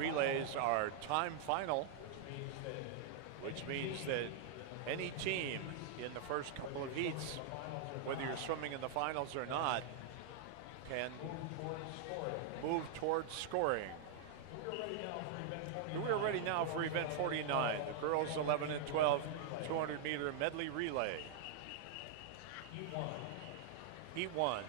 relays are time final, which means that any team in the first couple of heats, whether you're swimming in the finals or not, can move towards scoring. We are ready now for event 49, the girls 11 and 12 200-meter medley relay. Heat 1.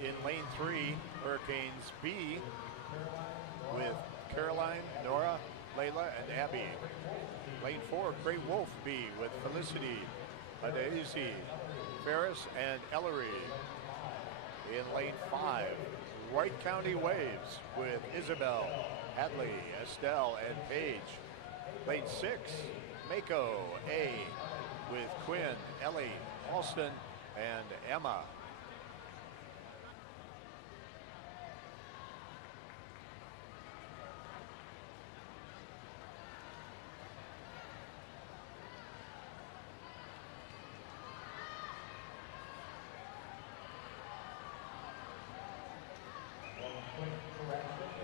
In lane 3, Hurricanes B with Caroline, Nora, Layla, and Abby. Lane 4, Great Wolf B with Felicity, Adaisi, Ferris, and Ellery. In lane 5, Wright County Waves with Isabel, Hadley, Estelle, and Paige. Lane 6, Mako A with Quinn, Ellie, Alston, and Emma.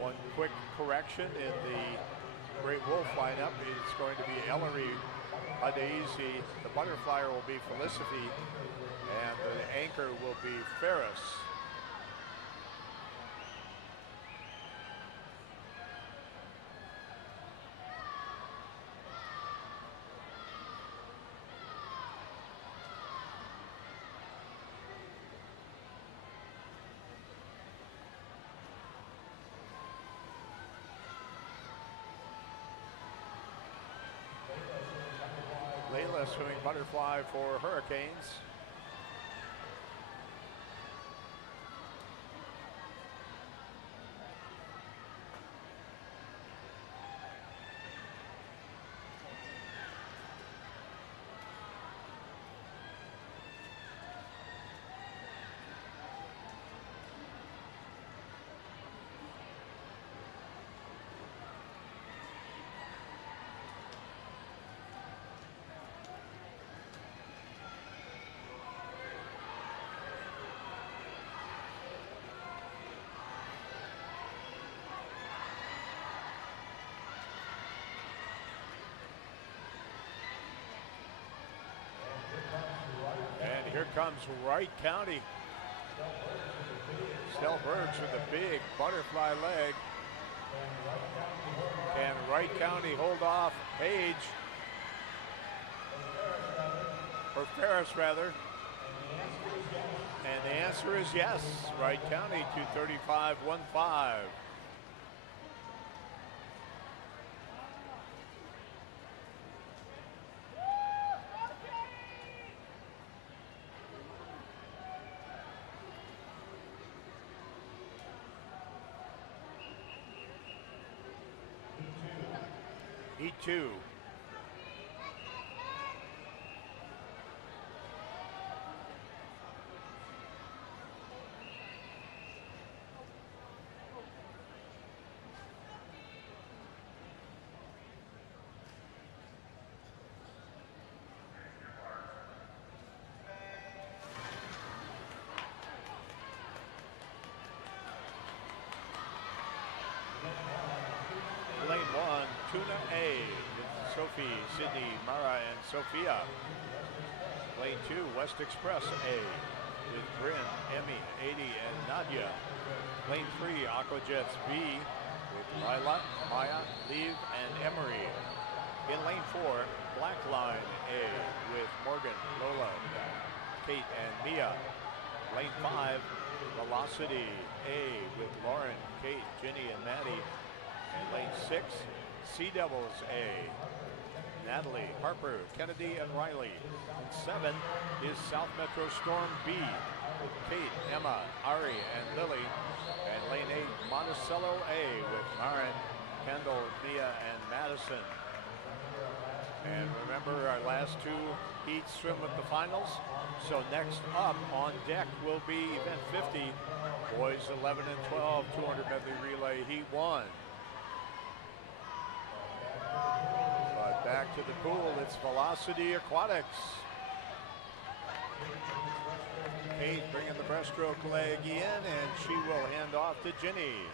One quick correction in the Great Wolf lineup. It's going to be Ellery Adaisi. The butterflyer will be Felicity, and the anchor will be Ferris. Layla swimming butterfly for Hurricanes. And here comes Wright County. Estelle Bergs with a big butterfly leg. Can Wright County hold off Paige? Or Ferris, rather. And the answer is yes. Wright County 2:35.15. Heat 2. Lane 1, Tuna A with Sophie, Sydney, Mara, and Sophia. Lane 2, West Express A with Bryn, Emmy, Adi, and Nadia. Lane 3, Aquajets B with Lila, Maya, Liv, and Emery. In lane 4, Black Line A with Morgan, Lola, Kate, and Mia. Lane 5, Velocity A with Lauren, Kate, Ginny, and Maddie. And lane 6, Sea Devils A, Natalie, Harper, Kennedy, and Riley. And 7 is South Metro Storm B with Kate, Emma, Ari, and Lily. And lane 8, Monticello A with Maren, Kendall, Mia, and Madison. And remember, our last two heats swim with the finals. So next up on deck will be event 50, boys 11 and 12, 200 medley relay heat 1. But back to the pool, it's Velocity Aquatics. Kate bringing the breaststroke leg in, and she will hand off to Ginny.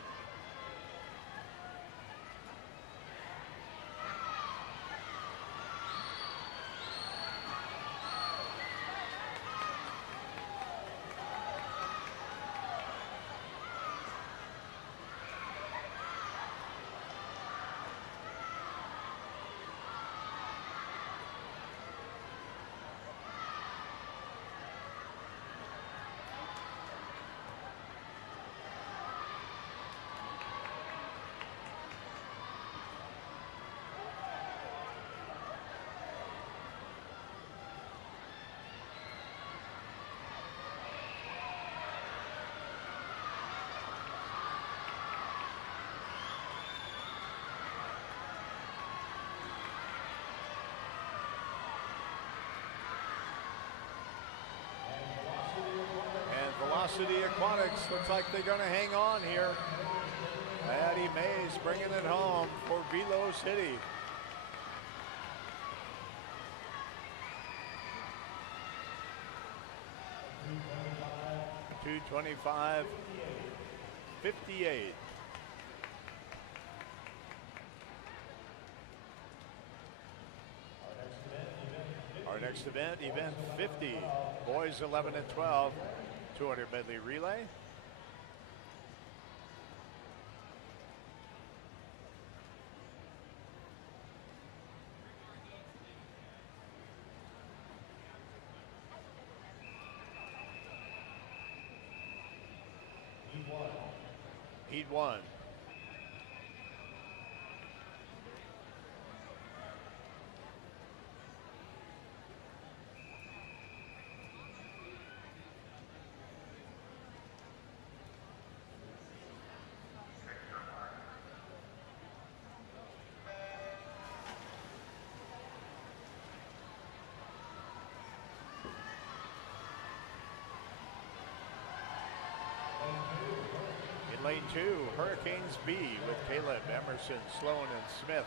Velocity Aquatics looks like they're going to hang on here. Addie Mays bringing it home for Velo City. $225.58. Our next event, event 50, boys 11 and 12. 200 medley relay. Heat 1. Lane 2, Hurricanes B with Caleb, Emerson, Sloan, and Smith.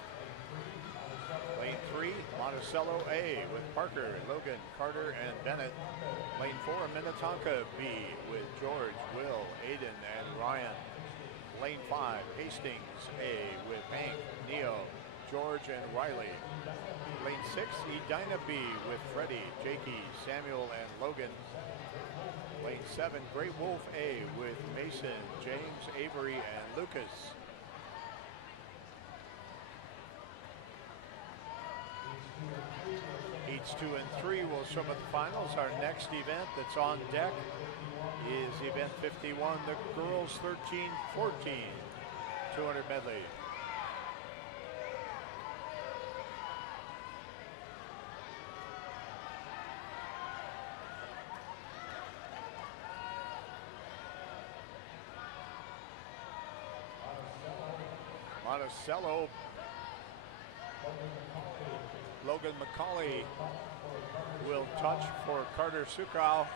Lane 3, Monticello A with Parker, Logan, Carter, and Bennett. Lane 4, Minnetonka B with George, Will, Aiden, and Ryan. Lane 5, Hastings A with Hank, Neo, George, and Riley. Lane 6, Edina B with Freddie, Jakey, Samuel, and Logan. Lane 7, Great Wolf A with Mason, James, Avery, and Lucas. Heats 2 and 3 will swim at the finals. Our next event that's on deck is event 51, the girls 13-14, 200 medley. Monticello, Logan McCauley will touch for Carter Sukow.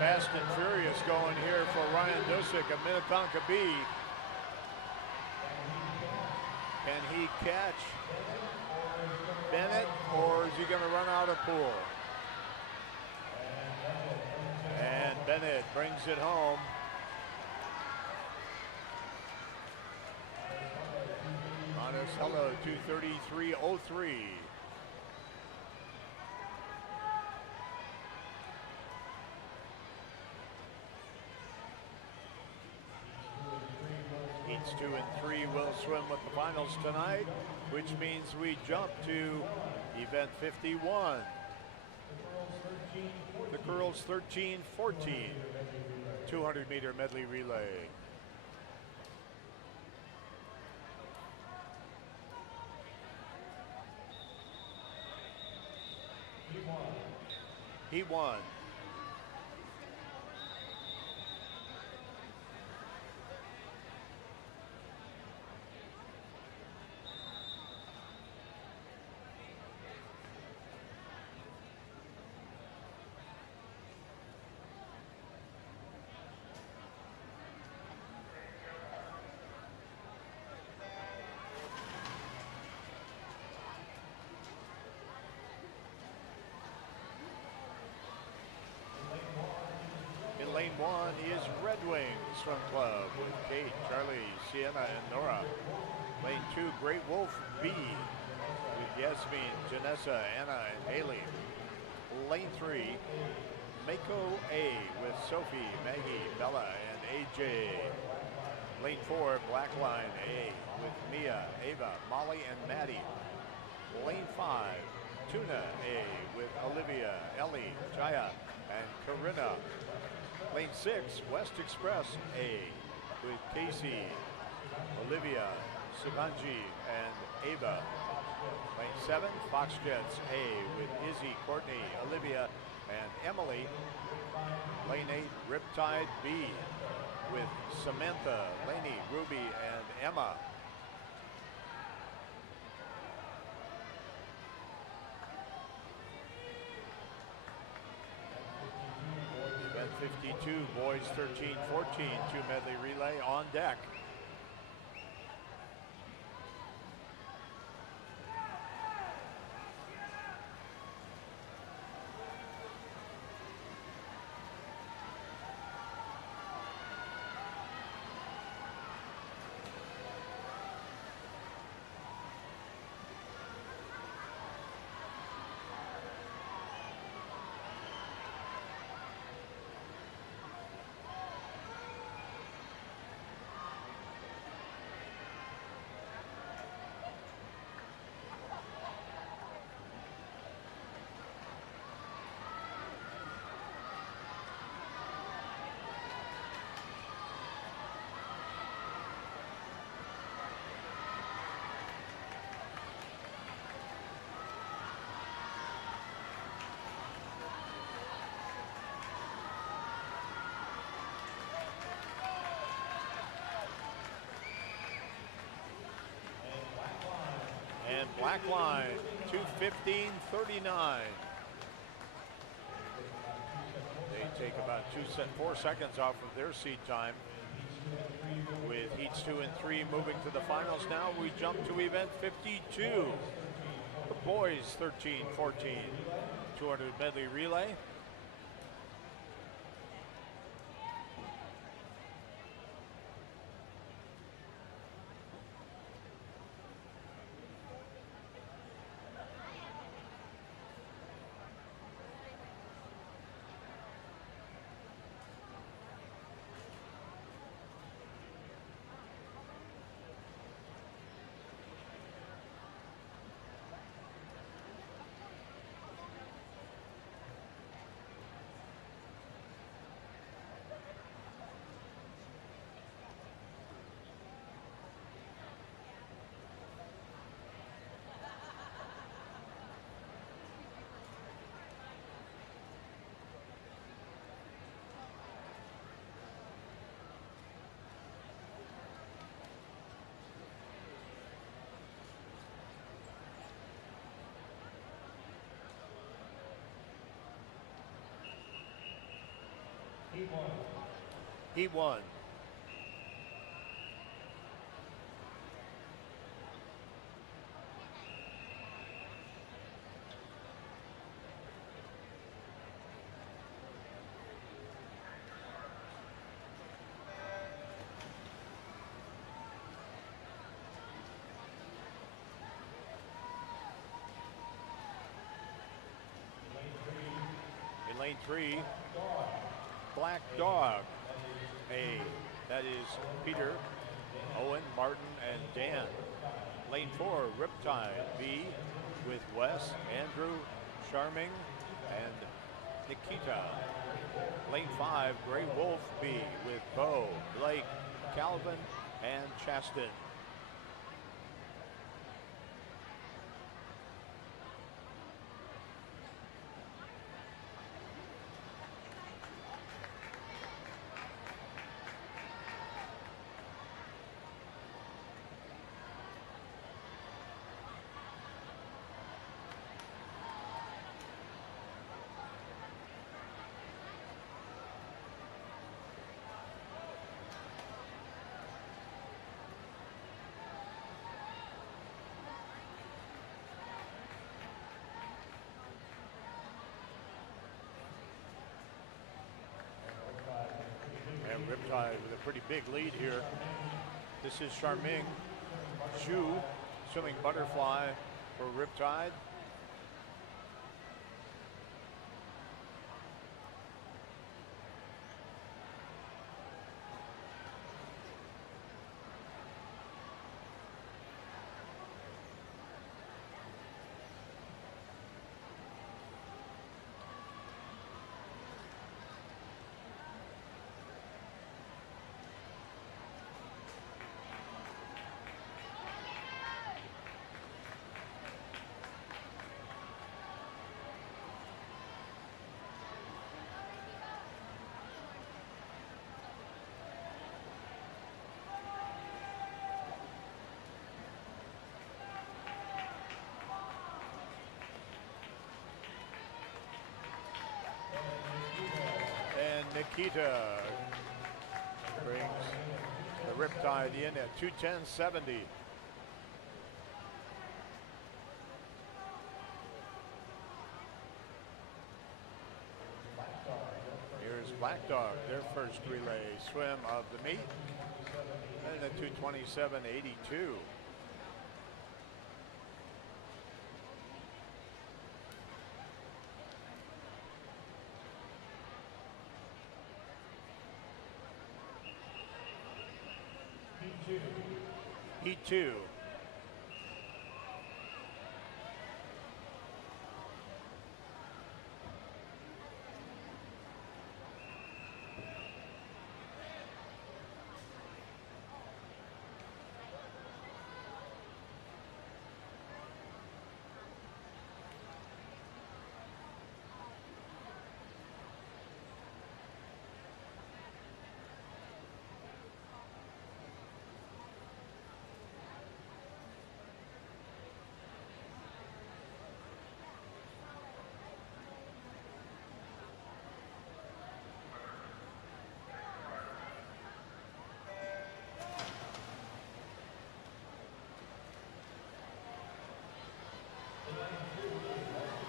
Fast and furious going here for Ryan Dosick of Minnetonka B. Can he catch Bennett, or is he going to run out of pool? And Bennett brings it home. Monticello 2:33.03. Heats 2 and 3 will swim with the finals tonight, which means we jump to event 51. The girls 13-14, 200-meter medley relay. He won. Lane 1 is Red Wings Swim Club with Kate, Charlie, Sienna, and Nora. Lane 2, Great Wolf B with Yasmin, Janessa, Anna, and Haley. Lane 3, Mako A with Sophie, Maggie, Bella, and AJ. Lane 4, Black Line A with Mia, Ava, Molly, and Maddie. Lane 5, Tuna A with Olivia, Ellie, Jaya, and Corinna. Lane 6, West Express A with Casey, Olivia, Sivanji, and Ava. Lane 7, Fox Jets A with Izzy, Courtney, Olivia, and Emily. Lane 8, Riptide B with Samantha, Lainey, Ruby, and Emma. Event 52, boys 13-14, 2 medley relay on deck. And Black Line, 2:15.39. They take about 4 seconds off of their seed time. With heats 2 and 3 moving to the finals now, we jump to event 52. The boys 13-14, 200 medley relay. He won. lane 3, Black Dog A. That is Peter, Owen, Martin, and Dan. Lane 4, Riptide B with Wes, Andrew, Charming, and Nikita. Lane 5, Gray Wolf B with Bo, Blake, Calvin, and Chaston. And Riptide with a pretty big lead here. This is Charming. Zhu, swimming butterfly for Riptide. Nikita brings the Riptide in at 2:10.70. Here's Black Dog, their first relay swim of the meet, and at 2:27.82. Heat 2.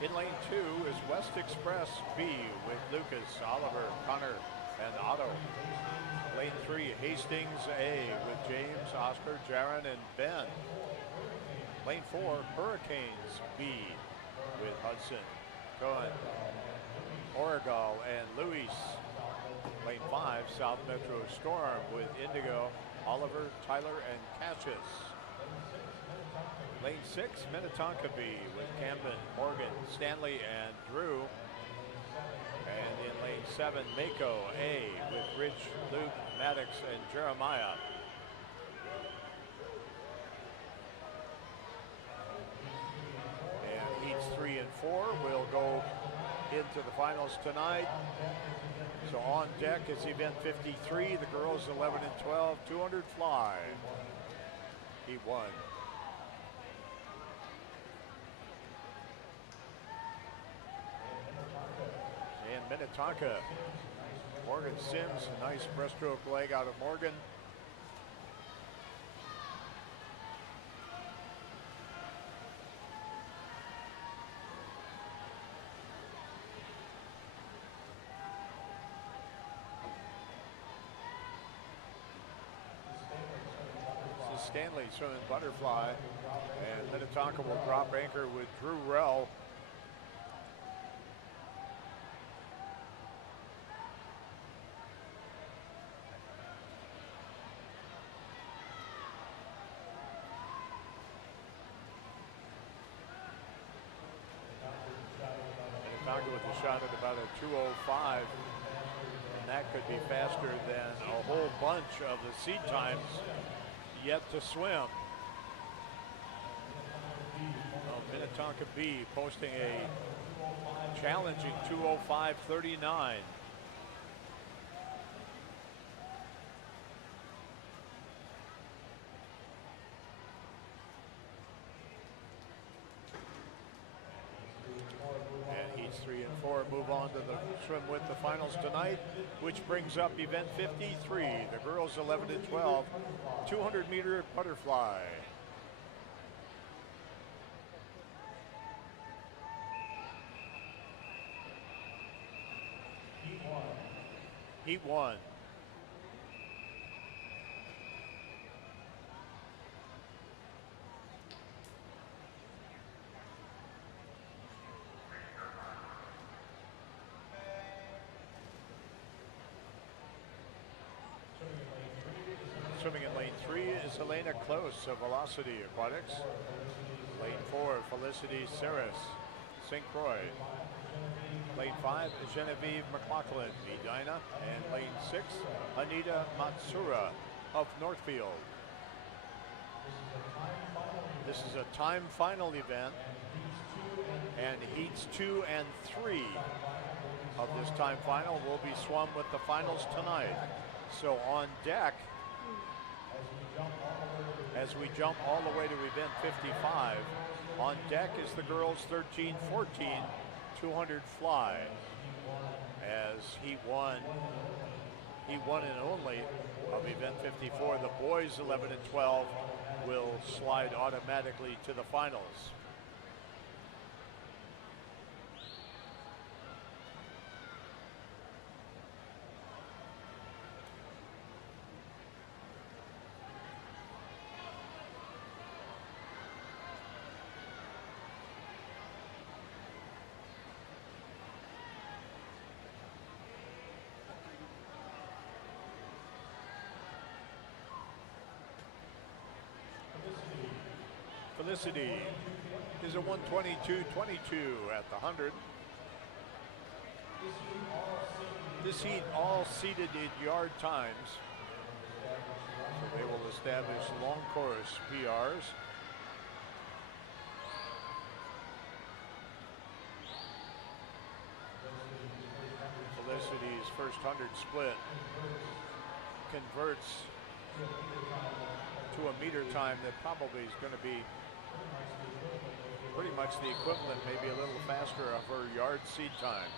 In lane 2 is West Express B with Lucas, Oliver, Connor, and Otto. Lane 3, Hastings A with James, Oscar, Jaron, and Ben. Lane 4, Hurricanes B with Hudson, Cohen, Oregal, and Luis. Lane 5, South Metro Storm with Indigo, Oliver, Tyler, and Cassius. Lane 6, Minnetonka B with Camden, Morgan, Stanley, and Drew. And in lane 7, Mako A with Rich, Luke, Maddox, and Jeremiah. And heats 3 and 4 will go into the finals tonight. So on deck is event 53, the girls 11 and 12, 200 fly. Heat 1. Minnetonka, Morgan Sims, a nice breaststroke leg out of Morgan. This is Stanley swimming butterfly, and Minnetonka will drop anchor with Drew Rell. shot at about a 2:05, and that could be faster than a whole bunch of the seed times yet to swim. Well, Minnetonka B posting a challenging 2:05.39. And heats 3 and 4 move on to the swim with the finals tonight, which brings up event 53, the girls 11 and 12, 200-meter butterfly. Heat 1. Swimming in lane 3 is Elena Close of Velocity Aquatics. Lane 4, Felicity Saris, St. Croix. Lane 5 is Genevieve McLaughlin, Edina. And lane 6, Anita Matsura of Northfield. This is a time final event, and heats 2 and 3 of this time final will be swum with the finals tonight. So on deck, as we jump all the way to event 55, on deck is the girls 13-14 200 fly. As heat 1 and only of event 54, the boys 11 and 12 will slide automatically to the finals. Felicity is a 1:22.22 at the 100. This heat all seated in yard times, so they will establish long course PRs. Felicity's first 100 split converts to a meter time that probably is going to be pretty much the equivalent, maybe a little faster, of her yard seed time.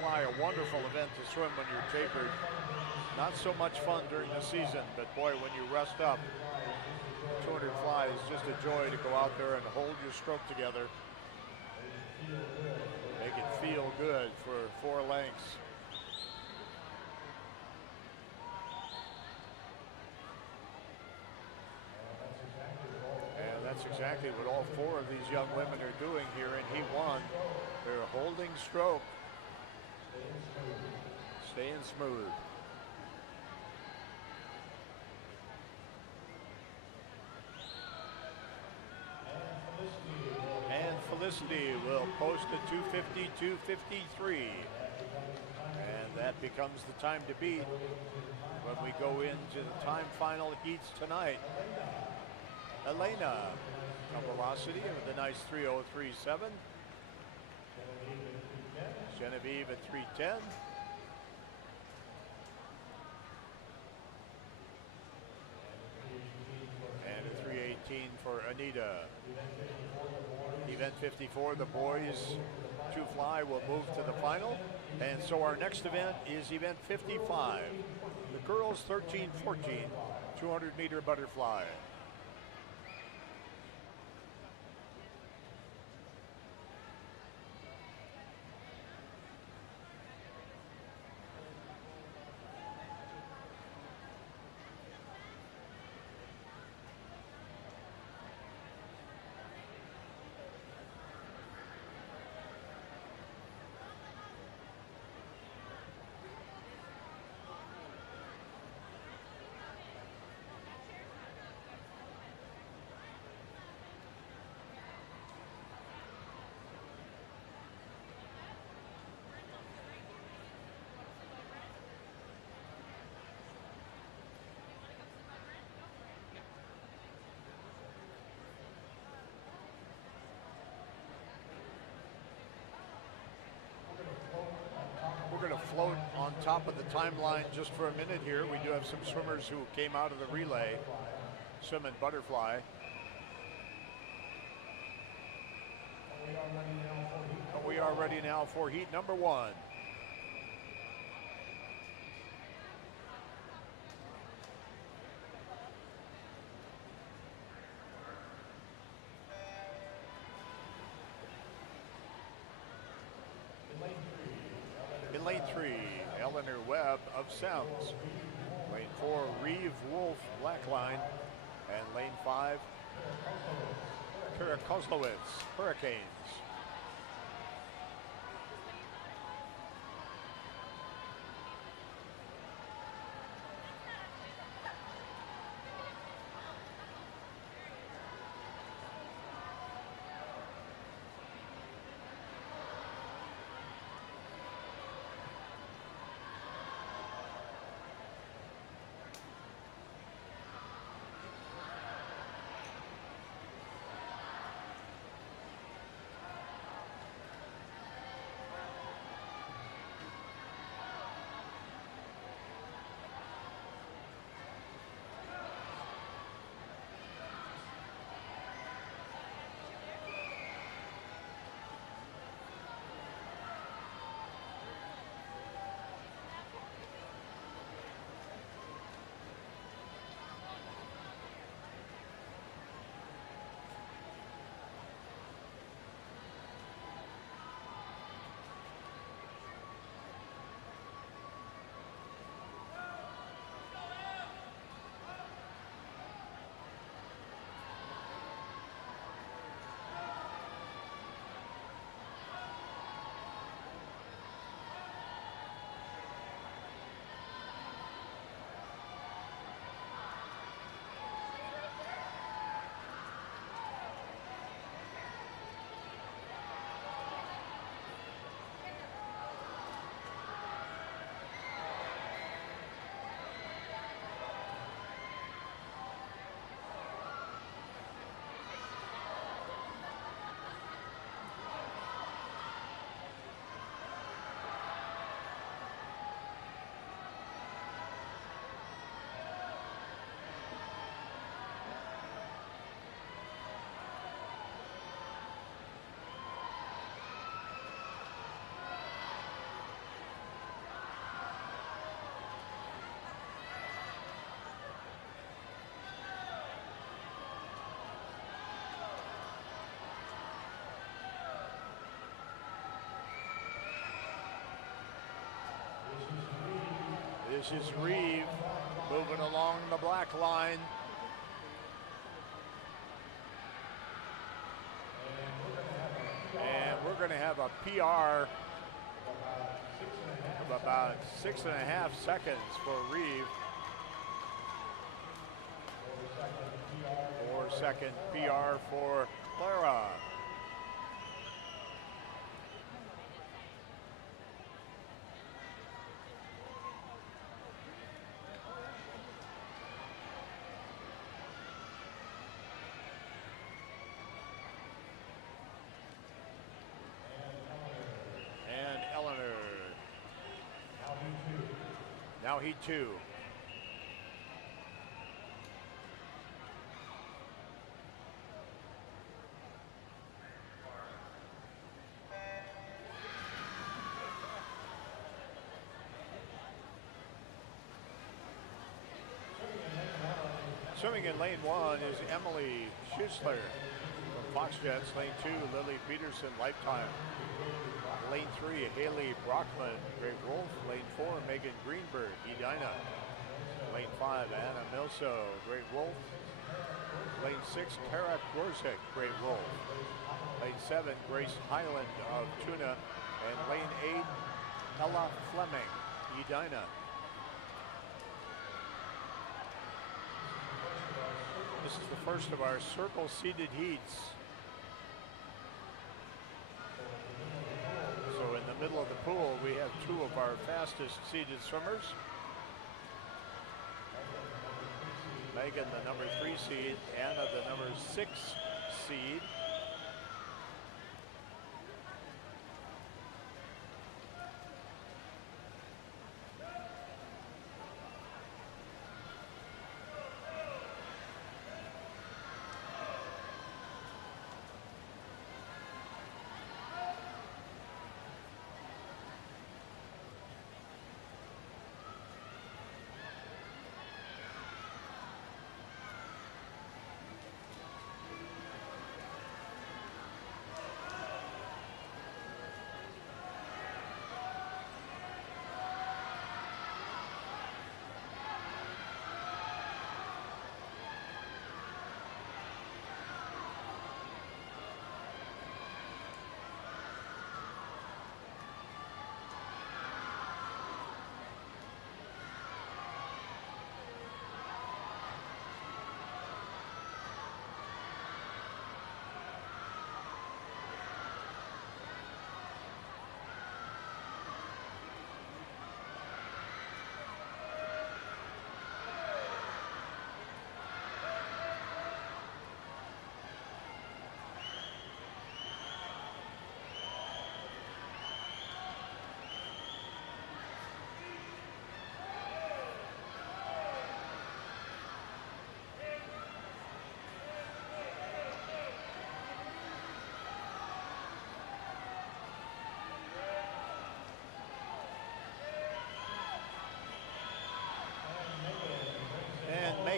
Fly, a wonderful event to swim when you're tapered. Not so much fun during the season, but boy, when you rest up, 200 fly is just a joy to go out there and hold your stroke together. Make it feel good for 4 lengths. And that's exactly what all 4 of these young women are doing here in heat 1. They're holding stroke, staying smooth. And Felicity will post a 2:52.53. And that becomes the time to beat when we go into the time final heats tonight. Elena of Velocity with a nice 3:03.7. Genevieve at 3:10. And a 3:18 for Anita. Event 54, the boys 2 fly will move to the final. And so our next event is event 55. The girls 13-14, 200-meter butterfly. top of the timeline just for a minute here. We do have some swimmers who came out of the relay, swimming butterfly. We are ready now for heat number 1. In lane 3, Eleanor Webb of Sounds. Lane 4, Reeve Wolf, Black Line. And lane 5, Kara Kozlowitz, Hurricanes. This is Reeve moving along the black line. And we're going to have a PR of about 6.5 seconds for Reeve. 4-second PR for Clara. Now heat 2. Swimming in lane 1 is Emily Schussler from Fox Jets. Lane 2, Lily Peterson, Lifetime. Lane 3, Haley Brockman, Great Wolf. Lane 4, Megan Greenberg, Edina. Lane 5, Anna Milso, Great Wolf. Lane 6, Kara Gorzik, Great Wolf. Lane 7, Grace Highland of Tuna. And lane 8, Ella Fleming, Edina. This is the first of our circle seeded heats. So in the middle of the pool, we have 2 of our fastest seeded swimmers. Megan, the number 3 seed, Anna, the number 6 seed.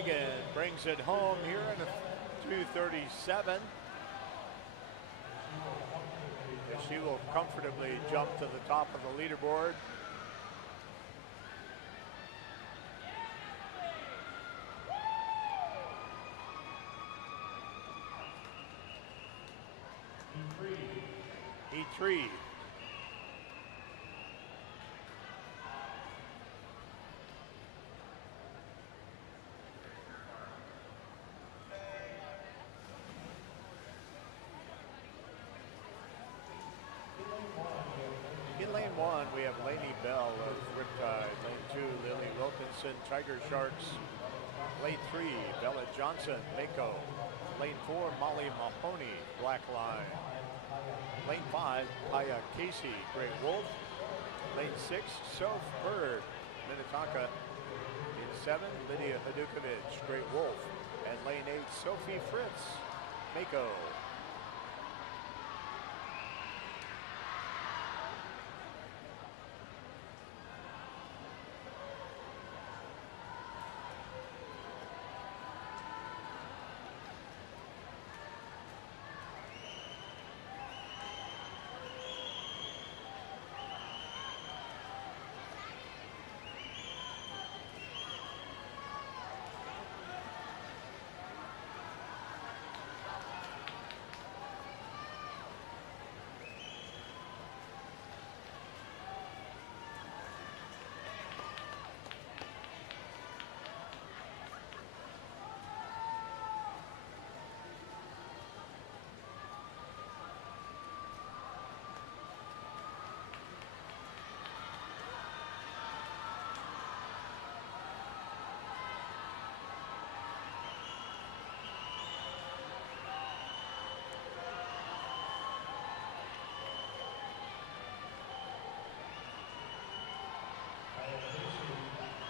Megan brings it home here in a 2:37. She will comfortably jump to the top of the leaderboard. E3. In lane 1, we have Lainey Bell of Riptide. Lane 2, Lily Wilkinson, Tiger Sharks. Lane 3, Bella Johnson, Mako. Lane 4, Molly Mahoney, Black Line. Lane 5, Kaya Casey, Grey Wolf. Lane 6, Soph Bird, Minnetonka. Lane 7, Lydia Hadukovic, Grey Wolf. And lane 8, Sophie Fritz, Mako.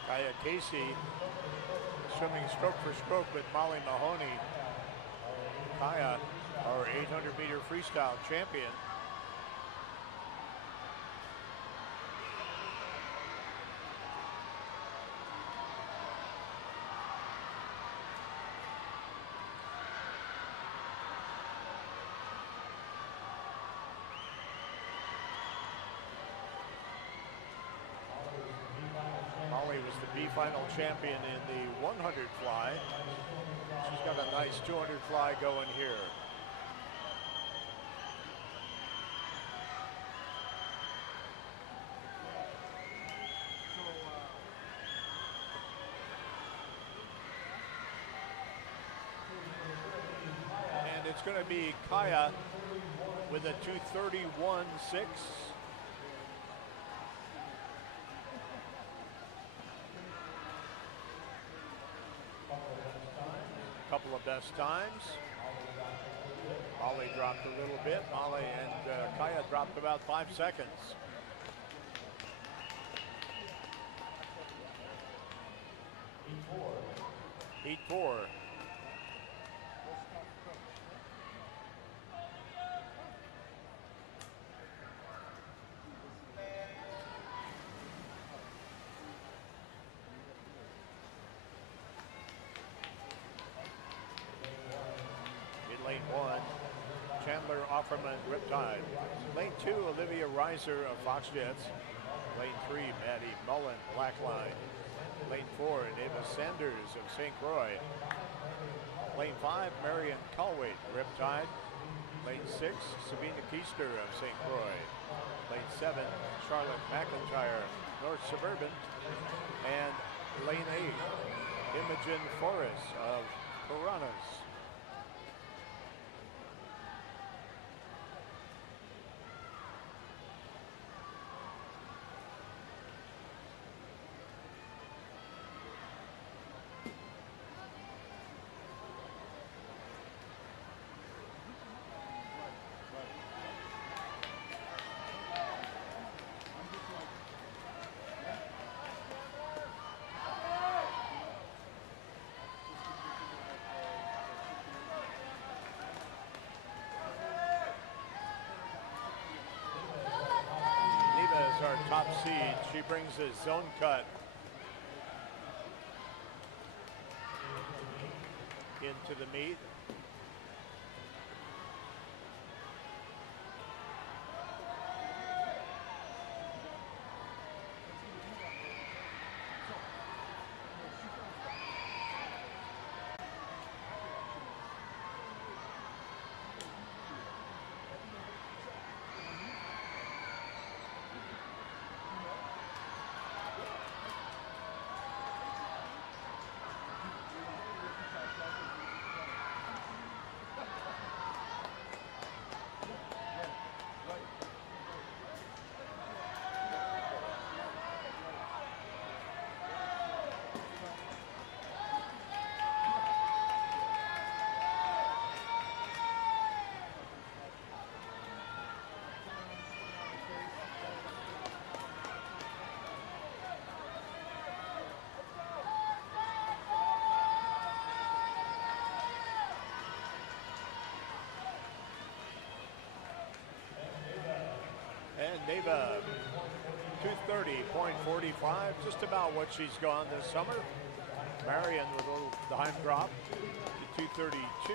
Kaya Casey swimming stroke for stroke with Molly Mahoney. Kaya, our 800-meter freestyle champion. Molly was the B final champion in the 100 fly. She's got a nice 200 fly going here. And it's going to be Kaya with a 2:31.6. Couple of best times. Molly dropped a little bit. Molly and Kaya dropped about 5 seconds. Heat 4. Lane 1, Chandler Offerman, Riptide. Lane 2, Olivia Reiser of Fox Jets. Lane 3, Maddie Mullen, Blackline. Lane 4, Ava Sanders of St. Croix. Lane 5, Marion Calwaite, Riptide. Lane 6, Sabina Keister of St. Croix. Lane 7, Charlotte McIntyre, North Suburban. And lane 8, Imogen Forrest of Piranhas. Our top seed. She brings a zone cut. into the meet. And Neva, 230.45, just about what she's gone this summer. Marion with a little time drop to 232.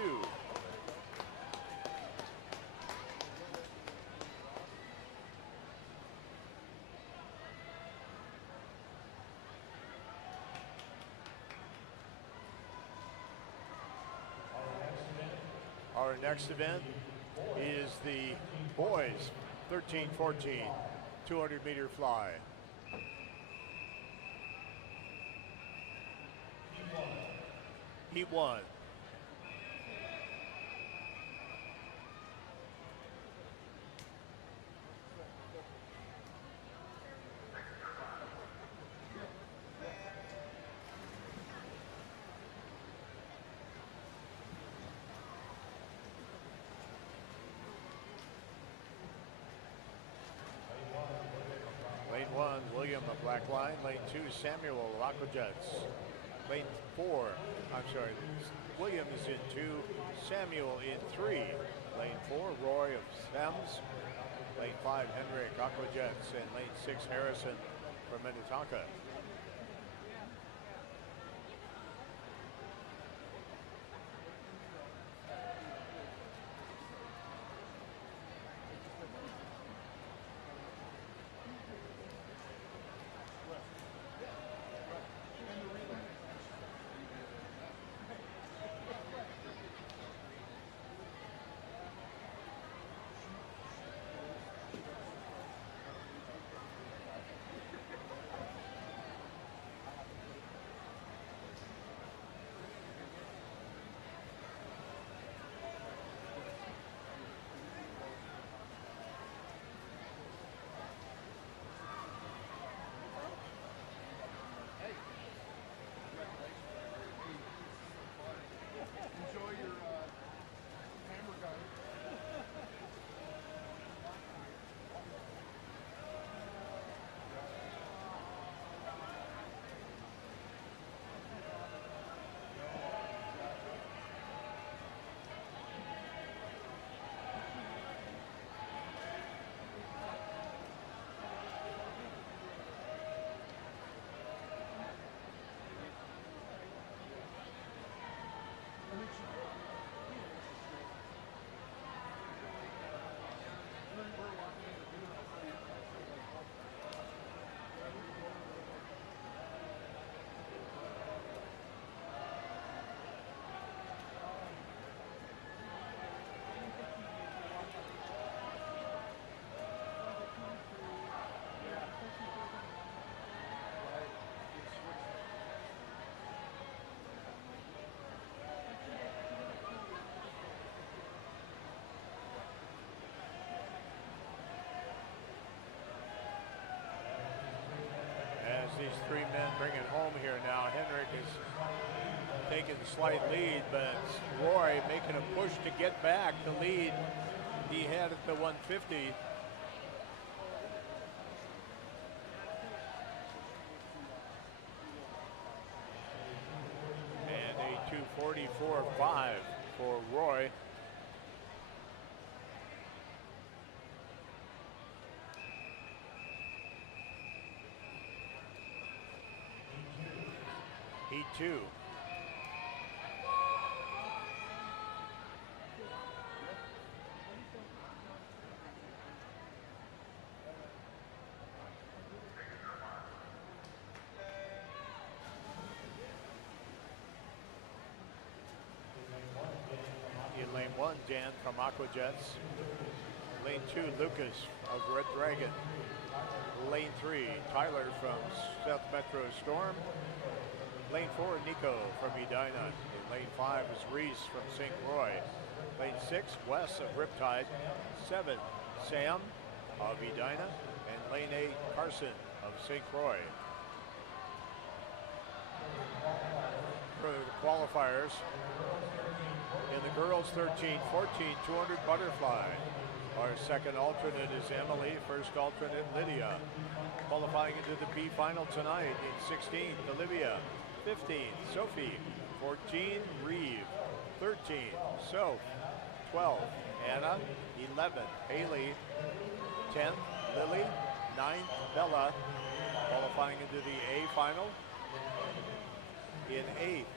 Our next event is the boys 13-14 200-meter fly. Heat 1. Lane 1, William of Black Line. Lane 2, Samuel of Aquatics. Lane 4, William is in 2, Samuel in 3. Lane 4, Roy of Thames. Lane 5, Henrik Aquajets, and lane 6, Harrison from Minnetonka. These three men bring it home here now. Henrik is taking the slight lead, but Roy making a push to get back the lead he had at the 150. And a 2:44.5 for Roy. Heat 2. Dan from Aquatics. Lane 2, Lucas of Red Dragon. Lane 3, Tyler from South Metro Storm. Lane 4, Nico from Edina. In lane 5 is Reese from St. Croix. Lane 6, Wes of Riptide. 7, Sam of Edina. And lane 8, Carson of St. Croix. For the qualifiers, in the girls 13-14 200 butterfly, our second alternate is Emily, first alternate Lydia. Qualifying into the B final tonight in 16th, Olivia. 15th, Sophie. 14, Reeve. 13, Soph. 12, Anna. 11, Haley. 10th, Lily. 9th, Bella. Qualifying into the A final. In 8th,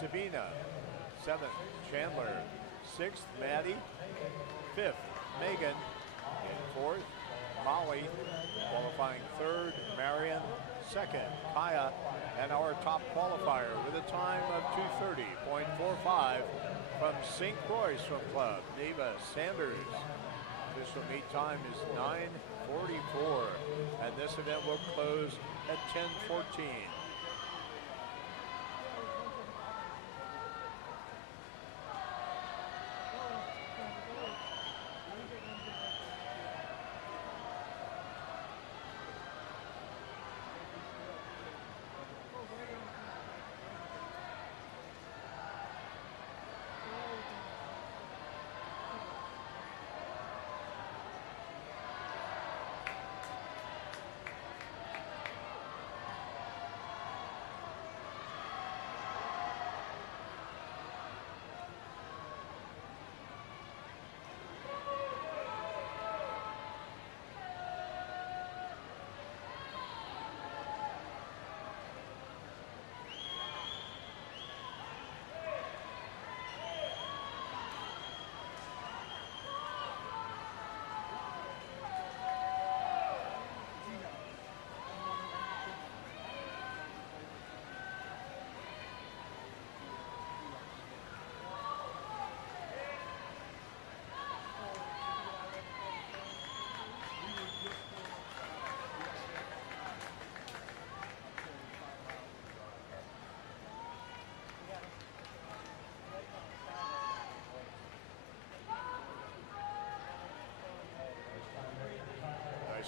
Sabina. 7th, Chandler. 6th, Maddie. 5th, Megan. In 4th, Molly. Qualifying 3rd, Marion. 2nd, Kaya. And our top qualifier with a time of 2:30.45 from St. Croix Swim Club, Neva Sanders. Official meet time is 9:44, and this event will close at 10:14.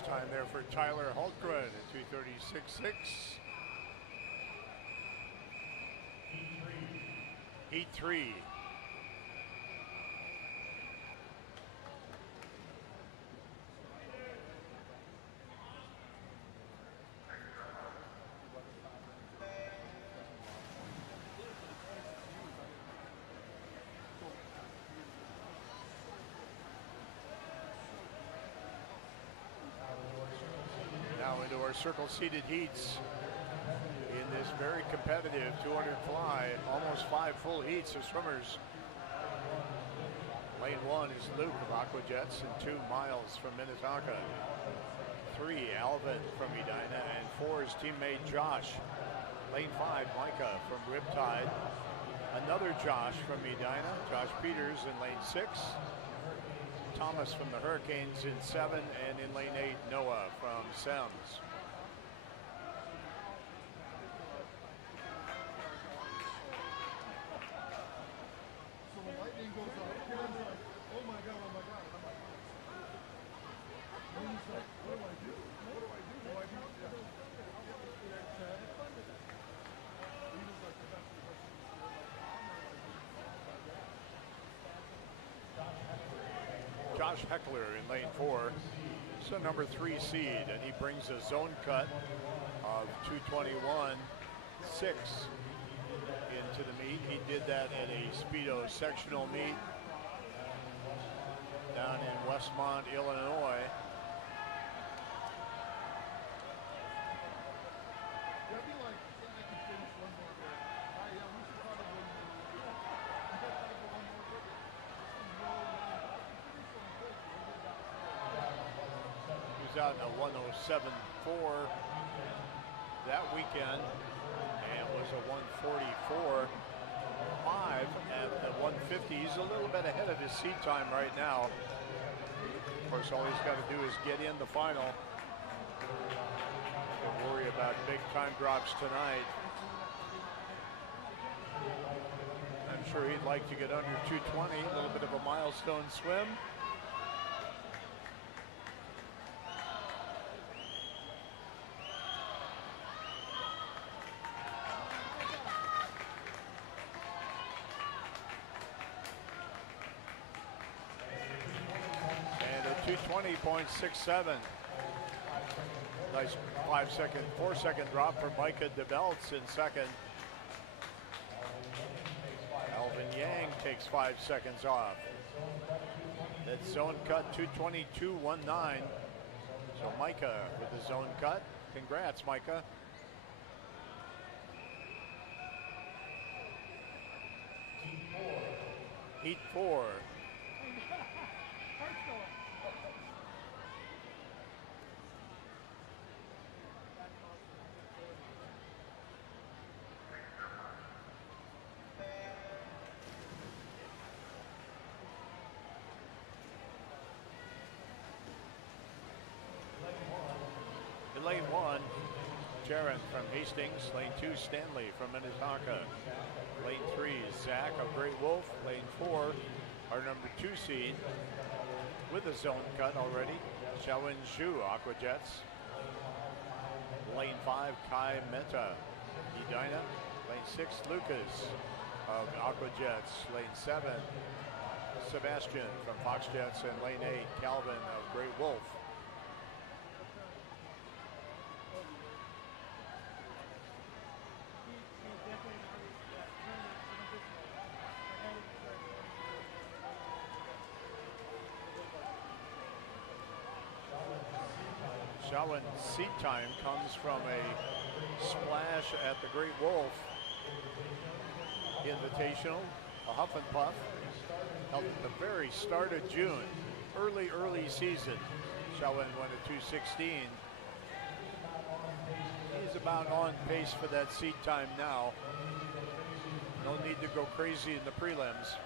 Time there for Tyler Hultgren at 2:36.6. Heat 3. Into our circle seated heats in this very competitive 200 fly, almost 5 full heats of swimmers. Lane 1 is Luke of Aquajets and 2 Miles from Minnetonka. 3, Alvin from Edina, and 4 is teammate Josh. Lane 5, Micah from Riptide. Another Josh from Edina, Josh Peters in lane 6. Thomas from the Hurricanes in 7, and in lane 8, Noah from Sems. Josh Heckler in lane 4. It's a number 3 seed, and he brings a zone cut of 2:21.6 into the meet. He did that at a Speedo sectional meet down in Westmont, Illinois. Out in a 1:07.4 that weekend, and was a 1:44.5 at the 150 50. He's a little bit ahead of his seat time right now. Of course, all he's got to do is get in the final. Don't worry about big time drops tonight. I'm sure he'd like to get under 220, a little bit of a milestone swim. And a 220.67. Nice 4-second drop for Micah DeBelts in second. Alvin Yang takes 5 seconds off. That zone cut 222.19. So Micah with the zone cut. Congrats, Micah. Heat 4. In lane 1, Jaron from Hastings. Lane 2, Stanley from Minnetonka. Lane 3, Zach of Great Wolf. Lane 4, our number 2 seed with a zone cut already, Xiaowen Zhu, Aquatics. Lane 5, Kai Meta, Edina. Lane 6, Lucas of Aquajets. Lane 7, Sebastian from Foxjets. And lane 8, Calvin of Great Wolf. Xiaowen seat time comes from a splash at the Great Wolf Invitational, a huff and puff, held at the very start of June. Early season. Xiaowen went at 2:16. He's about on pace for that seat time now. No need to go crazy in the prelims.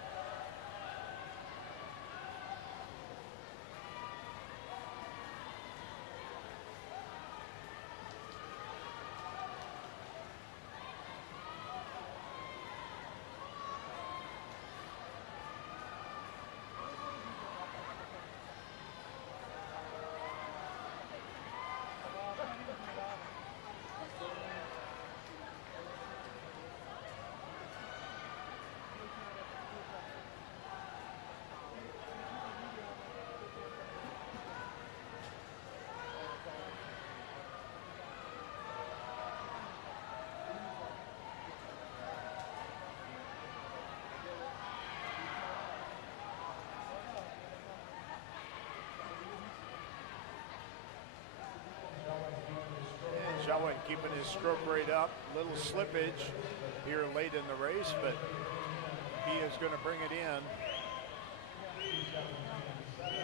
Xiaowen keeping his stroke rate up. Little slippage here late in the race, but he is going to bring it in.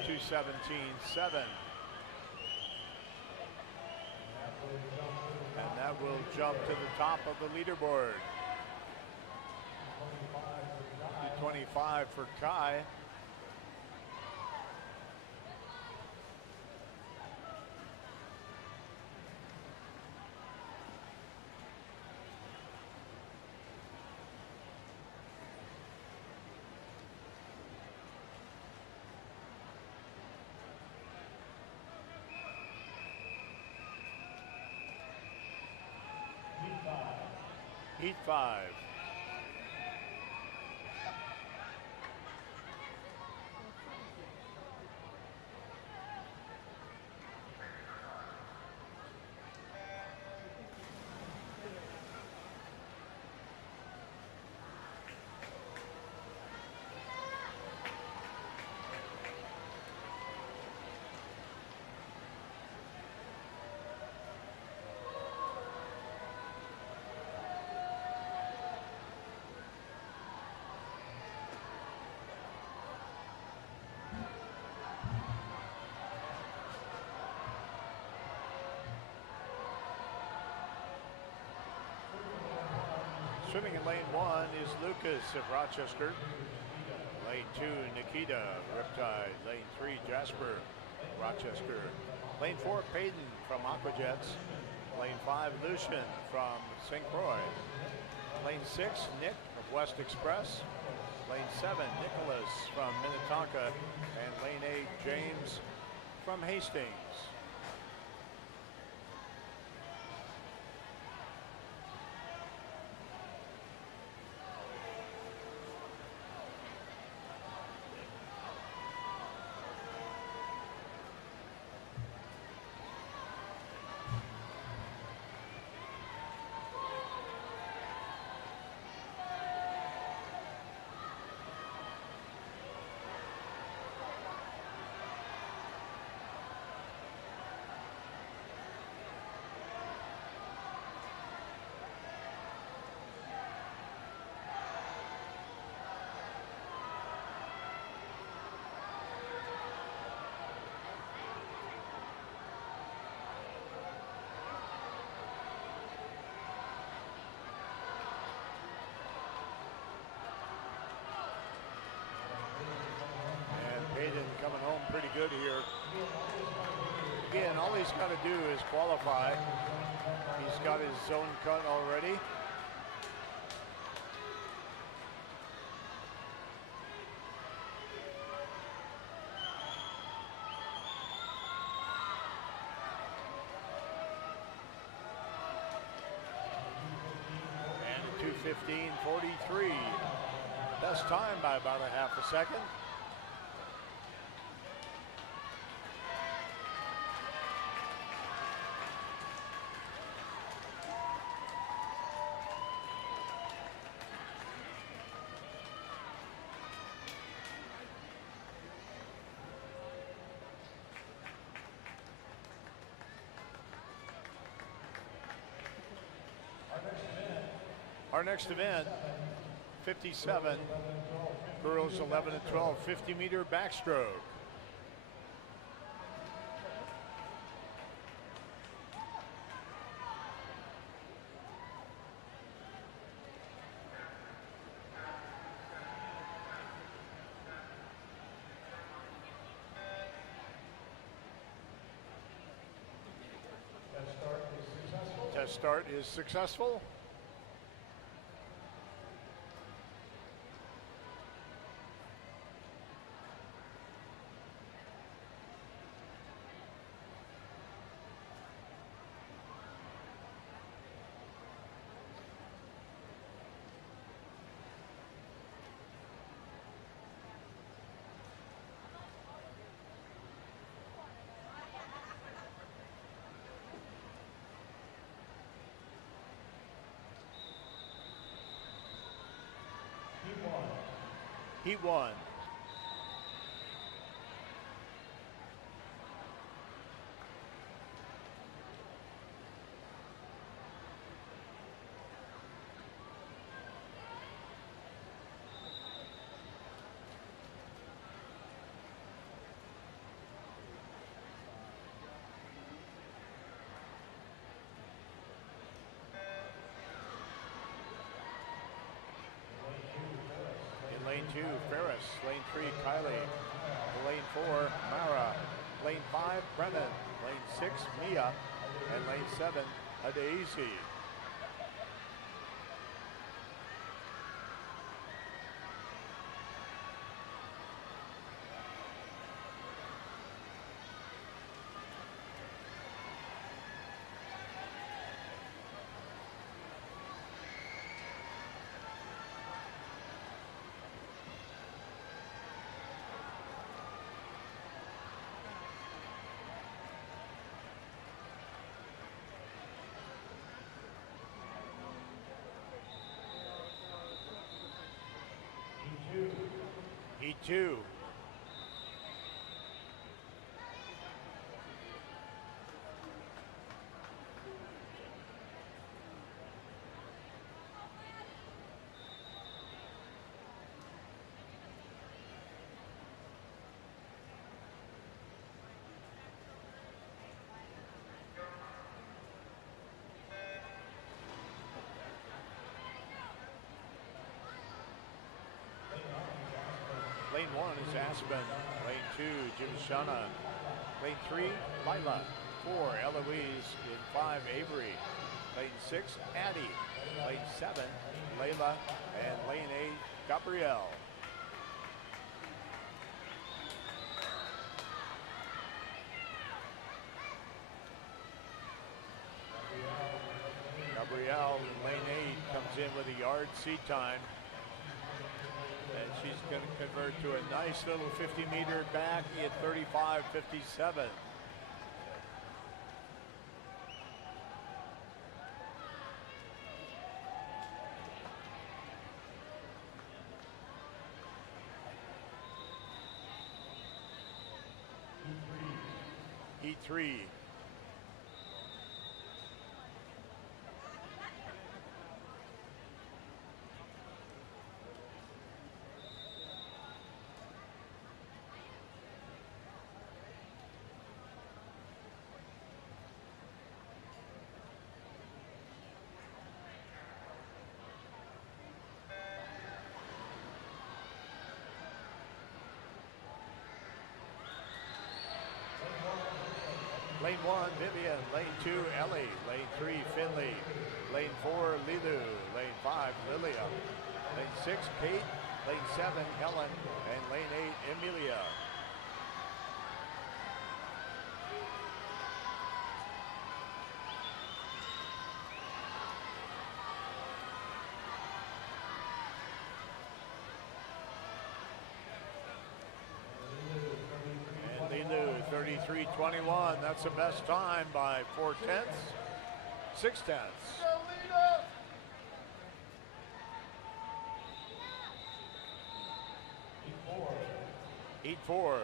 2:17.7. And that will jump to the top of the leaderboard. 2:25 for Kai. Heat 5. Swimming in lane 1 is Lucas of Rochester. Lane 2, Nikita, Riptide. Lane 3, Jasper, Rochester. Lane 4, Payton from Aquatics. Lane 5, Lucian from St. Croix. Lane 6, Nick of West Express. Lane 7, Nicholas from Minnetonka. And lane 8, James from Hastings. Payton coming home pretty good here. Again, all he's got to do is qualify. He's got his zone cut already. And a 2:15.43. Best time by about a half a second. Our next event, 57, girls 11 and 12, 50-meter backstroke. Test start is successful. Heat 1. Lane 2, Ferris. Lane 3, Kylie. Lane 4, Mara. Lane 5, Brennan. Lane 6, Mia. And lane 7, Adaisi. Heat 2. Lane 1 is Aspen. Lane 2, Jimshana. Lane 3, Lila. 4, Eloise. In 5, Avery. Lane 6, Addie. Lane 7, Layla. And lane 8, Gabrielle. Gabrielle in lane 8 comes in with a yard seat time. And she's going to convert to a nice little 50-meter back at 35.57. Heat 3. Lane 1, Vivian. Lane 2, Ellie. Lane 3, Finley. Lane 4, Lilu. Lane 5, Lilia. Lane 6, Kate. Lane 7, Helen. And lane 8, Emilia. Lilu, 33.21. That's the best time by 4/10, 6/10. Heat 4.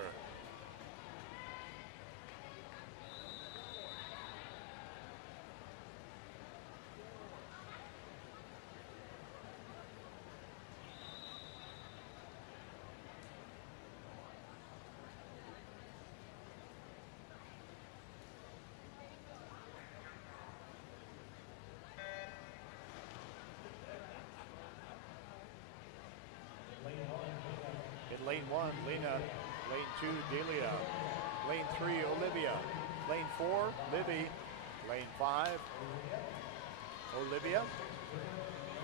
In lane 1, Lena. Lane 2, Delia. Lane 3, Olivia. Lane 4, Livy. Lane 5, Olivia.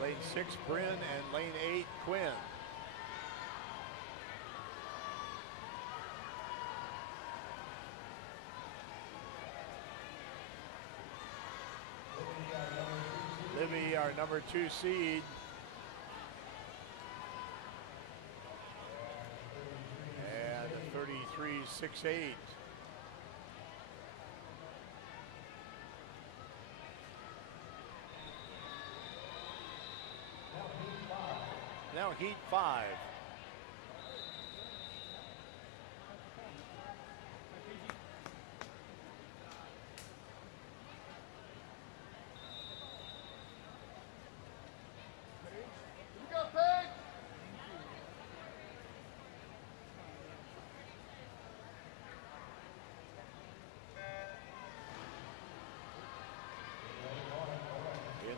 Lane 6, Bryn. And lane 8, Quinn. Livy, our number 2 seed. And a 33.68. Now heat 5.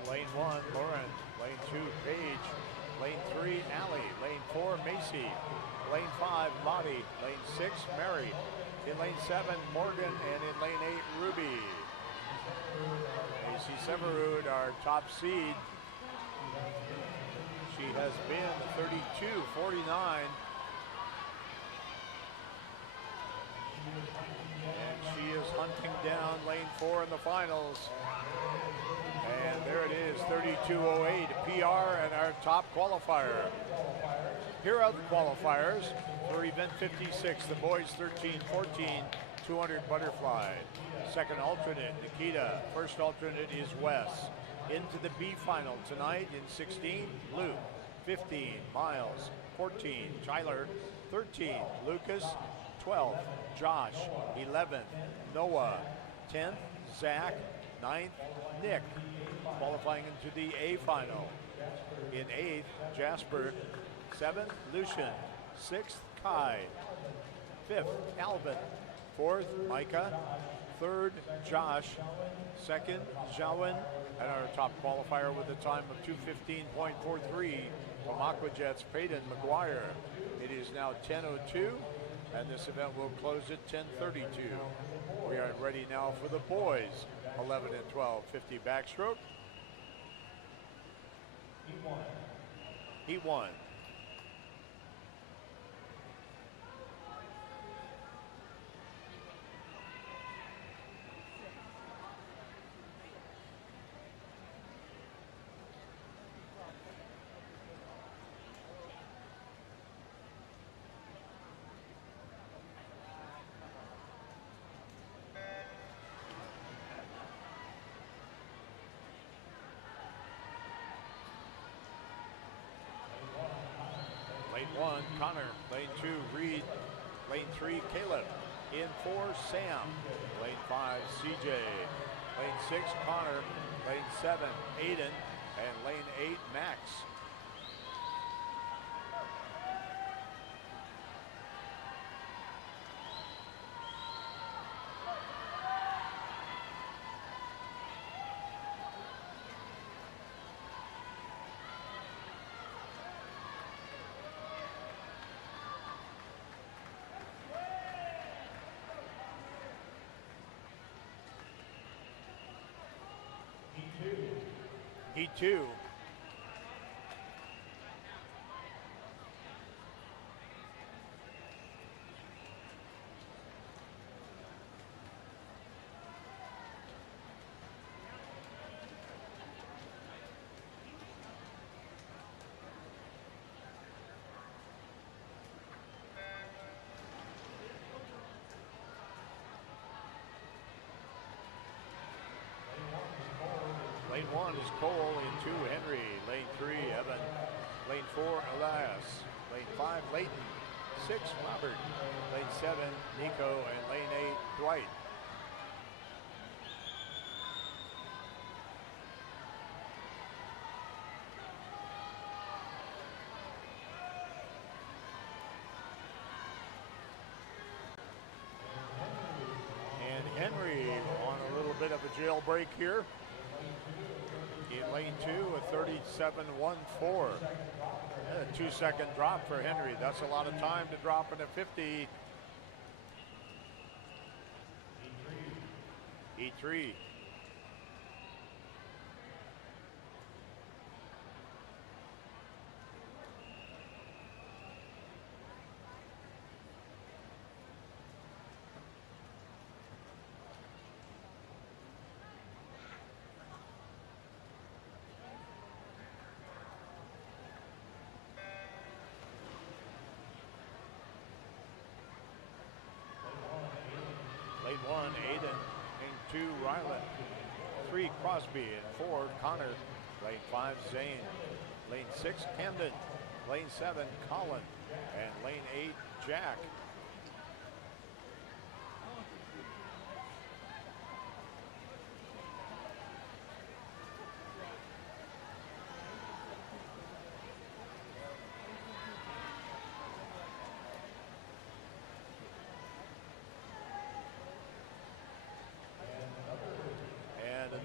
Lane 1, Lauren. Lane 2, Paige. Lane 3, Allie. Lane 4, Macy. Lane 5, Lottie. Lane 6, Mary. In lane 7, Morgan. And in lane 8, Ruby. Macy Severud, our top seed. She has been 32.49. And she is hunting down lane 4 in the finals. And there it is, 32.08, PR and our top qualifier. Here are the qualifiers for event 56, the boys 13-14, 200 butterfly. Second alternate, Nikita. First alternate is Wes. Into the B final tonight in 16, Luke. 15, Miles. 14, Tyler. 13, Lucas. 12, Josh. 11th, Noah. 10th, Zach. 9th, Nick. Qualifying into the A final. In 8th, Jasper. 7th, Lucian. 6th, Kai. 5th, Alvin. 4th, Micah. 3rd, Josh. 2nd, Jawan. And our top qualifier with a time of 2:15.43 from Aquajets, Peyton McGuire. It is is now 10:02, and this event will close at 10:32. We are ready now for the boys 11 and 12 50 backstroke. Heat 1. Lane 1, Connor. Lane 2, Reed. Lane 3, Caleb. In 4, Sam. Lane 5, CJ. Lane 6, Connor. Lane 7, Aiden. And lane 8, Max. Heat 2. Lane 1 is Cole. In 2, Henry. Lane 3, Evan. Lane 4, Elias. Lane 5, Layton. 6, Robert. Lane 7, Nico. And lane 8, Dwight. And Henry on a little bit of a jailbreak here. In lane 2, a 37.14. A 2-second drop for Henry. That's a lot of time to drop in a 50. E3. Lane 1, Aiden. Lane 2, Ryland. 3, Crosby. And 4, Connor. Lane 5, Zane. Lane 6, Camden. Lane 7, Colin. And lane 8, Jack.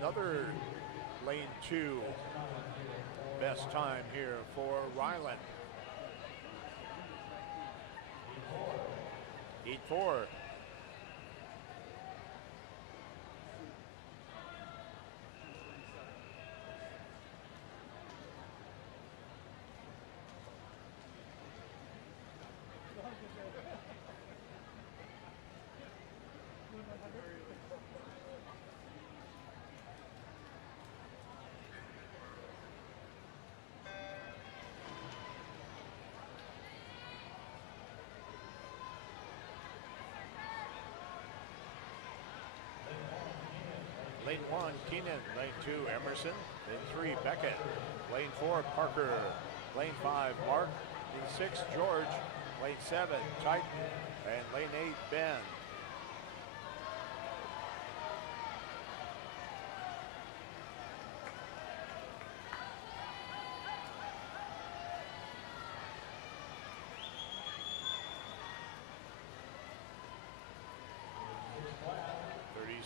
Another lane 2 best time here for Ryland. Heat 4. Lane 1, Keenan. Lane 2, Emerson. Lane 3, Beckett. Lane 4, Parker. Lane 5, Mark. Lane 6, George. Lane 7, Titan. And lane 8, Ben.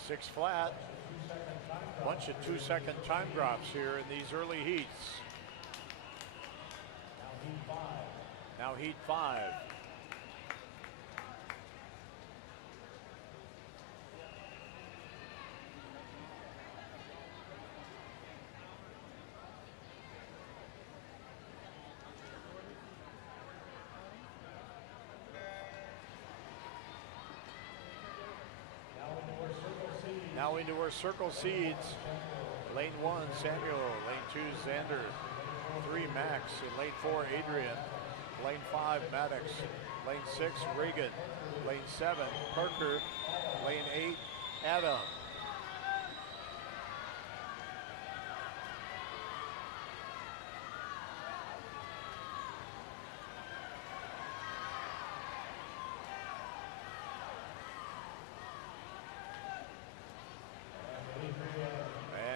Six flat. Bunch of 2-second time drops here in these early heats. Now heat 5. Now into our circle seeds. Lane 1, Samuel. Lane 2, Xander. 3, Max. In lane 4, Adrian. Lane 5, Maddox. Lane 6, Reagan. Lane 7, Parker. Lane 8, Adam.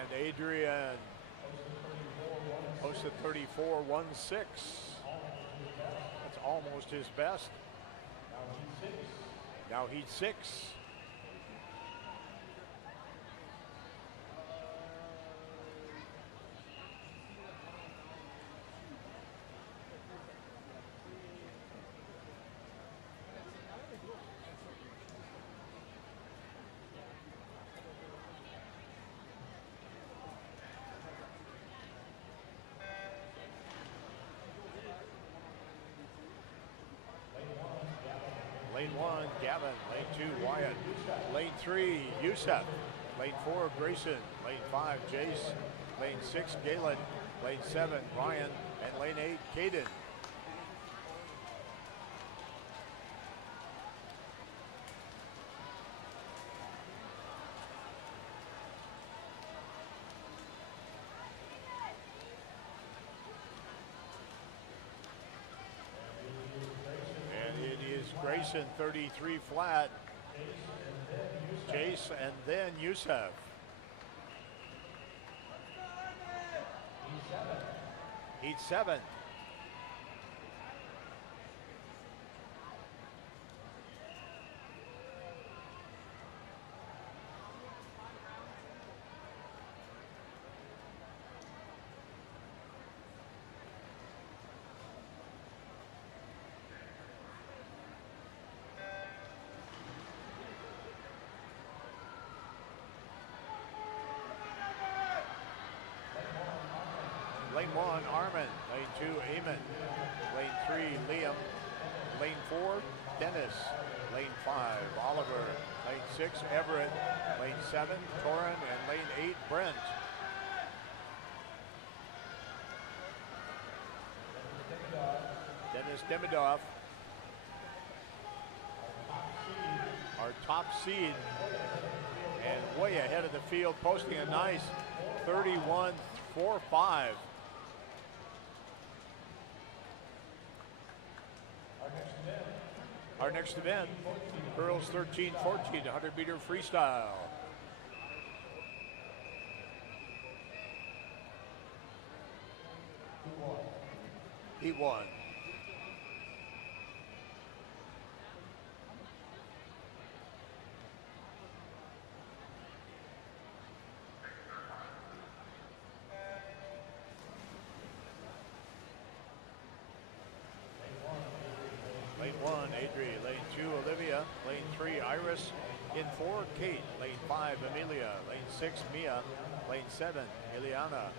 And Adrian posted 34.16. That's almost his best. Now heat 6. Lane 1, Gavin. Lane 2, Wyatt. Lane 3, Youssef. Lane 4, Grayson. Lane 5, Jace. Lane 6, Galen. Lane 7, Ryan. And lane 8, Caden. Grayson 33 flat, Jace, and then Youssef. Heat 7. Lane 1, Armin. Lane 2, Eamon. Lane 3, Liam. Lane 4, Dennis. Lane 5, Oliver. Lane 6, Everett. Lane 7, Torin. And lane 8, Brent. Dennis Demidov, our top seed, and way ahead of the field, posting a nice 31.45. Our next event, girls 13-14, 100-meter freestyle. Heat 1. Lane 1, Adri. Lane 2, Olivia. Lane 3, Iris. In 4, Kate. Lane 5, Amelia. Lane 6, Mia. Lane 7, Ileana.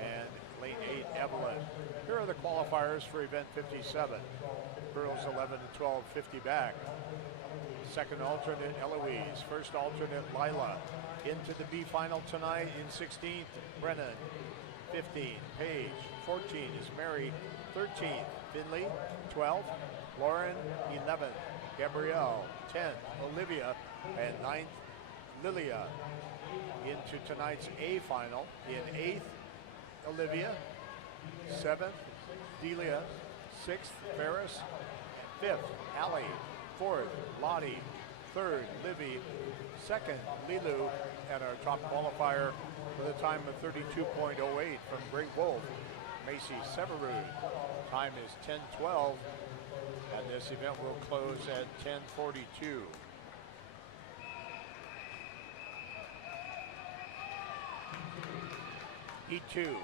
And lane 8, Evelyn. Here are the qualifiers for event 57. Girls 11 to 12, 50 back. Second alternate, Eloise. First alternate, Lila. Into the B final tonight in 16th, Brennan. 15, Paige. 14 is Mary. 13th, Finley. 12th, Lauren. 11th, Gabrielle. 10th, Olivia. And 9th, Lilia. Into tonight's A final. In 8th, Olivia. 7th, Delia. 6th, Ferris. 5th, Allie. 4th, Lottie. 3rd, Livy. 2nd, Lilu. And our top qualifier with a time of 32.08 from Great Wolf, Macy Severud. Time is 10:12, and this event will close at 10:42. Heat 2.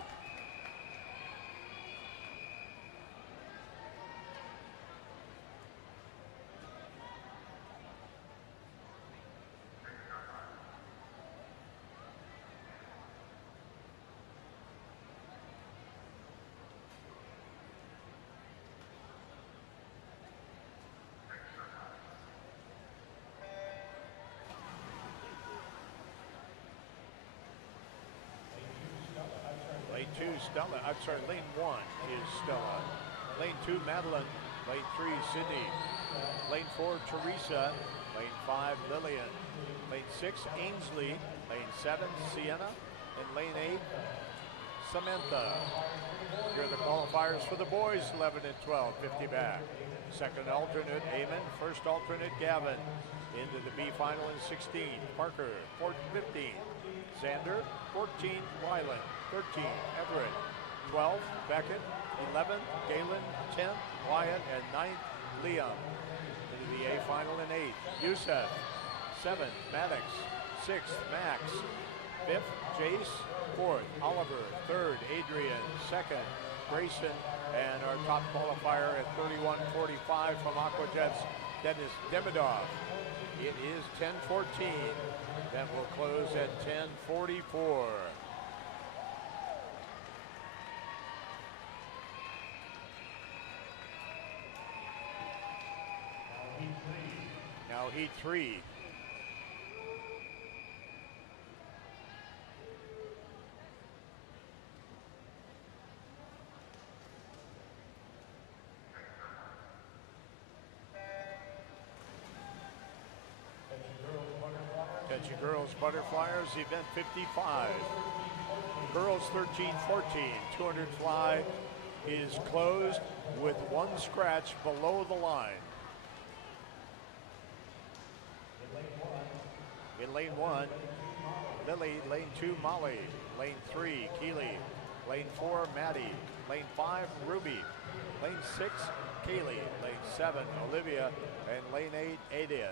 Stella. I'm sorry, lane 1 is Stella. Lane 2, Madeline. Lane 3, Sydney. Lane 4, Teresa. Lane 5, Lillian. Lane 6, Ainsley. Lane 7, Sienna. And lane 8, Samantha. Here are the qualifiers for the boys, 11 and 12, 50 back. Second alternate, Eamon. First alternate, Gavin. Into the B final in 16, Parker, 15. Xander, 14, Ryland. 13, Everett. 12, Beckett. 11, Galen. 10, Wyatt. And 9th, Liam. Into the A final in 8, Youssef. 7, Maddox. 6th, Max. 5th, Jace. 4th, Oliver. 3rd, Adrian. 2nd, Grayson. And our top qualifier at 31:45 from Aquatics, Dennis Demidov. It is 10:14. That will close at 10:44. Now heat 3. Attention girls butterflyers, event 55. Girls 13-14, 200 fly is closed with 1 scratch below the line. In lane 1, Lily. Lane 2, Molly. Lane 3, Keely. Lane 4, Maddie. Lane 5, Ruby. Lane 6, Kaylee. Lane 7, Olivia. And lane 8, Ada.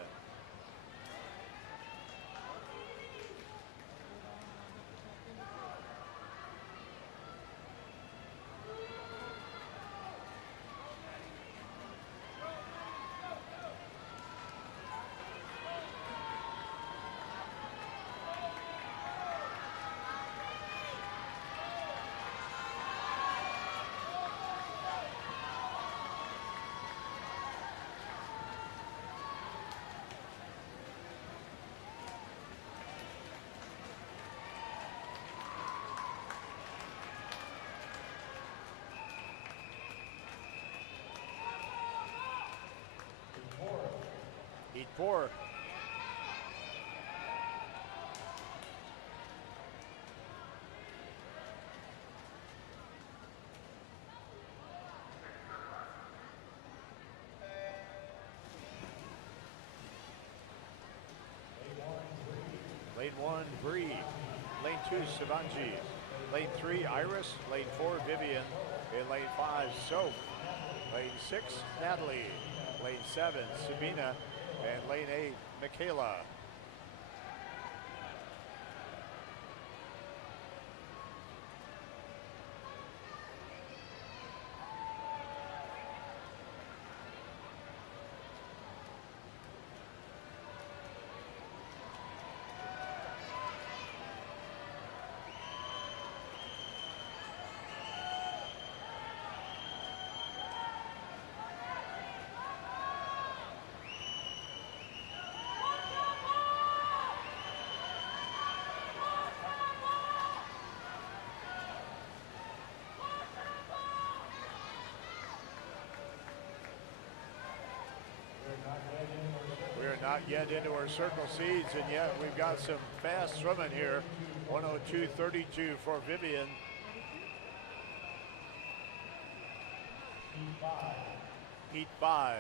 Heat 4. Lane 1, Bree. Lane 2, Sivanji. Lane 3, Iris. Lane 4, Vivian. In lane 5, Soph. Lane 6, Natalie. Lane 7, Sabina. And lane 8, Michaela. Not yet into our circle seeds, and yet we've got some fast swimming here. 102.32 for Vivian. Heat 5.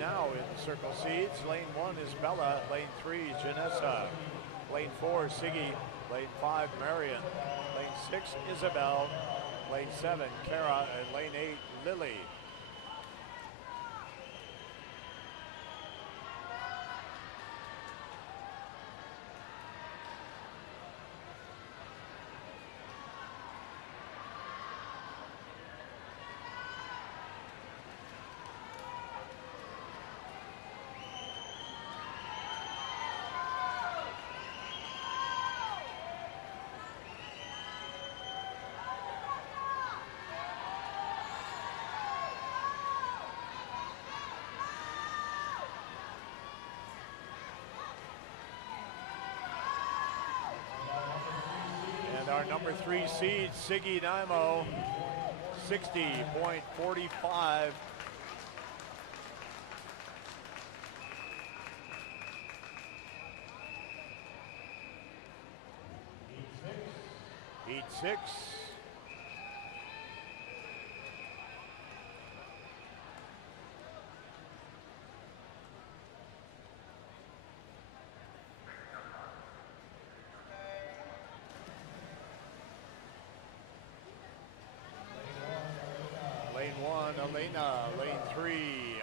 Now in the circle seeds. Lane 1 is Bella. Lane 3, Janessa. Lane 4, Siggy. Lane 5, Marion. Lane 6, Isabel. Lane 7, Kara. And lane 8, Lily. our number 3 seed, Siggy Naimo, 60.45. Heat 6. Lane 1, Elena. Lane 3,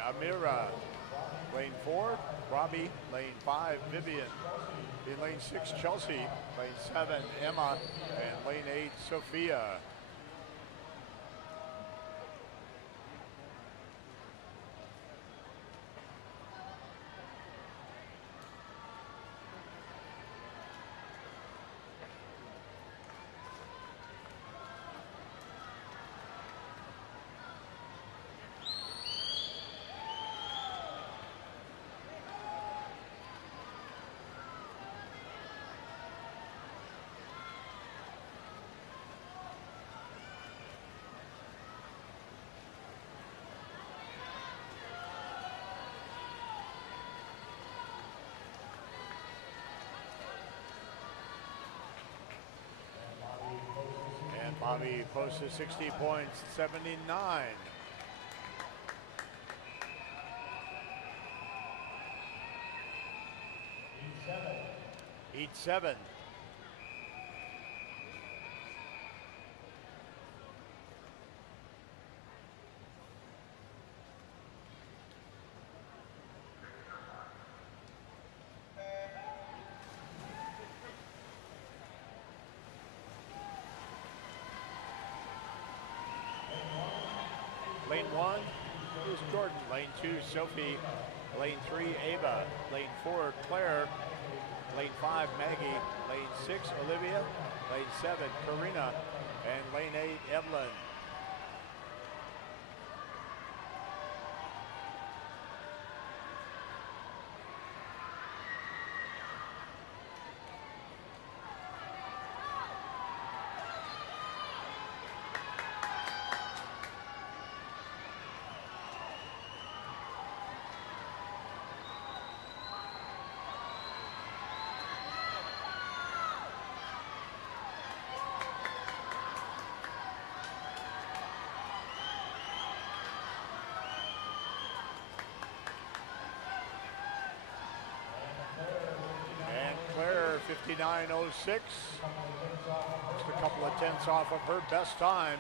Amira. Lane 4, Robbie. Lane 5, Vivian. In lane 6, Chelsea. Lane 7, Emma. And lane 8, Sophia. Bobby posted 60.79. Heat 7. Lane 1 is Jordan. Lane 2, Sophie. Lane 3, Ava. Lane 4, Claire. Lane 5, Maggie. Lane 6, Olivia. Lane 7, Karina. And lane 8, Evelyn. And Claire, 59.06. Just a couple of tenths off of her best time.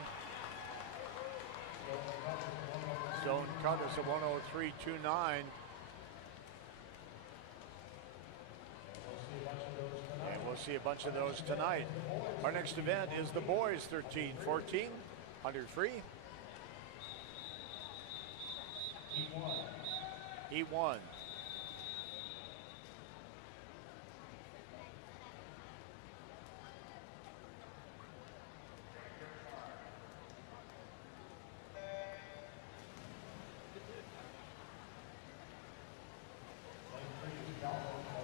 Zone cut is a 103.29. And we'll see a bunch of those tonight. Our next event is the boys 13-14, 100 free. Heat 1.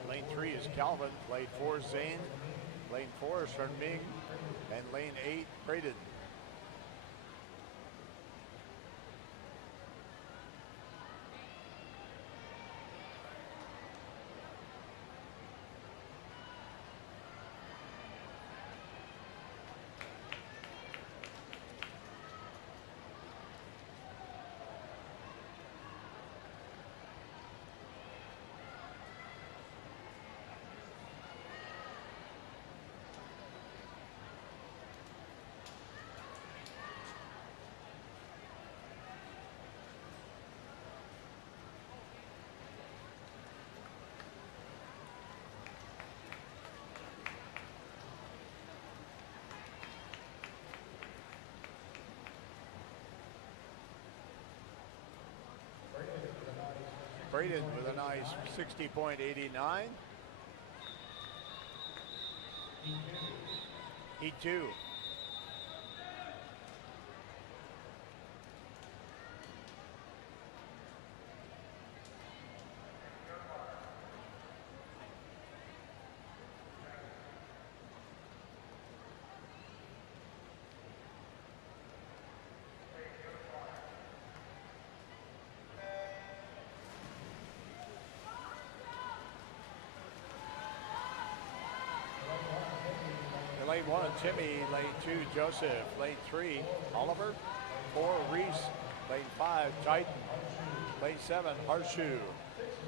Lane 3 is Calvin. Lane 4 is Zane. Lane 4 is Ming. And lane 8, Braden. Braden with a nice 60.89. Heat 2. Lane 1, Timmy. Lane 2, Joseph. Lane 3, Oliver. 4, Reese. Lane 5, Titan. Lane 7, Harshu.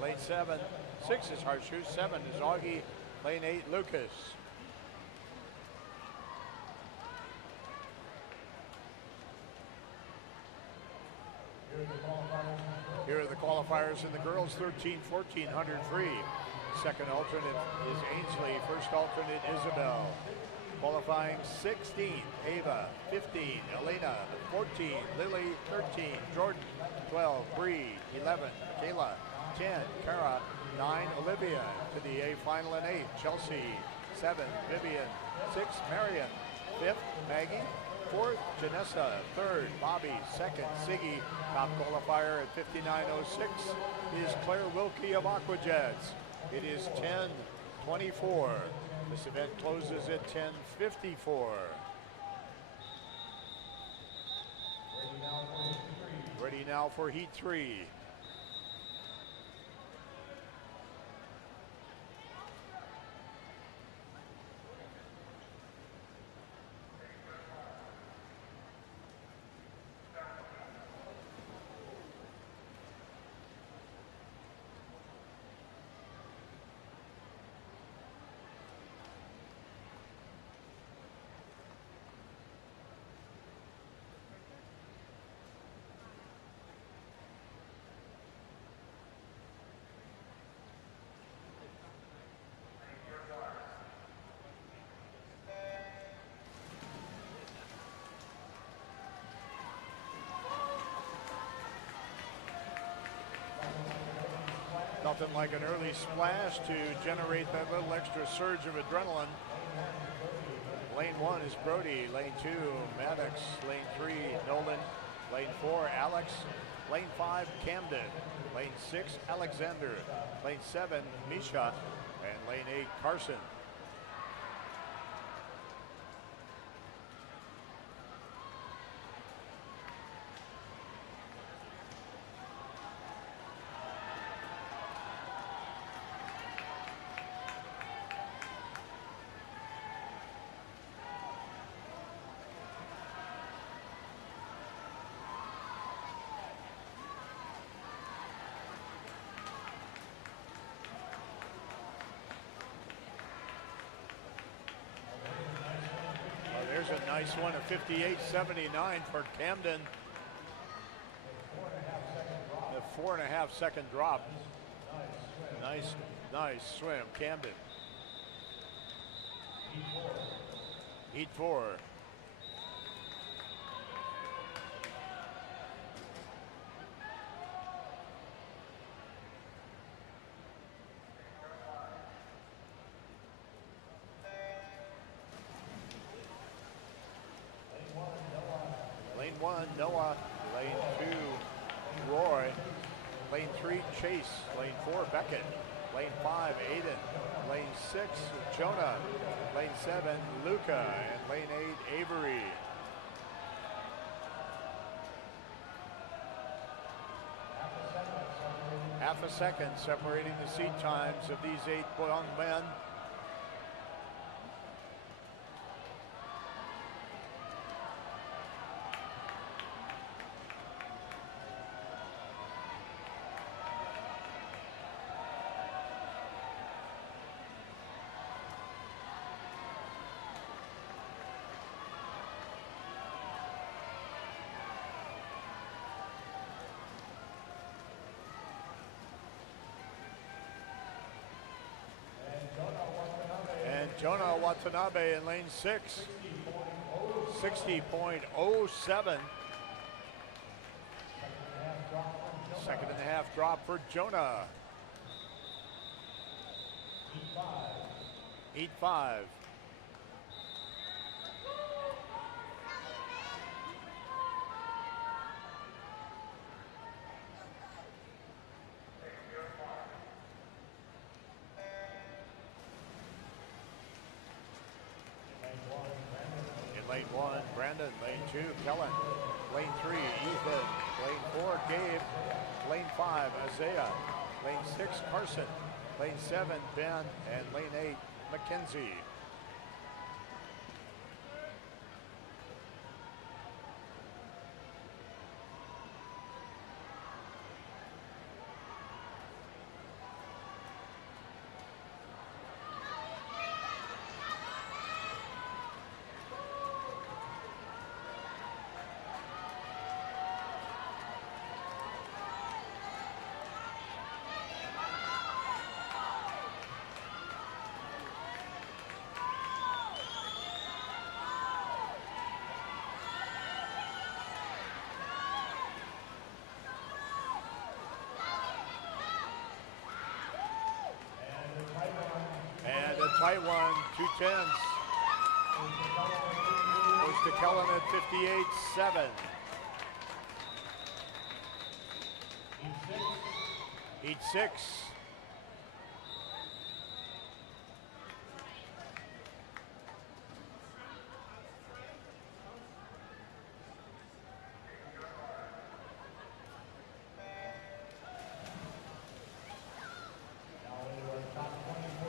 Lane 6 is Harshu. 7 is Augie. Lane 8, Lucas. Here are the qualifiers in the girls, 13, 1400 free. Second alternate is Ainsley. First alternate, Isabel. Qualifying 16, Ava. 15, Elena. 14, Lily. 13, Jordan. 12, Bree. 11, Kayla. 10, Kara. 9, Olivia. To the A final in 8, Chelsea. 7, Vivian. 6, Marion. 5th, Maggie. 4th, Janessa. 3rd, Bobby. 2nd, Siggy. Top qualifier at 59.06 is Claire Wilkie of Aquajets. It is 10:24. This event closes at 10:54. Ready now for Heat 3. Nothing like an early splash to generate that little extra surge of adrenaline. Lane 1 is Brody. Lane 2, Maddox. Lane 3, Nolan. Lane 4, Alex. Lane 5, Camden. Lane 6, Alexander. Lane 7, Misha. And lane 8, Carson. There's a nice one, a 58.79 for Camden. A 4.5 second drop. Nice swim, Camden. Heat 4. Lane 1, Noah. Lane 2, Roy. Lane 3, Chase. Lane 4, Beckett. Lane 5, Aiden. Lane 6, Jonah. Lane 7, Luca. And lane 8, Avery. Half a second separating the seat times of these 8 young men. Jonah Watanabe in lane 6, 60.07. Second and a half drop for Jonah. Heat 5. Lane 1, Brandon. Lane 2, Kellen. Lane 3, Ethan. Lane 4, Gabe. Lane 5, Isaiah. Lane 6, Carson. Lane 7, Ben. And lane 8, Mackenzie. tight one, 2/10. Goes to Kellen at 58-7. Heat 6.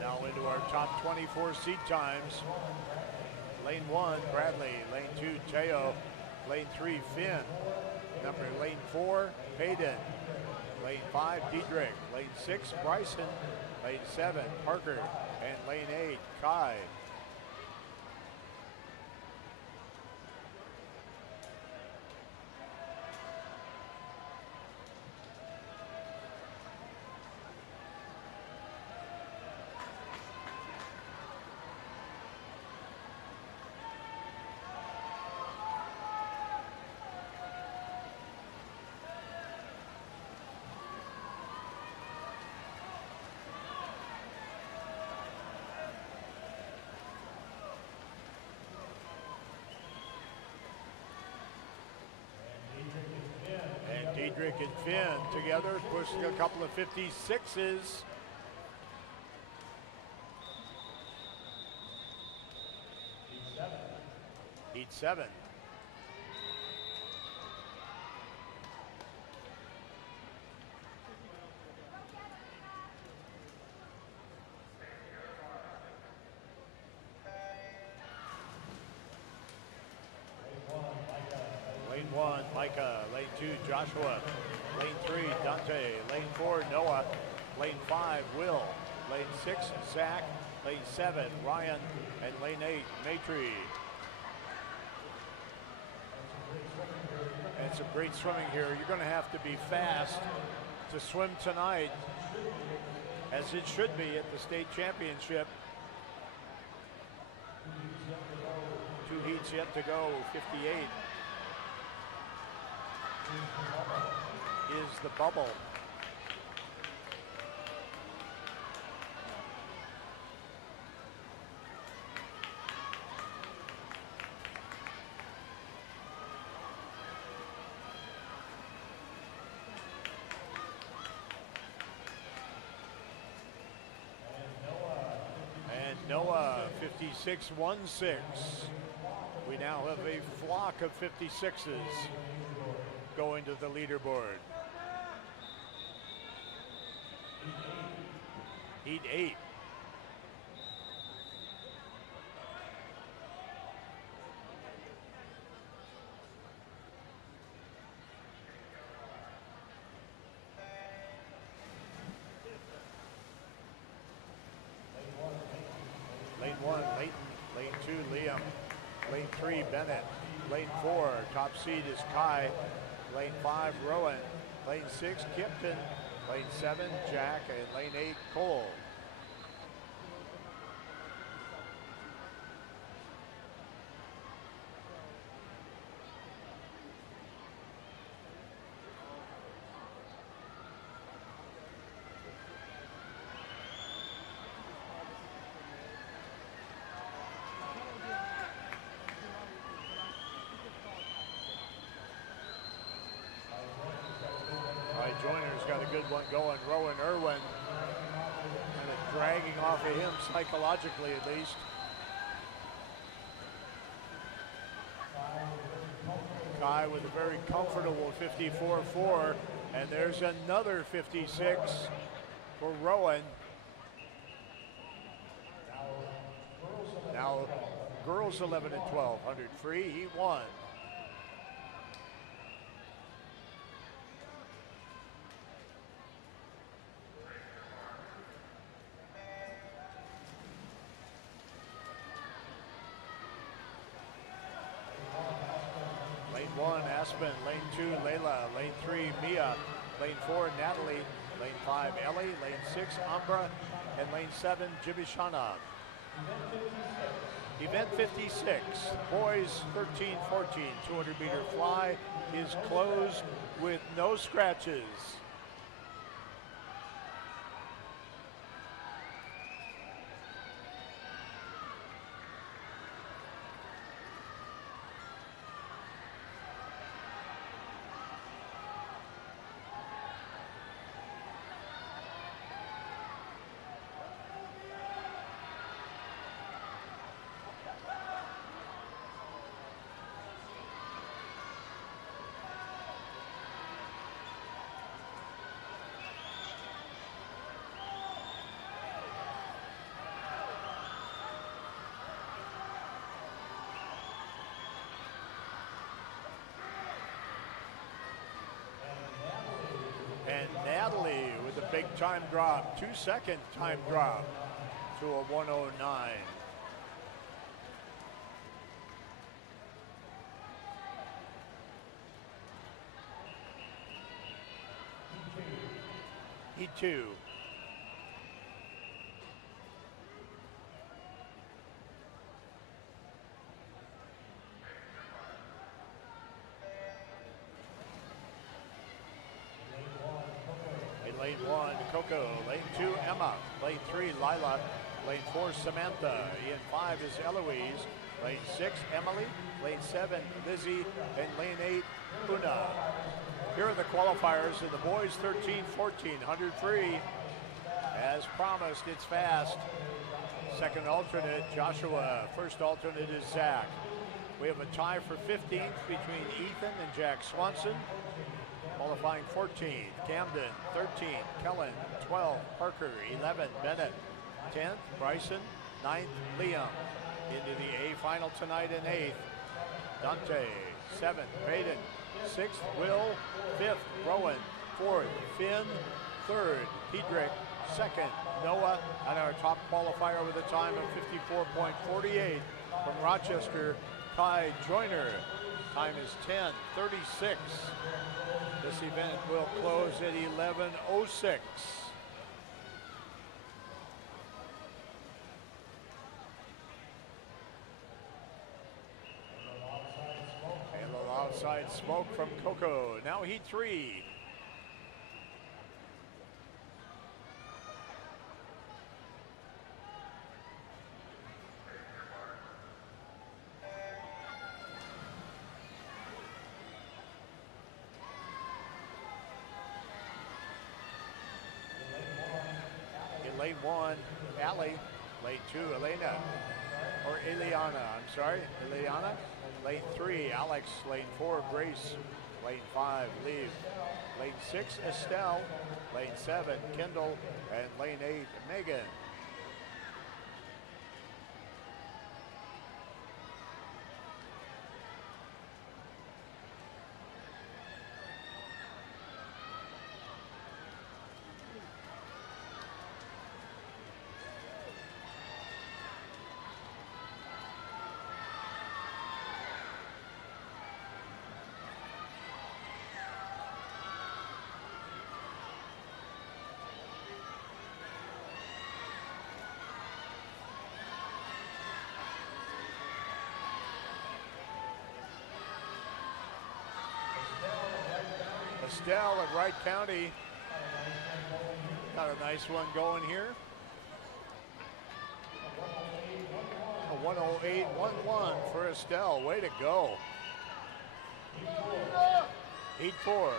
Now into our top 24 seat times. Lane 1, Bradley. Lane 2, Teo. Lane 3, Finn. Lane 4, Hayden. Lane 5, Diedrich. Lane 6, Bryson. Lane 7, Parker. And lane 8, Kai. Diedrich and Finn together, pushing a couple of 56s. Heat 7. Lane 1, Micah. Lane 2, Joshua. Lane 3, Dante. Lane 4, Noah. Lane 5, Will. Lane 6, Zach. Lane 7, Ryan. And lane 8, Matry. And some great swimming here. You're going to have to be fast to swim tonight, as it should be at the state championship. 2 heats yet to go, 58 is the bubble. And Noah, 56.16. We now have a flock of 56s going to the leaderboard. Heat 8. Lane 1, Leighton. Lane 2, Liam. Lane 3, Bennett. Lane 4, top seed is Kai. Lane 5, Rowan. Lane 6, Kipton. Lane 7, Jack. And lane 8, Cole. Joyner's got a good one going. Rowan Irwin kind of dragging off of him psychologically, at least. Kai with a very comfortable 54.4, and there's another 56 for Rowan. Now girls 11 and 1200 free. He won. Lane 1, Aspen. Lane 2, Layla. Lane 3, Mia. Lane 4, Natalie. Lane 5, Ellie. Lane 6, Ambra. And lane 7, Jibishana. Event 56, boys 13-14, 200-meter fly is closed with no scratches. big time drop, 2-second time drop to a 109. Heat 2. Lane 1, Coco. Lane 2, Emma. Lane 3, Lila. Lane 4, Samantha. In 5 is Eloise. Lane 6, Emily. Lane 7, Lizzie. And lane 8, Una. Here are the qualifiers in the boys 13, 14, 100 free. As promised, it's fast. Second alternate, Joshua. First alternate is Zach. We have a tie for 15th between Ethan and Jack Swanson. Qualifying 14th, Camden. 13th, Kellen. 12th, Parker. 11th, Bennett. 10th, Bryson. 9th, Liam. Into the A final tonight in 8th, Dante. 7th, Peyton. 6th, Will. 5th, Rowan. 4th, Finn. 3rd, Pedrick. 2nd, Noah. And our top qualifier with a time of 54.48 from Rochester, Kai Joyner. Time is 10:36. This event will close at 11:06. And a little outside smoke from Coco. Now Heat 3. Lane 1, Allie. Lane 2, Elena. Or Eliana, I'm sorry. Eliana. Lane 3, Alex. Lane 4, Grace. Lane 5, Liv. Lane 6, Estelle. Lane 7, Kendall. And lane 8, Megan. Estelle at Wright County. Got a nice one going here. A 108.11 for Estelle. Way to go. Heat 4.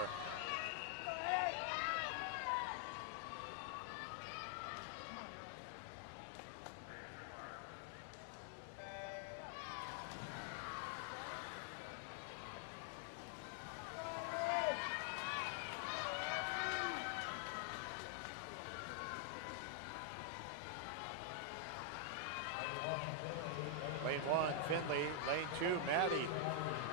Lane 1, Finley. Lane 2, Maddie.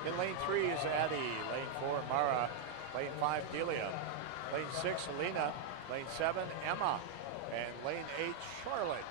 In lane 3 is Addie. Lane 4, Mara. Lane 5, Delia. Lane 6, Alina. Lane 7, Emma. And lane 8, Charlotte.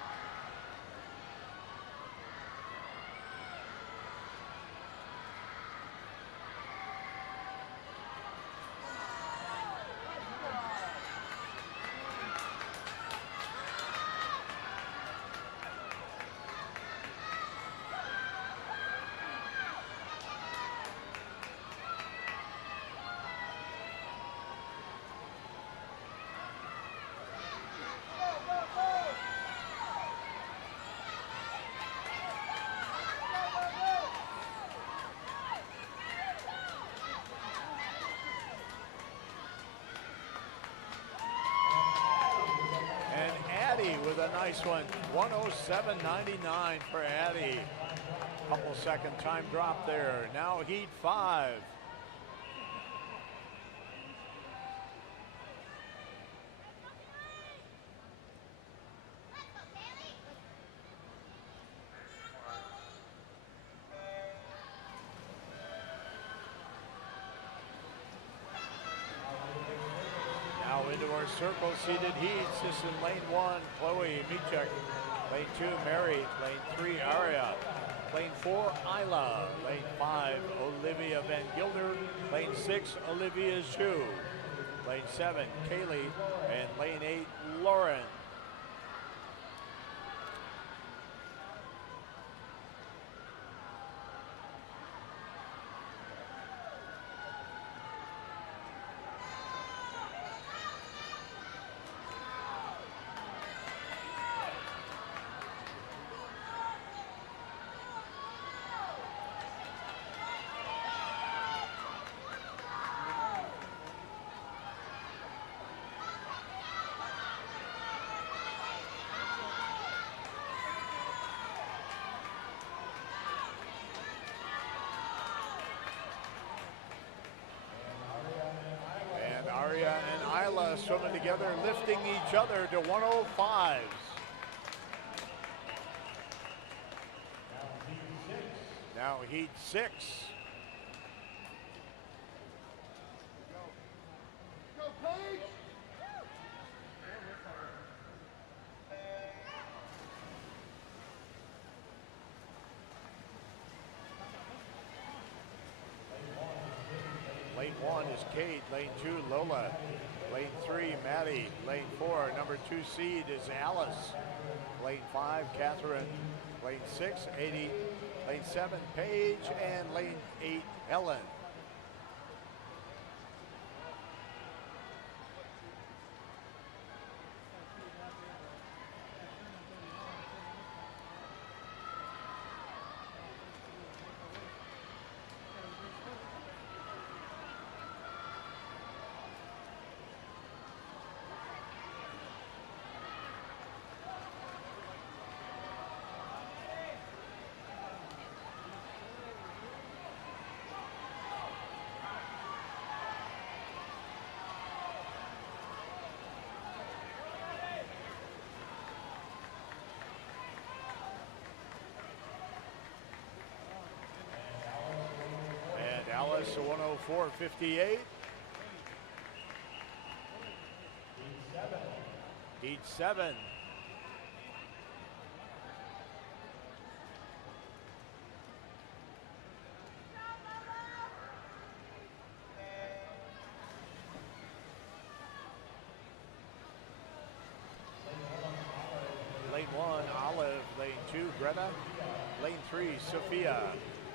With a nice one, 107.99 for Addie. Couple second time drop there. Now Heat 5. Now into more circle seated heats. This is lane 1, Chloe Michek. Lane 2, Mary. Lane 3, Aria. Lane 4, Isla. Lane 5, Olivia Van Gilder. Lane 6, Olivia Zhu. Lane 7, Kaylee. And lane 8, Lauren. Aria and Isla swimming together, lifting each other to 105s. Now heat 6. Lane 1 is Kate. Lane 2, Lola. Lane 3, Maddie. Lane 4, number 2 seed is Alice. Lane 5, Catherine. Lane 6, 80. Lane 7, Paige. And lane 8, Helen. Alice, a 104.58. Heat 7. Lane 1, Olive. Lane 2, Greta. Lane 3, Sophia.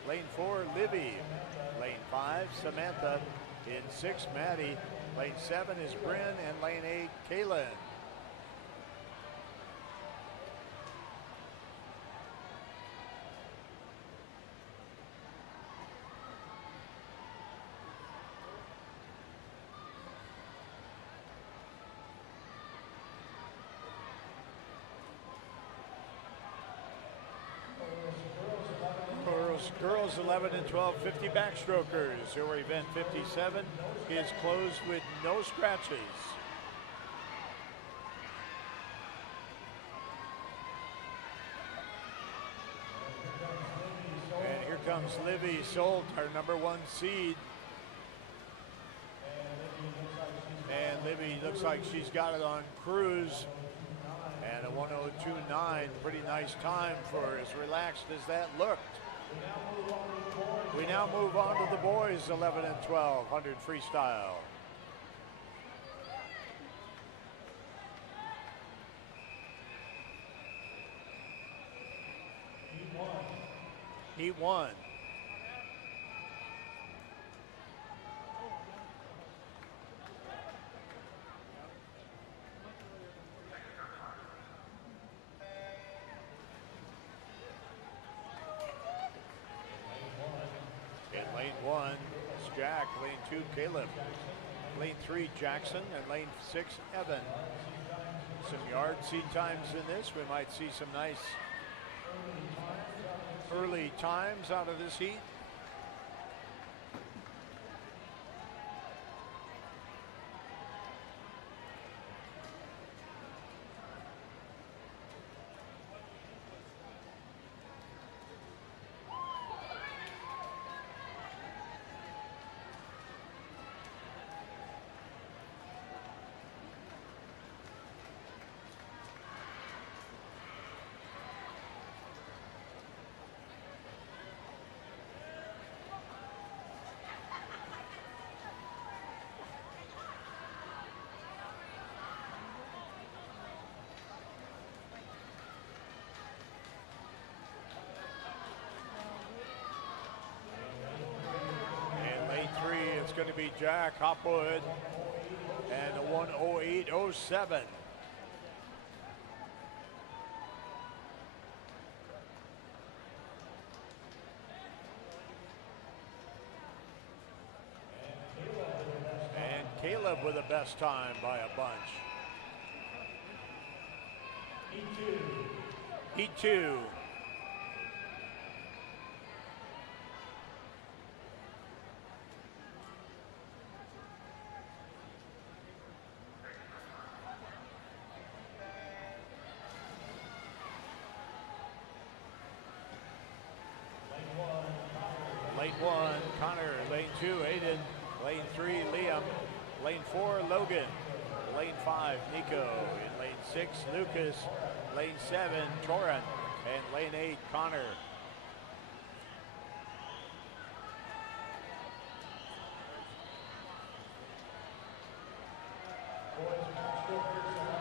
Lane 4, Libby. Lane 5, Samantha. In 6, Maddie. Lane 7 is Bryn, and lane 8, Kaylin. Girls 11 and 12, 50 backstrokers. Your event 57 is closed with no scratches. And here comes Livy Solt, our number 1 seed. And Livy looks like she's got it on cruise. And a 102.9, pretty nice time for as relaxed as that looked. We now move on to the boys 11 and 12, 100 freestyle. Heat 1. Lane 1 is Jack, lane 2 Caleb, lane 3 Jackson, and lane 6 Evan. Some yard seat times in this. We might see some nice early times out of this heat. going to be Jack Hopwood and a 1:08.07. And Caleb with the best time by a bunch. Heat 2. Lane 1, Connor. Lane 2, Aiden. Lane 3, Liam. Lane 4, Logan. Lane 5, Nico. In lane 6, Lucas. Lane 7, Torin. And lane 8, Connor.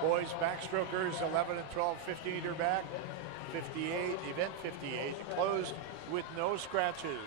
Boys backstrokers 11 and 12, 50-meter back. 58, event 58, closed with no scratches.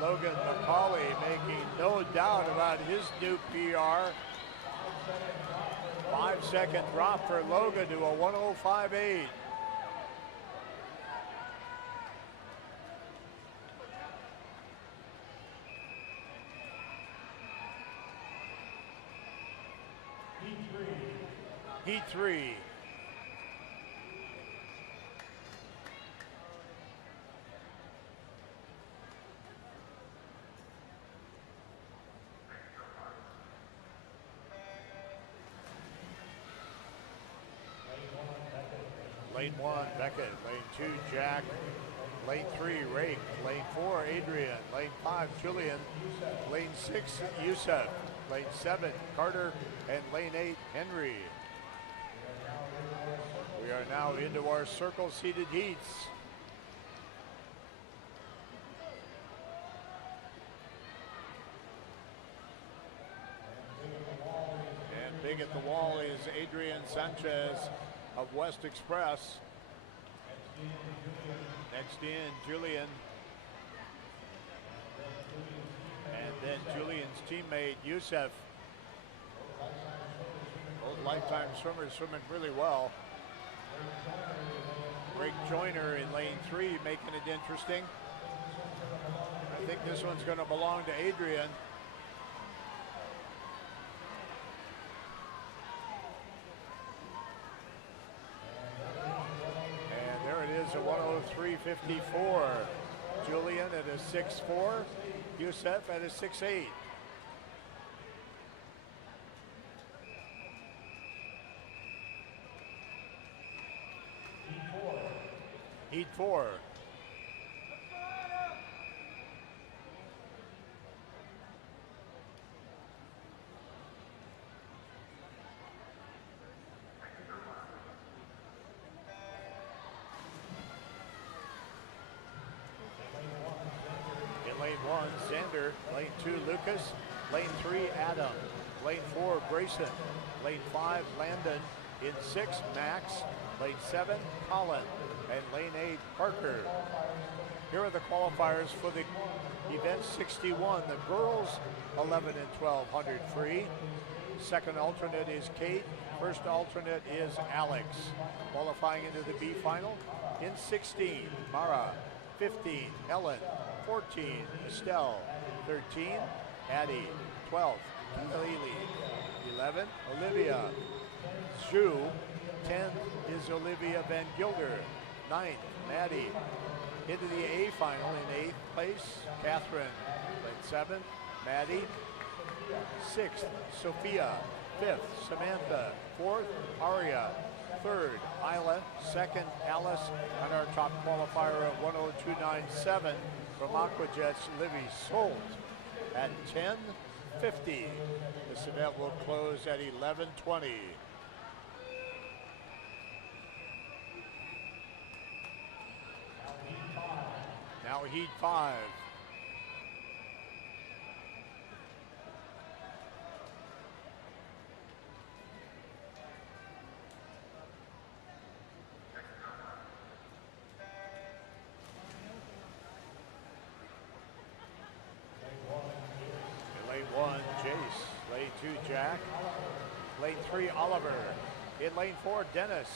Logan McCauley making no doubt about his new PR. 5-second drop for Logan to a 1:05.8. Heat 3. Lane 1, Beckett. Lane 2, Jack. Lane 3, Rake. Lane 4, Adrian. Lane 5, Julian. Lane 6, Yusuf. Lane 7, Carter. And lane 8, Henry. We are now into our circle-seated heats. And big at the wall is Adrian Sanchez of West Express. Next in, Julian. And then Julian's teammate, Yusuf. Both lifetime swimmers swimming really well. Greg Joyner in lane 3 making it interesting. I think this one's going to belong to Adrian. A 1:03.54. Julian at a 6:4. Yusuf at a 6:8. Heat 4. Lane 1, Xander. Lane 2, Lucas. Lane 3, Adam. Lane 4, Grayson. Lane 5, Landon. In 6, Max. Lane 7, Colin. And lane 8, Parker. Here are the qualifiers for the event 61. The girls 11 and 1200 free. Second alternate is Kate. First alternate is Alex. Qualifying into the B final in 16, Mara. 15, Ellen. 14, Estelle. 13, Addie. 12, Kaylee. 11, Olivia. Sue. 10 is Olivia Van Gilder. 9th, Maddie. Into the A final in 8th place, Catherine. Lane 7th, Maddie. 6th, Sophia. 5th, Samantha. 4th, Aria. 3rd, Isla. 2nd, Alice. And our top qualifier at 1:02.97 from Aquajets, Livy Solt. At 10, 10:50. This event will close at 11:20. Now heat 5. In lane 1, Jace. Lane 2, Jack. Lane 3, Oliver. In lane 4, Dennis.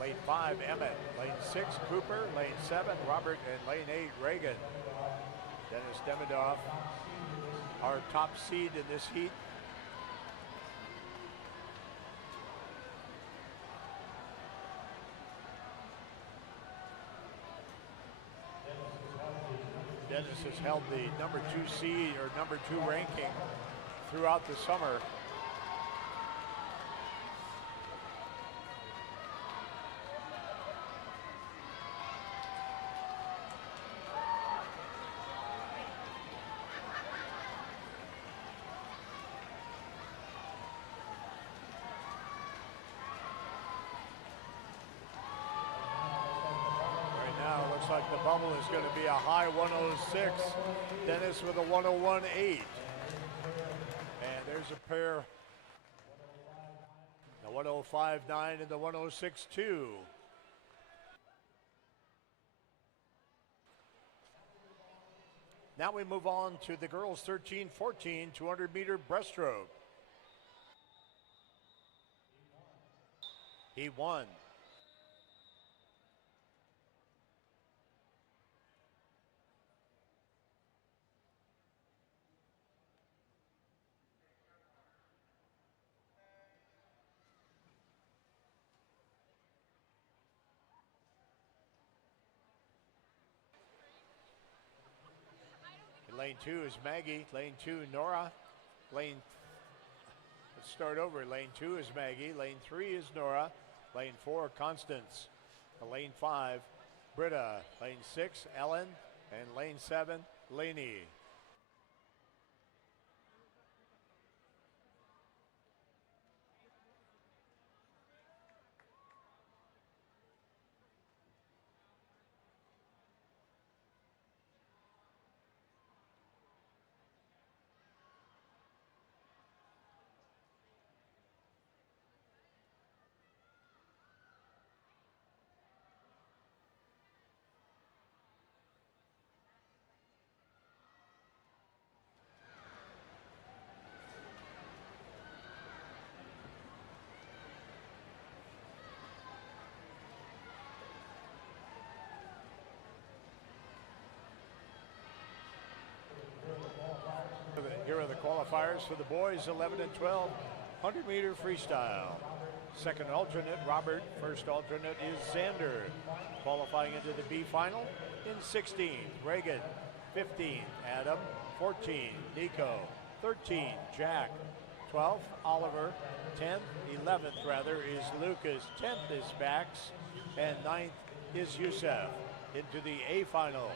Lane 5, Emmett. Lane 6, Cooper. Lane 7, Robert. And lane 8, Reagan. Dennis Demidov, our top seed in this heat. Dennis has held the number 2 seed or number 2 ranking throughout the summer. Looks like the bubble is going to be a high 106. Dennis with a 101.8. And there's a pair, the 105.9 and the 106.2. Now we move on to the girls 13-14 200-meter breaststroke. He won. Lane 2 is Maggie. Lane 2, Nora. Let's start over. Lane 2 is Maggie. Lane 3 is Nora. Lane 4, Constance. Lane 5, Britta. Lane 6, Ellen. And lane 7, Lainey. Here are the qualifiers for the boys 11 and 12, 100-meter freestyle. Second alternate, Robert. First alternate is Xander. Qualifying into the B final in 16th, Reagan. 15th, Adam. 14th, Nico. 13th, Jack. 12th, Oliver. 10th, 11th rather, is Lucas. 10th is Bax. And 9th is Youssef. Into the A final.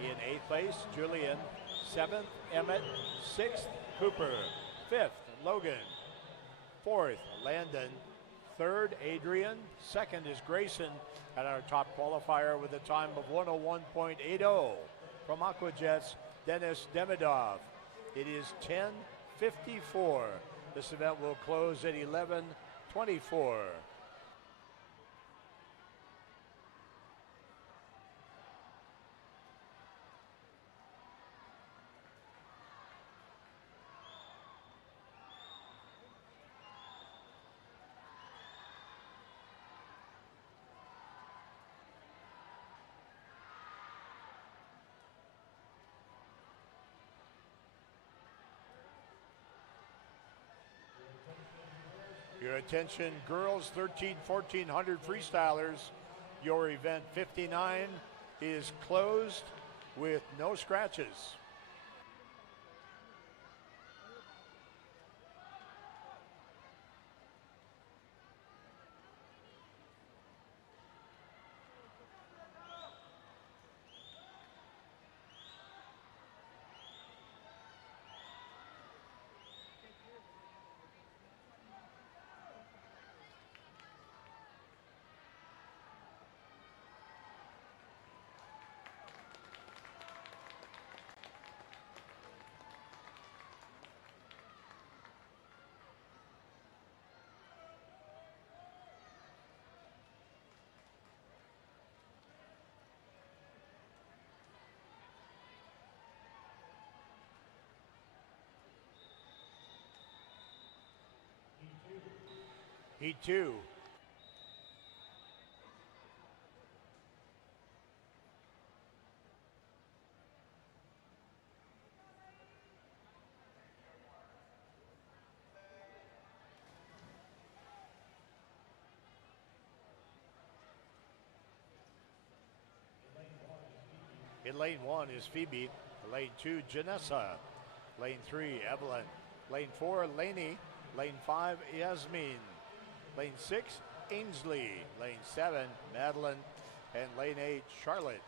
In 8th place, Julian. 7th, Emmett. 6th, Cooper. 5th, Logan. 4th, Landon. 3rd, Adrian. 2nd is Grayson. And our top qualifier with a time of 101.80 from Aquatics, Dennis Demidov. It is 10:54. This event will close at 11:24. Your attention, girls 13-1400 freestylers. Your event 59 is closed with no scratches. Heat 2. In lane 1 is Phoebe. Lane 2, Janessa. Lane 3, Evelyn. Lane 4, Laney. Lane 5, Yasmin. Lane 6, Ainsley. Lane 7, Madeline. And lane 8, Charlotte.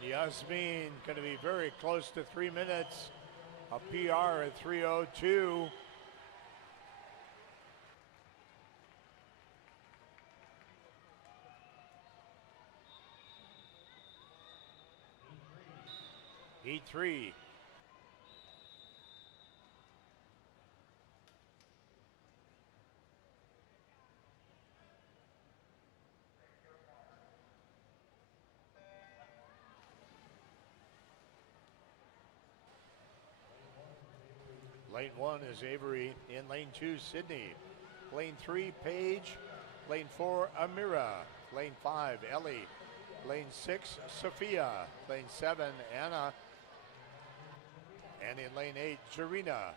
And Yasmin going to be very close to 3 minutes. A PR at 3:02. Heat 3. Lane 1 is Avery. In lane 2, Sydney. Lane 3, Paige. Lane 4, Amira. Lane 5, Ellie. Lane 6, Sophia. Lane 7, Anna. And in lane 8, Jarina.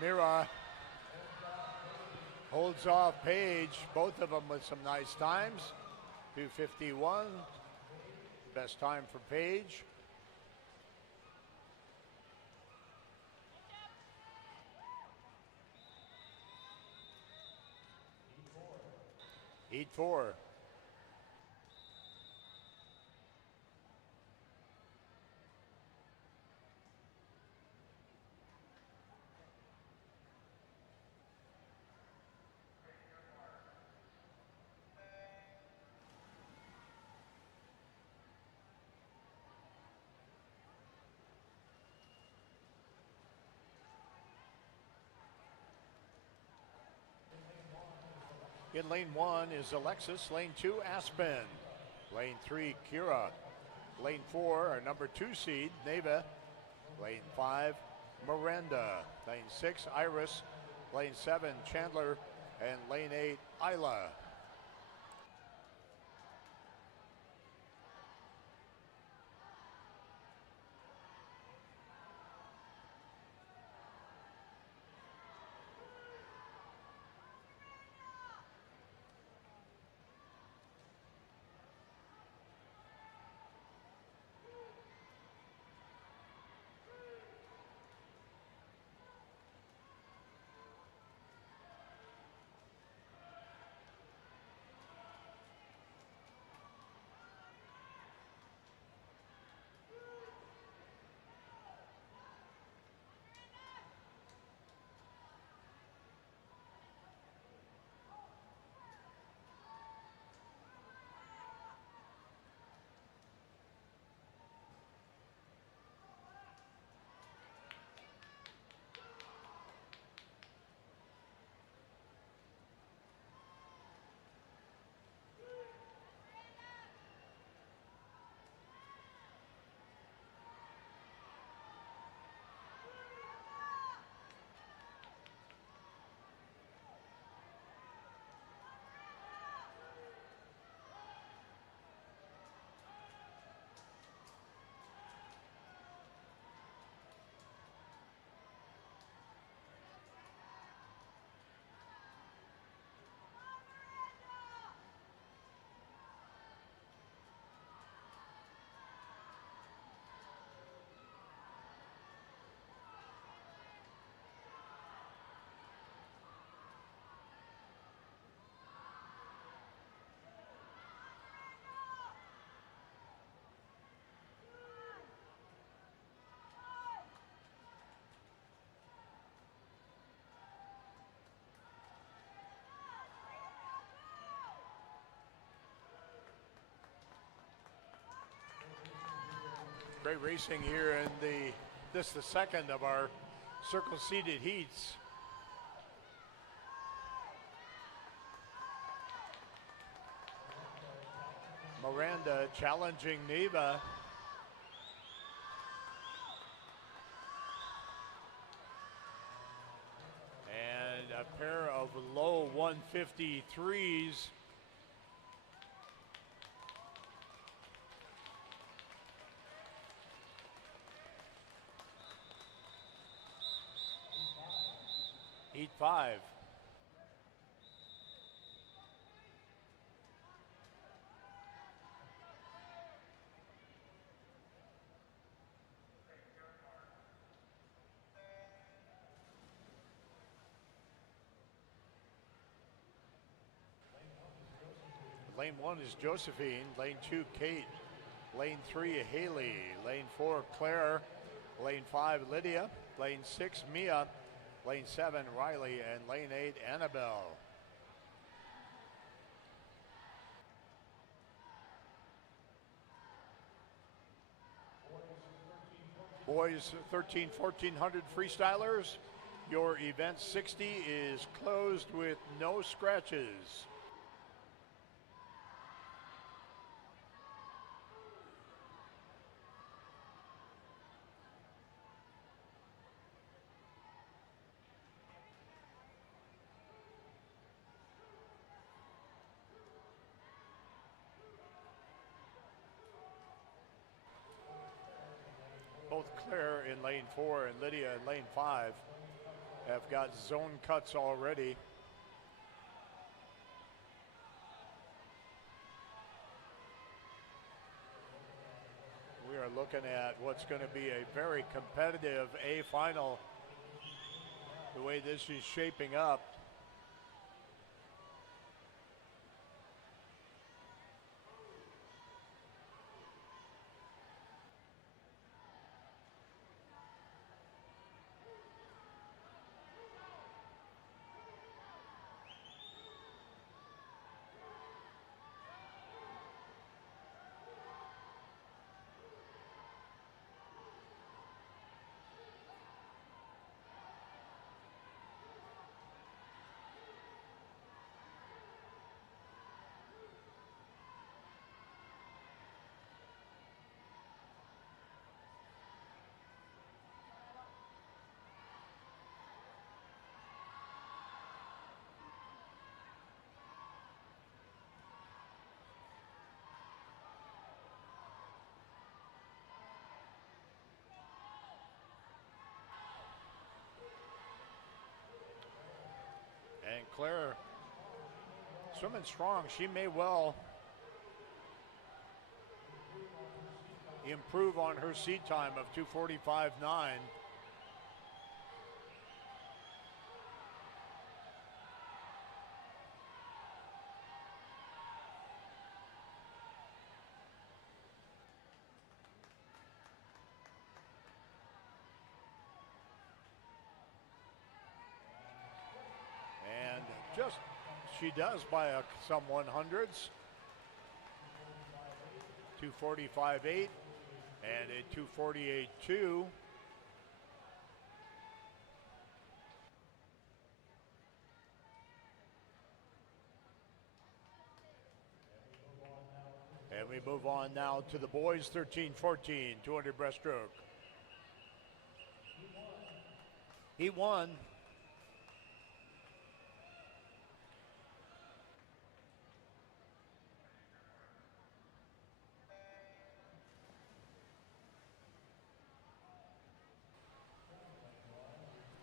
Mira holds off Page, both of them with some nice times. 2:51, best time for Page. Heat 4. In lane 1 is Alexis, lane 2 Aspen, lane 3 Kira, lane 4 our number 2 seed Neva, lane 5 Miranda, lane 6 Iris, lane 7 Chandler, and lane 8 Isla. Great racing here in the second of our circle seated heats. Miranda challenging Neva. And a pair of low 153s. Heat 5. Lane 1 is Josephine, lane 2 Kate, lane 3 Haley, lane 4 Claire, lane 5 Lydia, lane 6 Mia, lane 7 Riley, and lane 8 Annabelle. Boys 13-1400 freestylers, your event 60 is closed with no scratches. Both Claire in lane 4 and Lydia in lane 5. have got zone cuts already. We are looking at what's going to be a very competitive A final, the way this is shaping up. And Claire swimming strong. She may well improve on her seat time of 2:45.9. And just, she does by some 100s. 2:45.8 and a 2:48.2. And we move on now to the boys 13-14, 200 breaststroke. He won.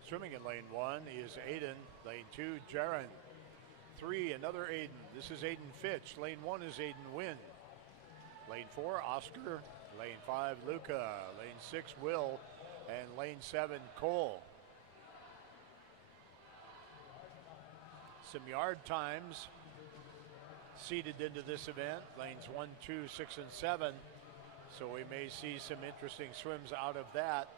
Swimming in lane 1 is Aiden. Lane 2, Jaron. 3, another Aiden. This is Aiden Fitch. Lane 1 is Aiden Wynn. Lane 4, Oscar. Lane 5, Luca. Lane 6, Will. And lane 7, Cole. Some yard times seeded into this event. Lanes 1, 2, 6, and 7. So we may see some interesting swims out of that.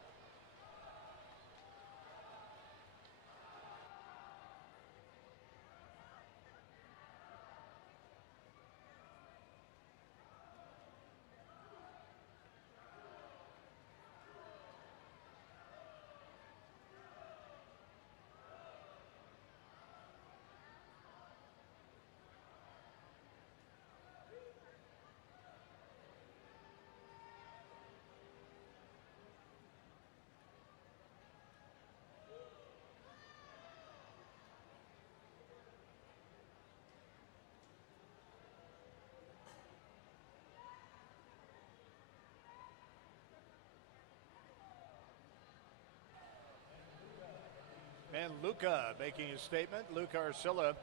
And Luca making his statement. Luca Arcilla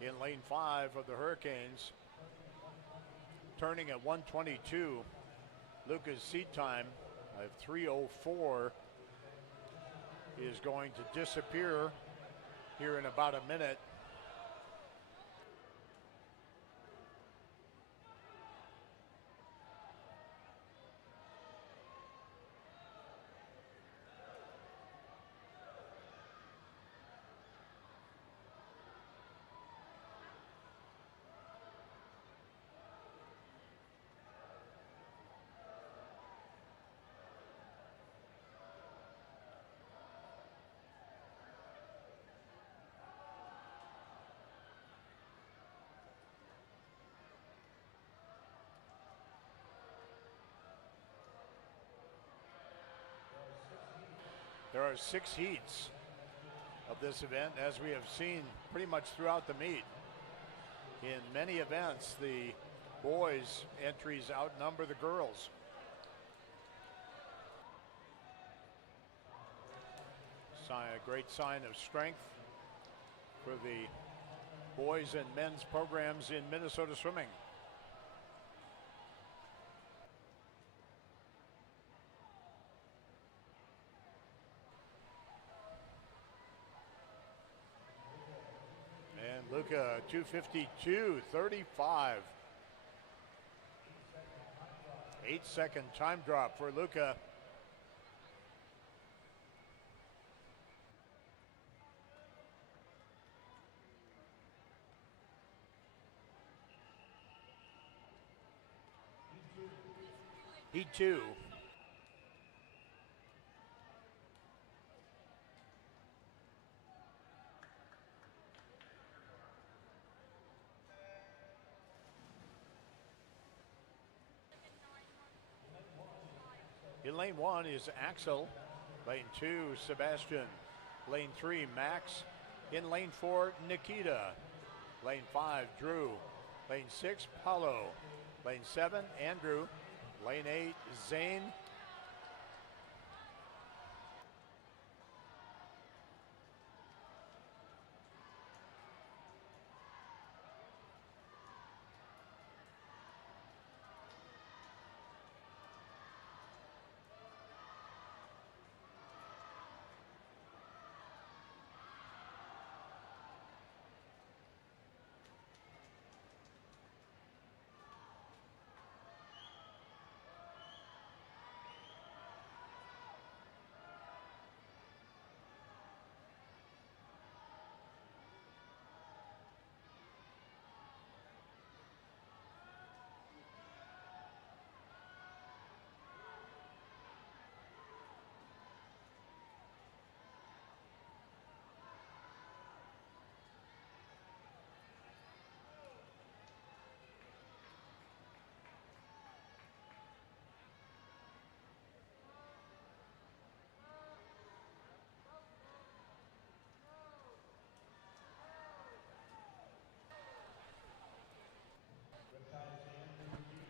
in lane 5 of the Hurricanes. Turning at 1:22. Luca's seat time of 3:04 is going to disappear here in about a minute. There are 6 heats of this event, as we have seen pretty much throughout the meet. In many events, the boys' entries outnumber the girls. A great sign of strength for the boys and men's programs in Minnesota swimming. And Luca, 2:52.35. 8-second time drop for Luca. Heat 2. In lane 1 is Axel. Lane 2, Sebastian. Lane 3, Max. In lane 4, Nikita. Lane 5, Drew. Lane 6, Paulo. Lane 7, Andrew. Lane 8, Zane.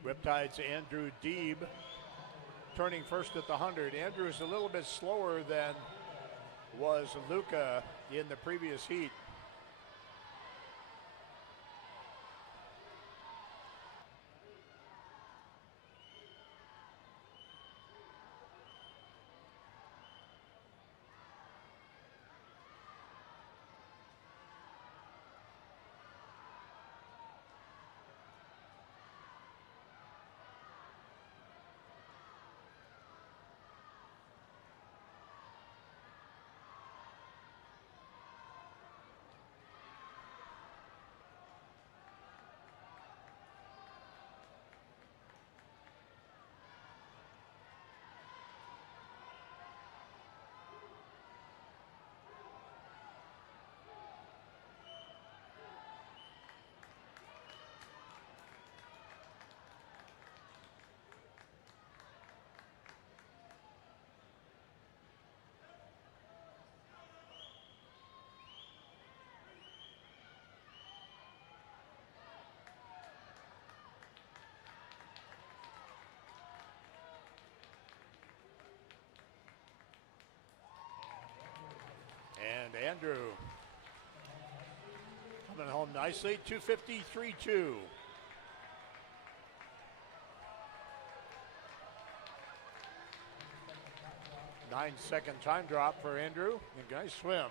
Riptide's Andrew Deeb turning first at the 100. Andrew is a little bit slower than was Luca in the previous heat. And Andrew coming home nicely, 2:53.2. Nine-second time drop for Andrew. And guys swim.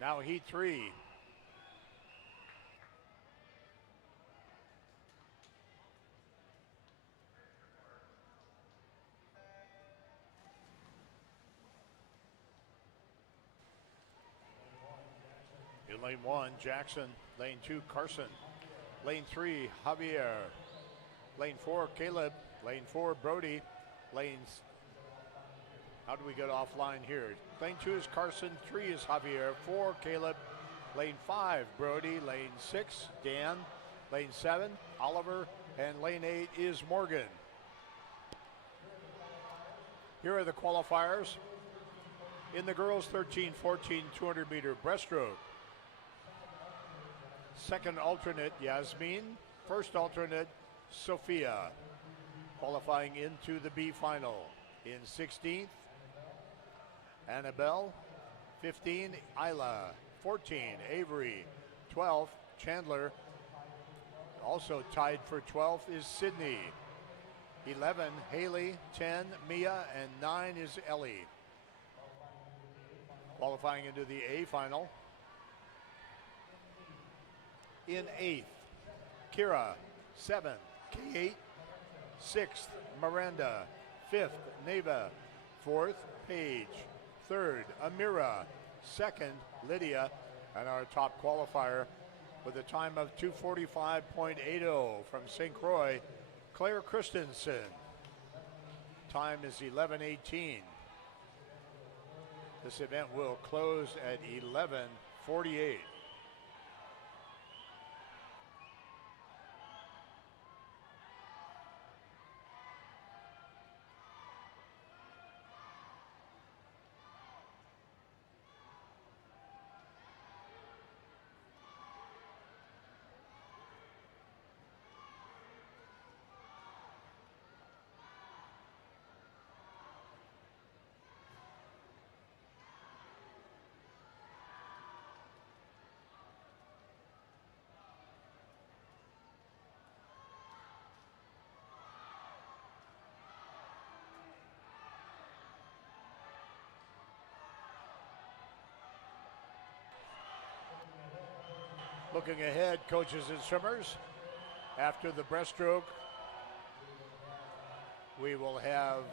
Now heat 3. In lane 1, Jackson. Lane 2, Carson. Lane 3, Javier. Lane 4, Caleb. Lane 4, Brody. Lanes. How do we get offline here? Lane 2 is Carson. 3 is Javier. 4, Caleb. Lane 5, Brody. Lane 6, Dan. Lane 7, Oliver. And lane 8 is Morgan. Here are the qualifiers. In the girls 13-14 200-meter breaststroke. Second alternate, Yasmin. First alternate, Sophia. Qualifying into the B final. In 16th, Annabelle. 15, Isla. 14, Avery. 12, Chandler. Also tied for 12th is Sydney. 11, Haley. 10, Mia. And 9 is Ellie. Qualifying into the A final. In 8th, Kira. 7th, Kate. 6th, Miranda. 5th, Neva. 4th, Paige. 3rd, Amira. 2nd, Lydia. And our top qualifier with a time of 2:45.80 from St. Croix, Claire Christensen. Time is 11:18. This event will close at 11:48. Looking ahead, coaches and swimmers, after the breaststroke, we will have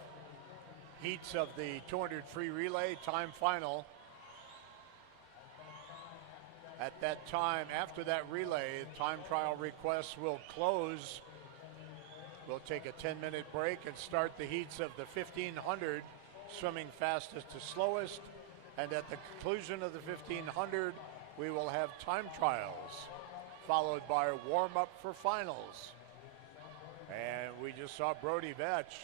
heats of the 200 free relay time final. At that time, after that relay, time trial requests will close. We'll take a 10-minute break and start the heats of the 1500, swimming fastest to slowest. And at the conclusion of the 1500, we will have time trials, followed by a warm-up for finals. And we just saw Brody Vetch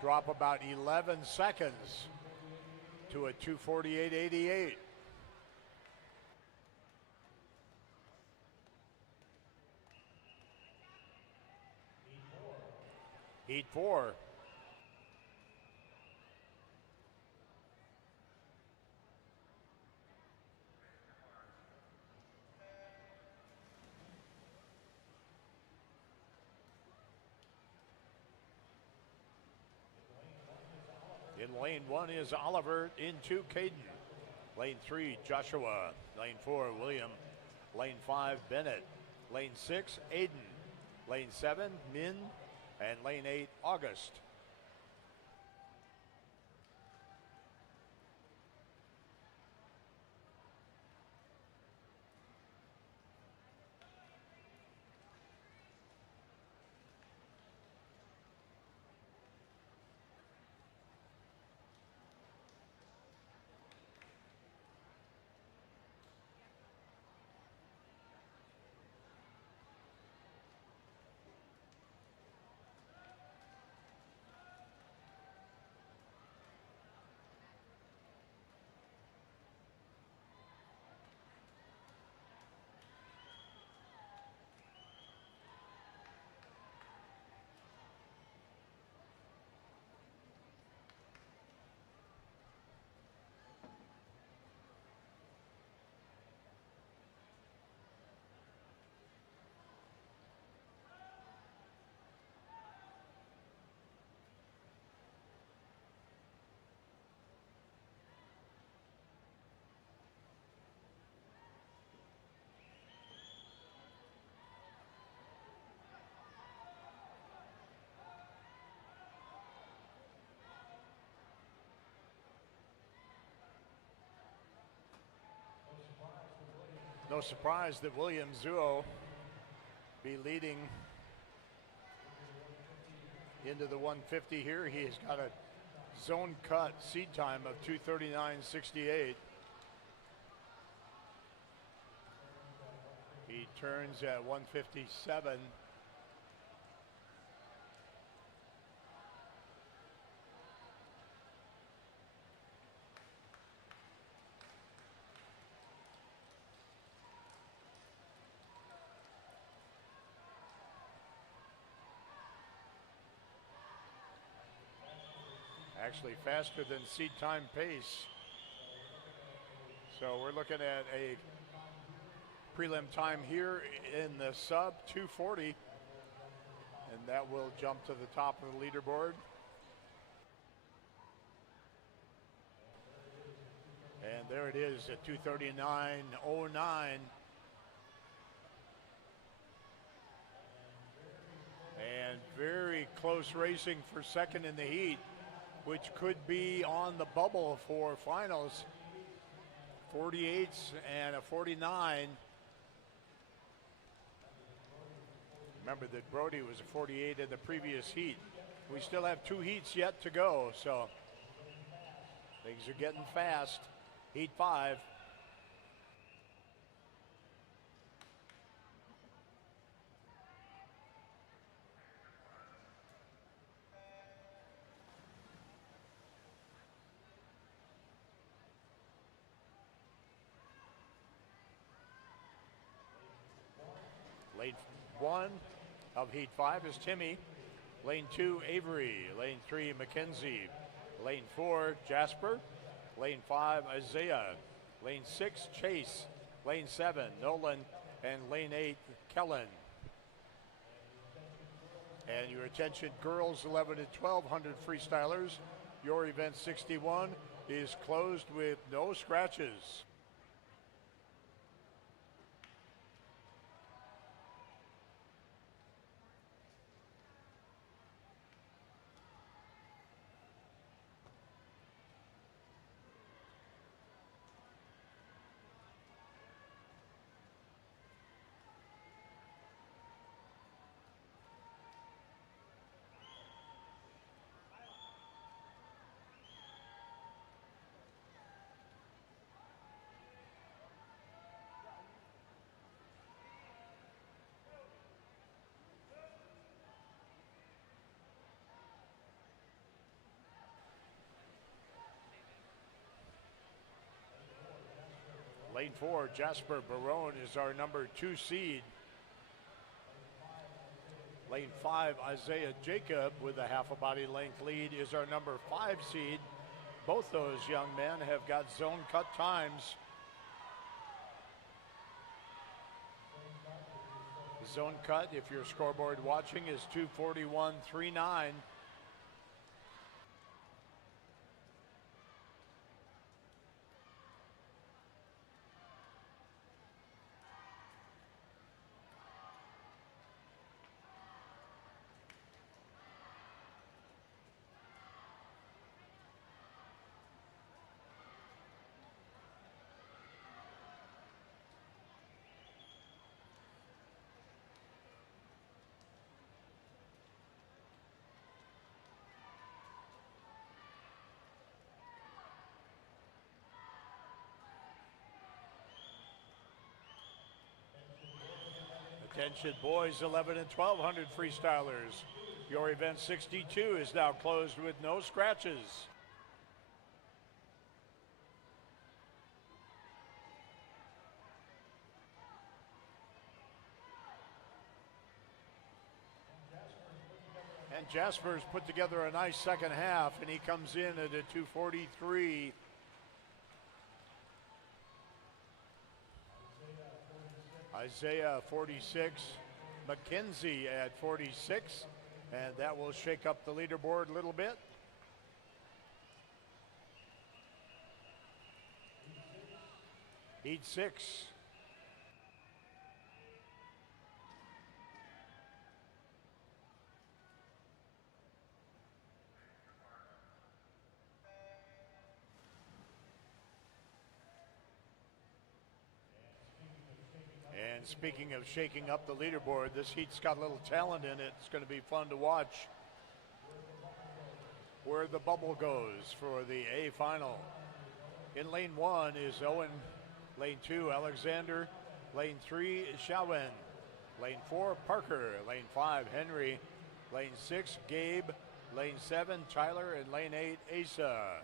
drop about 11 seconds to a 2:48.88. Heat 4. In lane 1 is Oliver, in 2, Caden. Lane 3, Joshua. Lane 4, William. Lane 5, Bennett. Lane 6, Aiden. Lane 7, Min. And lane 8, August. No surprise that William Zuo be leading into the 150 here. He has got a zone cut seed time of 2:39.68. He turns at 1:57. Actually faster than seed time pace. So we're looking at a prelim time here in the sub 240. And that will jump to the top of the leaderboard. And there it is at 239.09. And very close racing for second in the heat, which could be on the bubble for finals. 48s and a 49. Remember that Brody was a 48 in the previous heat. We still have 2 heats yet to go, so things are getting fast. Heat 5. Lane 1 of Heat 5 is Timmy. Lane 2, Avery. Lane 3, Mackenzie. Lane 4, Jasper. Lane 5, Isaiah. Lane 6, Chase. Lane 7, Nolan. And lane 8, Kellen. And your attention, girls 11 and 1200 freestylers. Your event 61 is closed with no scratches. Lane 4, Jasper Barone is our number 2 seed. Lane 5, Isaiah Jacob with a half a body length lead is our number 5 seed. Both those young men have got zone cut times. The zone cut, if you're scoreboard watching, is 2:41.39. Attention boys 11 and 1200 freestylers. Your event 62 is now closed with no scratches. And Jasper's put together a nice second half, and he comes in at a 2:43. Isaiah 46, Mackenzie at 46, and that will shake up the leaderboard a little bit. Heat 6. And speaking of shaking up the leaderboard, this heat's got a little talent in it. It's going to be fun to watch where the bubble goes for the A final. In lane 1 is Owen. Lane 2, Alexander. Lane 3, Shawen. Lane 4, Parker. Lane 5, Henry. Lane 6, Gabe. Lane 7, Tyler. And lane 8, Asa.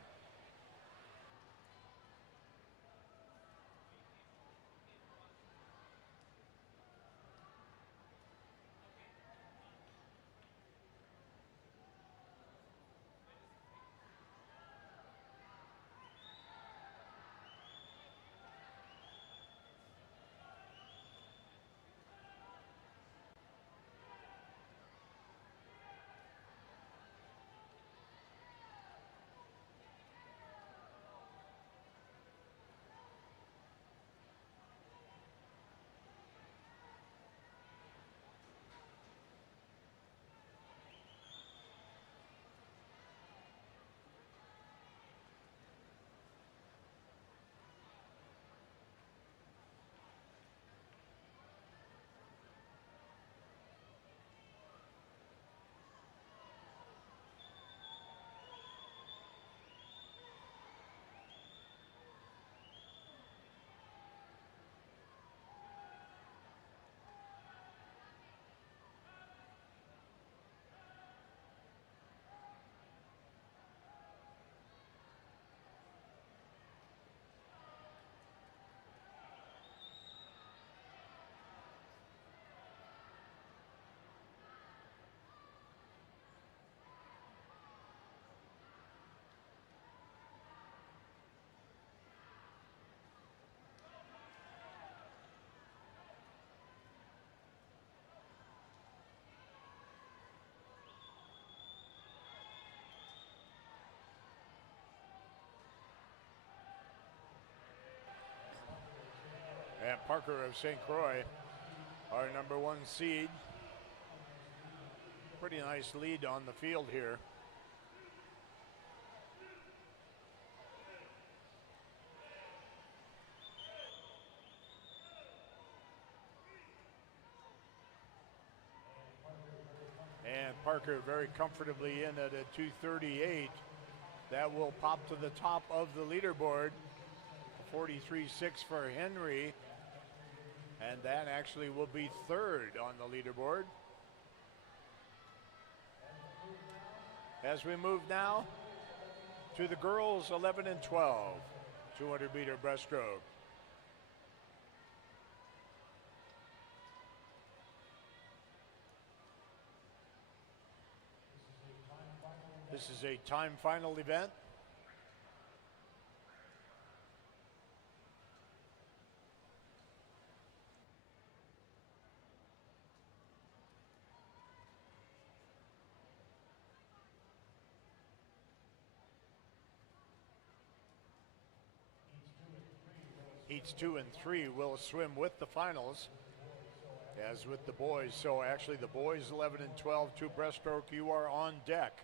Parker of St. Croix, our number 1 seed. Pretty nice lead on the field here. And Parker very comfortably in at a 2:38. That will pop to the top of the leaderboard. 43.6 for Henry. And that actually will be third on the leaderboard. As we move now to the girls 11 and 12, 200 meter breaststroke. This is a time final event. Heats 2 and 3 will swim with the finals, as with the boys. So actually the boys 11 and 12, 2 breaststroke, you are on deck.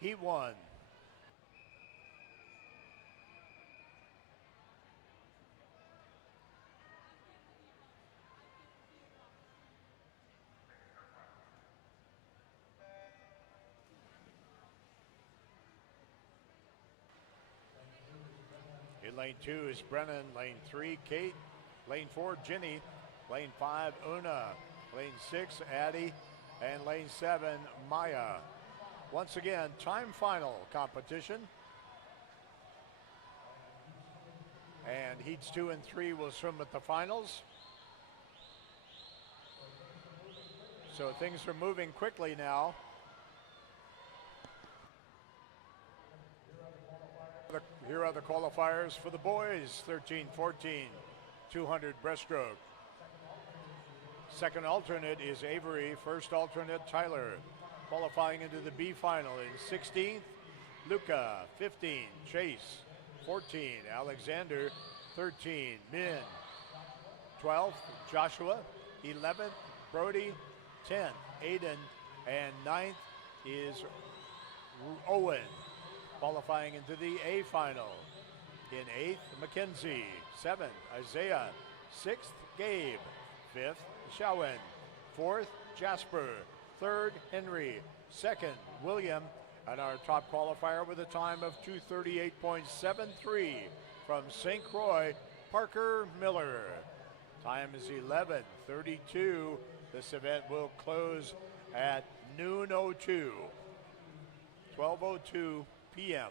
Heat 1. In lane 2 is Brennan, lane 3, Kate, lane 4, Ginny, lane 5, Una, lane 6, Addie, and lane 7, Maya. Once again, time final competition. And heats 2 and 3 will swim at the finals. So things are moving quickly now. Here are the qualifiers for the boys, 13-14, 200 breaststroke. Second alternate is Avery, first alternate Tyler. Qualifying into the B final in 16th, Luca, 15, Chase, 14, Alexander, 13, Min, 12th, Joshua, 11th, Brody, 10th, Aiden, and 9th is Owen. Qualifying into the A final. In 8th, Mackenzie, 7th, Isaiah, 6th, Gabe, 5th, Shawan, 4th, Jasper, 3rd, Henry, 2nd, William, and our top qualifier with a time of 2:38.73 from St. Croix, Parker Miller. Time is 11:32. This event will close at noon 02, 12:02 p.m.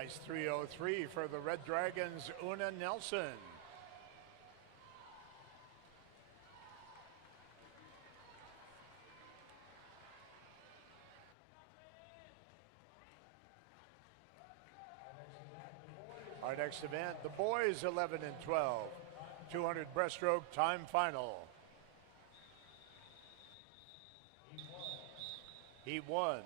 Nice 303 for the Red Dragons, Una Nelson. Our next event, the boys 11 and 12, 200 breaststroke time final. He won.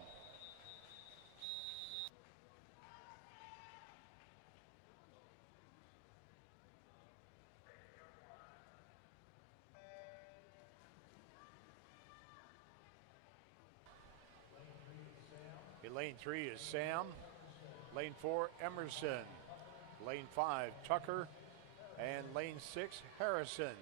In lane 3 is Sam. Lane 4, Emerson. Lane 5, Tucker. And lane 6, Harrison.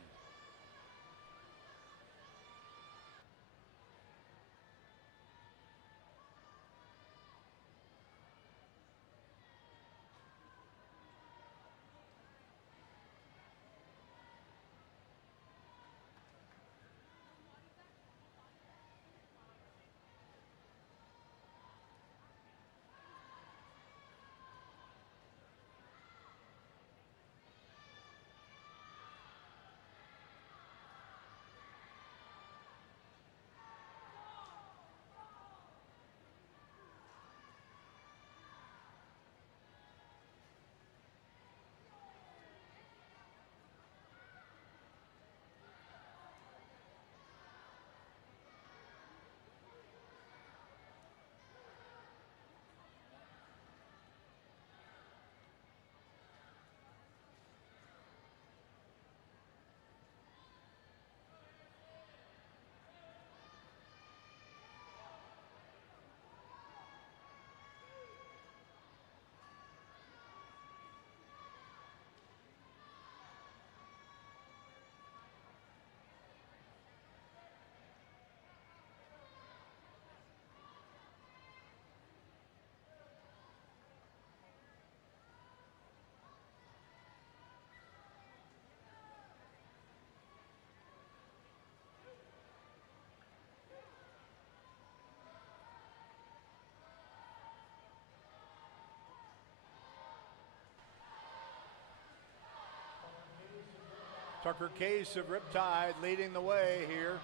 Tucker Case of Riptide leading the way here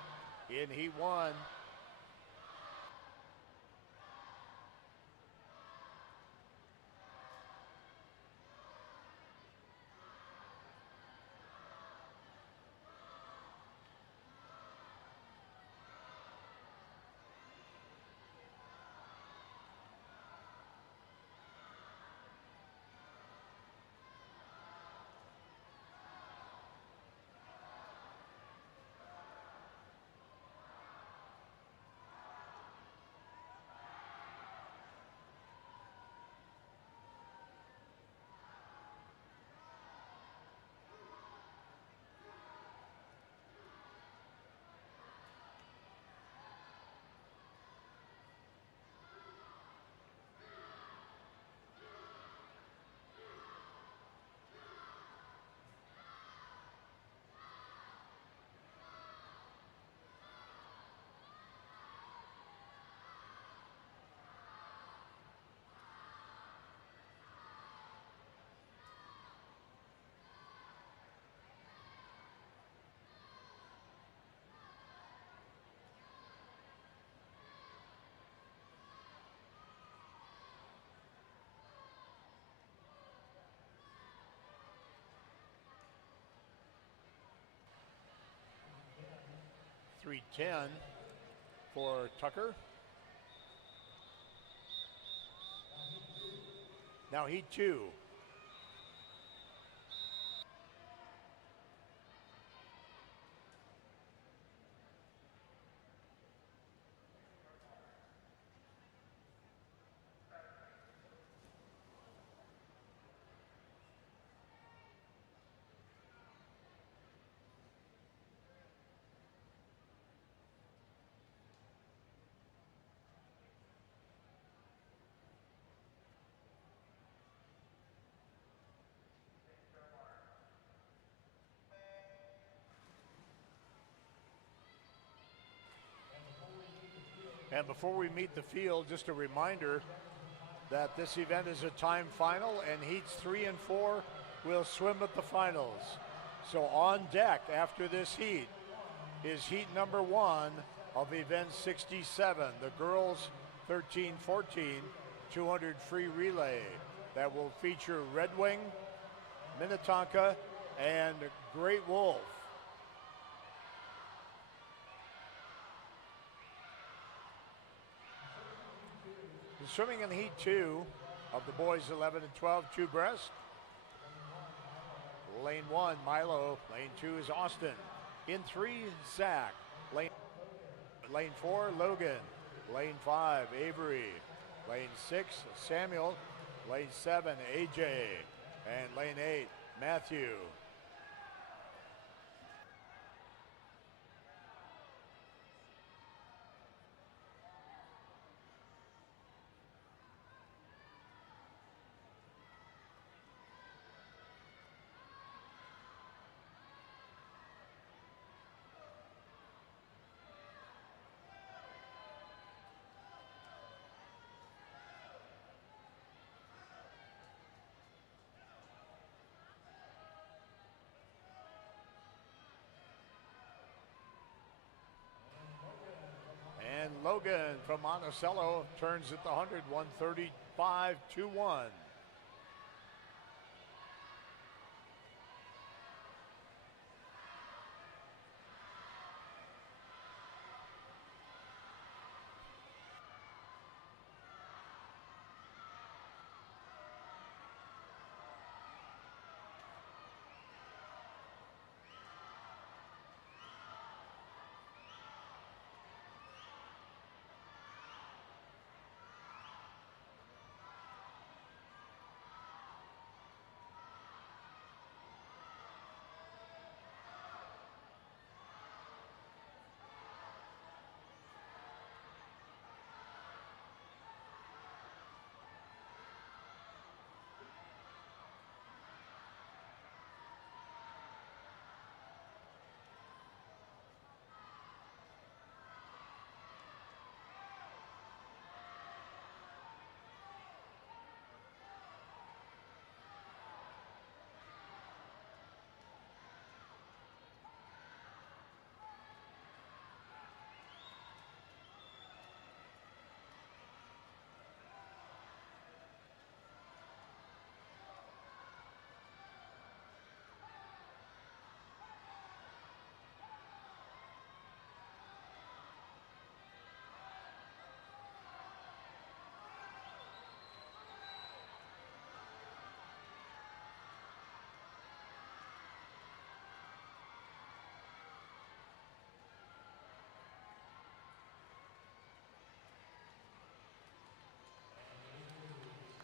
in Heat 1. .310 for Tucker. Now Heat 2. And before we meet the field, just a reminder, that this event is a time final, and heats 3 and 4 will swim at the finals. So on deck after this heat is heat number 1 of event 67, the girls 13-14 200 free relay that will feature Red Wing, Minnetonka, and Great Wolf. Swimming in heat 2 of the boys 11 and 12, 2 breast. Lane 1, Milo. Lane 2 is Austin. In 3, Zach. Lane 4, Logan. Lane 5, Avery. Lane 6, Samuel. Lane 7, AJ. And lane 8, Matthew. And Logan from Monticello turns at the 100, 135.21.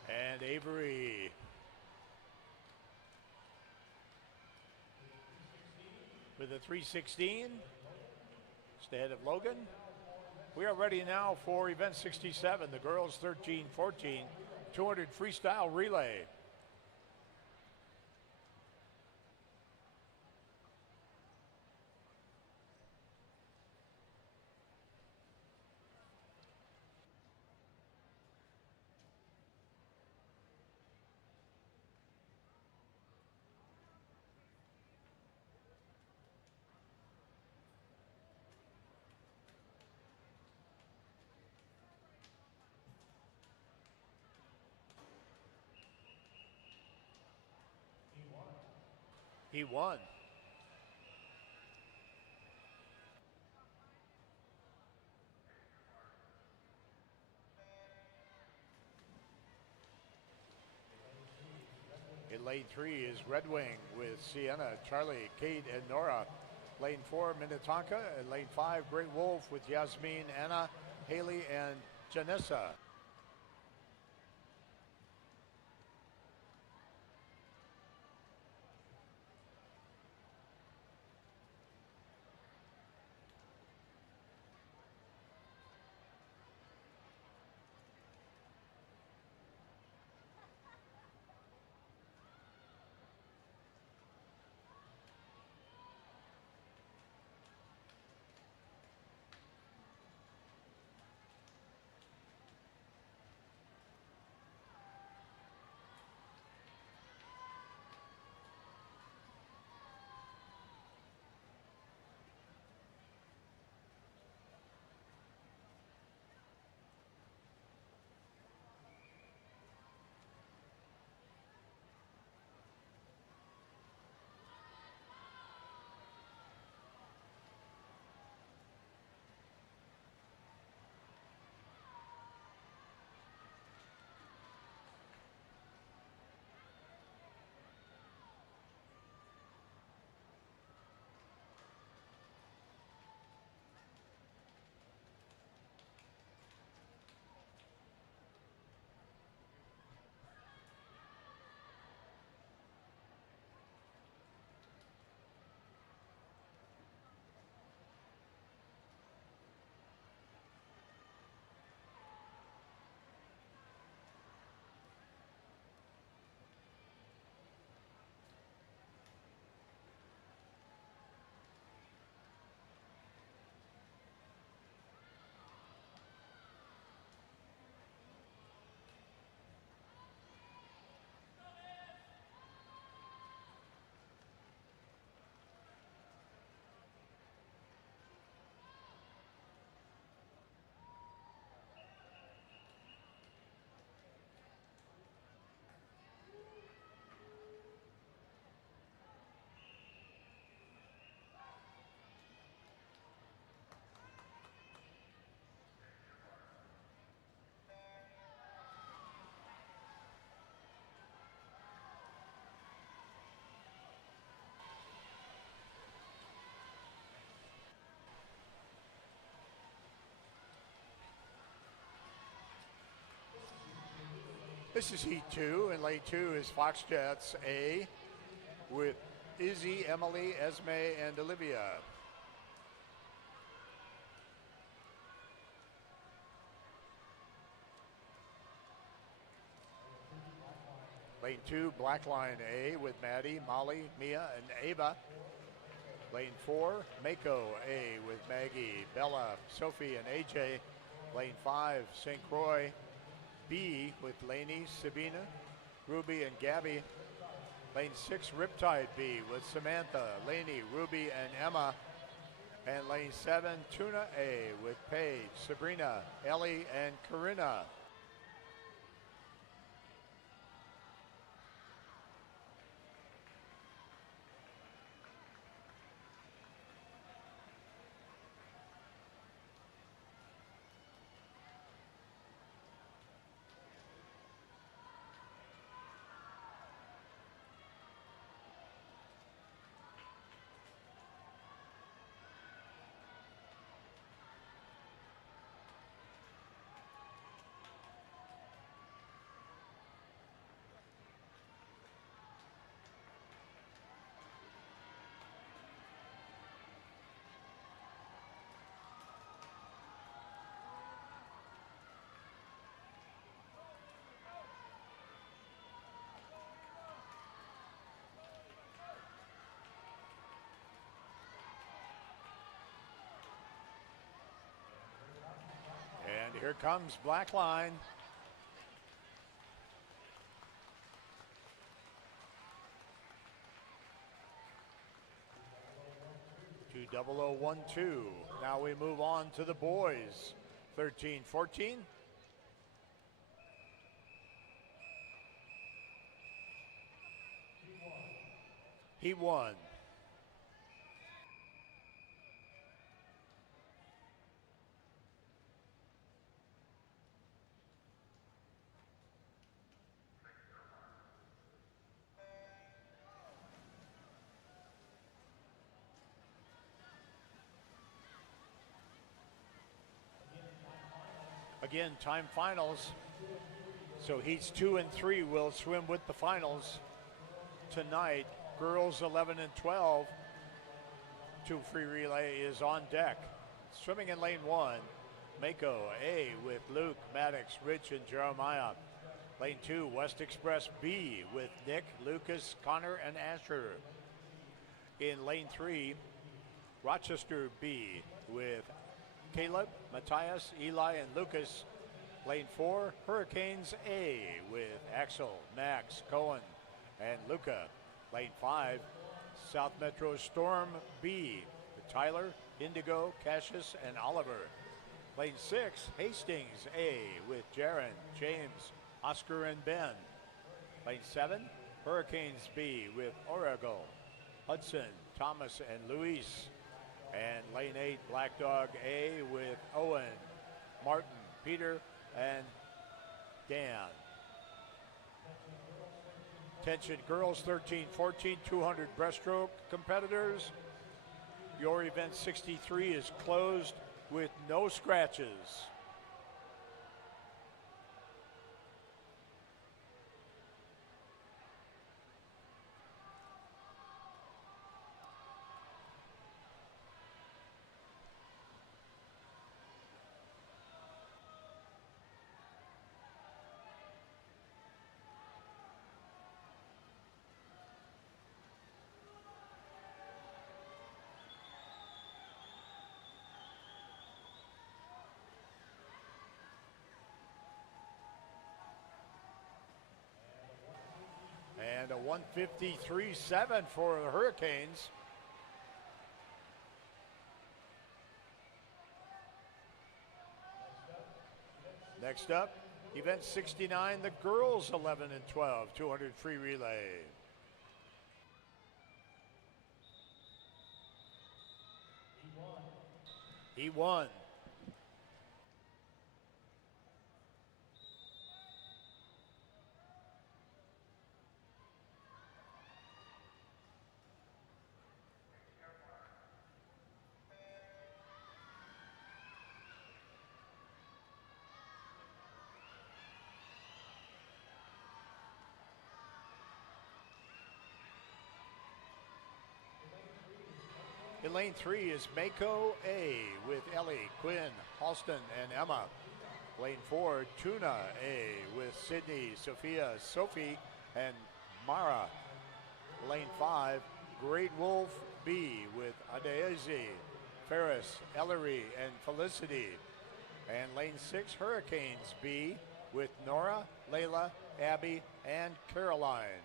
And Avery. With a 3:16, just ahead of Logan. We are ready now for event 67, the girls 13-14, 200 freestyle relay. He won. In lane 3 is Red Wing with Sienna, Charlie, Kate, and Nora. Lane 4, Minnetonka. And lane 5, Great Wolf with Yasmin, Anna, Haley, and Janessa. This is Heat 2, and Lane 2 is Foxjets A with Izzy, Emily, Esme, and Olivia. Lane 2, Blackline A with Maddie, Molly, Mia, and Ava. Lane 4, Mako A with Maggie, Bella, Sophie, and AJ. Lane 5, St. Croix B with Lainey, Sabina, Ruby, and Gabby. Lane 6, Riptide B with Samantha, Lainey, Ruby, and Emma. And lane 7, Tuna A with Paige, Sabrina, Ellie, and Corinna. And here comes Blackline. To 0012. Now we move on to the boys. 13-14. He won. Again, time finals. So heats 2 and 3 will swim with the finals tonight. Girls 11 and 12. 2 free relay is on deck. Swimming in lane 1, Mako A with Luke, Maddox, Rich, and Jeremiah. Lane 2, West Express B with Nick, Lucas, Connor, and Asher. In lane 3, Rochester B with Caleb, Matthias, Eli, and Lucas. Lane 4, Hurricanes A with Axel, Max, Cohen, and Luca. Lane 5, South Metro Storm B with Tyler, Indigo, Cassius, and Oliver. Lane 6, Hastings A with Jaron, James, Oscar, and Ben. Lane 7, Hurricanes B with Origo, Hudson, Thomas, and Luis. And lane 8, Black Dog A with Owen, Martin, Peter, and Dan. Attention girls, 13-14, 200 breaststroke competitors. Your event 63 is closed with no scratches. And a 153.7 for the Hurricanes. Next up, event 69, the girls 11 and 12, 200 free relay. He won. In lane 3 is Mako A with Ellie, Quinn, Halston, and Emma. Lane 4, Tuna A with Sydney, Sophia, Sophie, and Mara. Lane 5, Great Wolf B with Adaeze, Ferris, Ellery, and Felicity. And lane 6, Hurricanes B with Nora, Layla, Abby, and Caroline.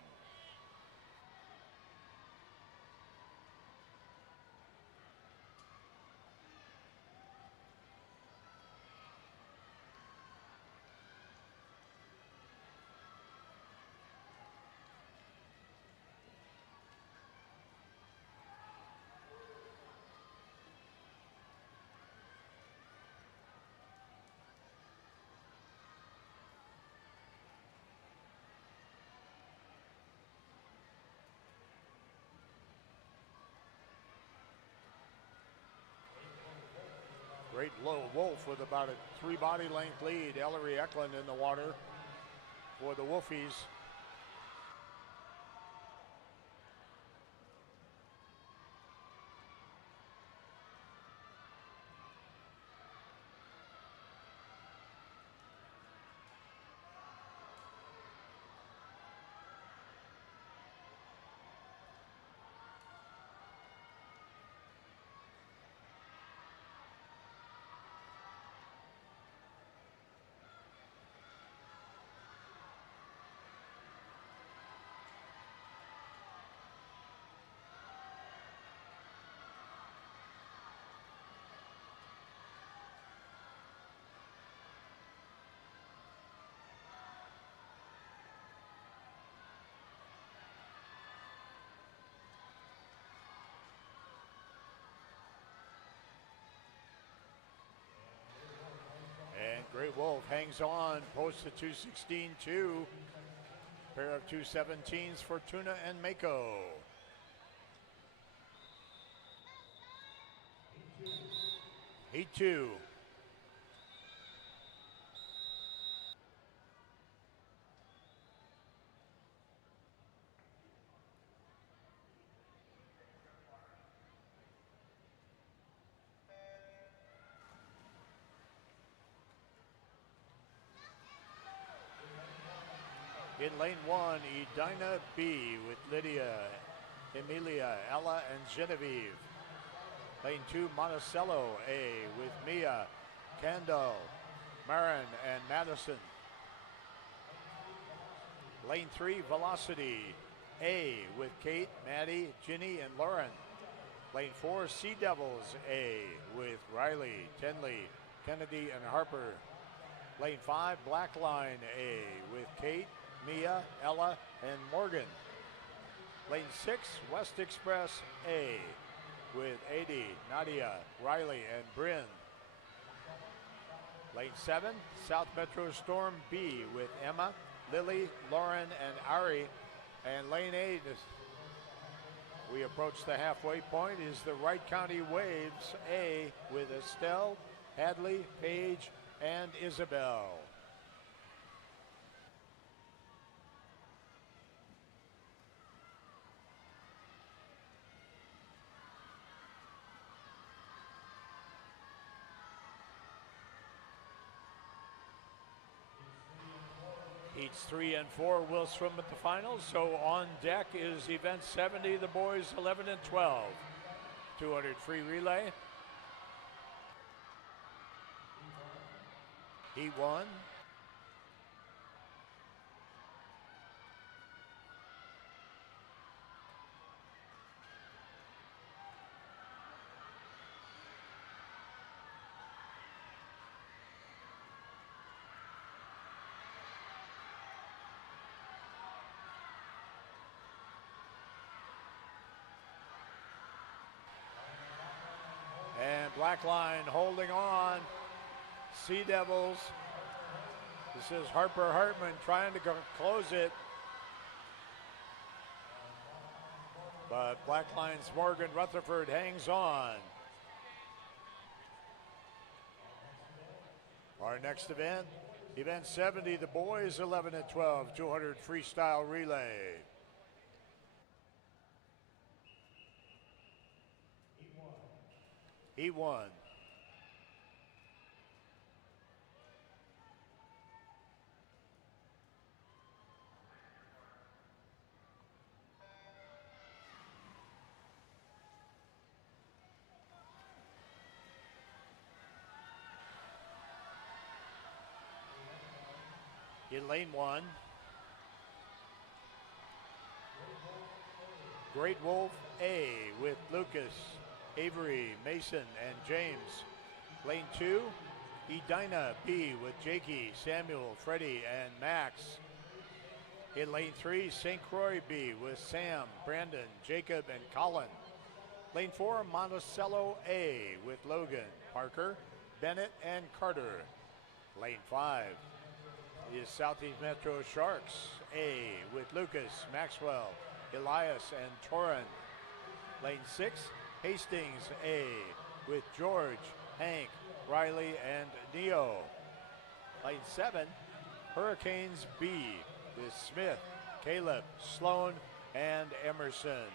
Great Wolf with about a 3 body length lead. Ellery Eklund in the water for the Wolfies. And Great Wolf hangs on, posts a 2:16.2. Pair of 2:17s for Tuna and Mako. Heat 2. In lane 1, Edina B with Lydia, Emilia, Ella, and Genevieve. Lane 2, Monticello A with Mia, Kendall, Marin, and Madison. Lane 3, Velocity A with Kate, Maddie, Ginny, and Lauren. Lane 4, Sea Devils A with Riley, Tenley, Kennedy, and Harper. Lane 5, Blackline A with Kate, Mia, Ella, and Morgan. Lane 6, West Express A with Adi, Nadia, Riley, and Bryn. Lane 7, South Metro Storm B with Emma, Lily, Lauren, and Ari. And lane 8, as we approach the halfway point, is the Wright County Waves A with Estelle, Hadley, Paige, and Isabel. Heats 3 and 4 will swim at the finals. So on deck is event 70, the boys 11 and 12. 200 free relay. Heat 1. And Blackline holding on. Sea Devils. This is Harper Hartman trying to close it. But Blackline's Morgan Rutherford hangs on. Our next event, event 70, the boys 11 and 12, 200 freestyle relay. Heat 1. In lane 1, Great Wolf A with Lucas, Avery, Mason, and James. Lane 2, Edina B with Jakey, Samuel, Freddie, and Max. In lane 3, St. Croix B with Sam, Brandon, Jacob, and Colin. Lane 4, Monticello A with Logan, Parker, Bennett, and Carter. Lane 5 is Southeast Metro Sharks A with Lucas, Maxwell, Elias, and Torin. Lane 6, Hastings A with George, Hank, Riley, and Neo. Lane 7, Hurricanes B with Smith, Caleb, Sloan, and Emerson.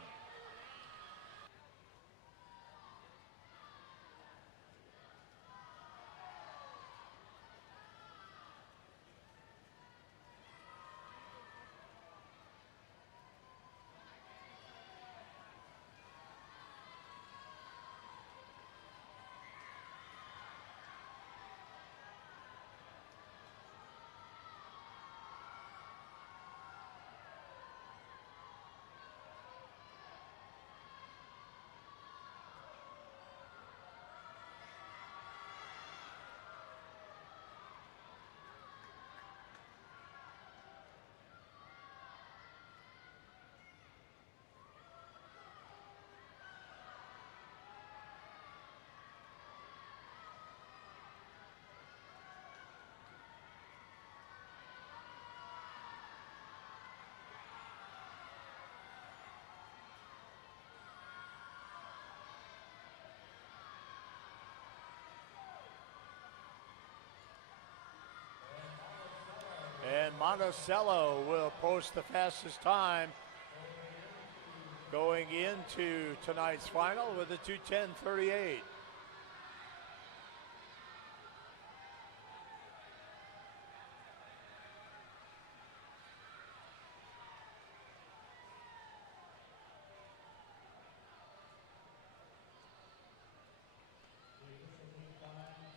And Monticello will post the fastest time going into tonight's final with a 2:10.38.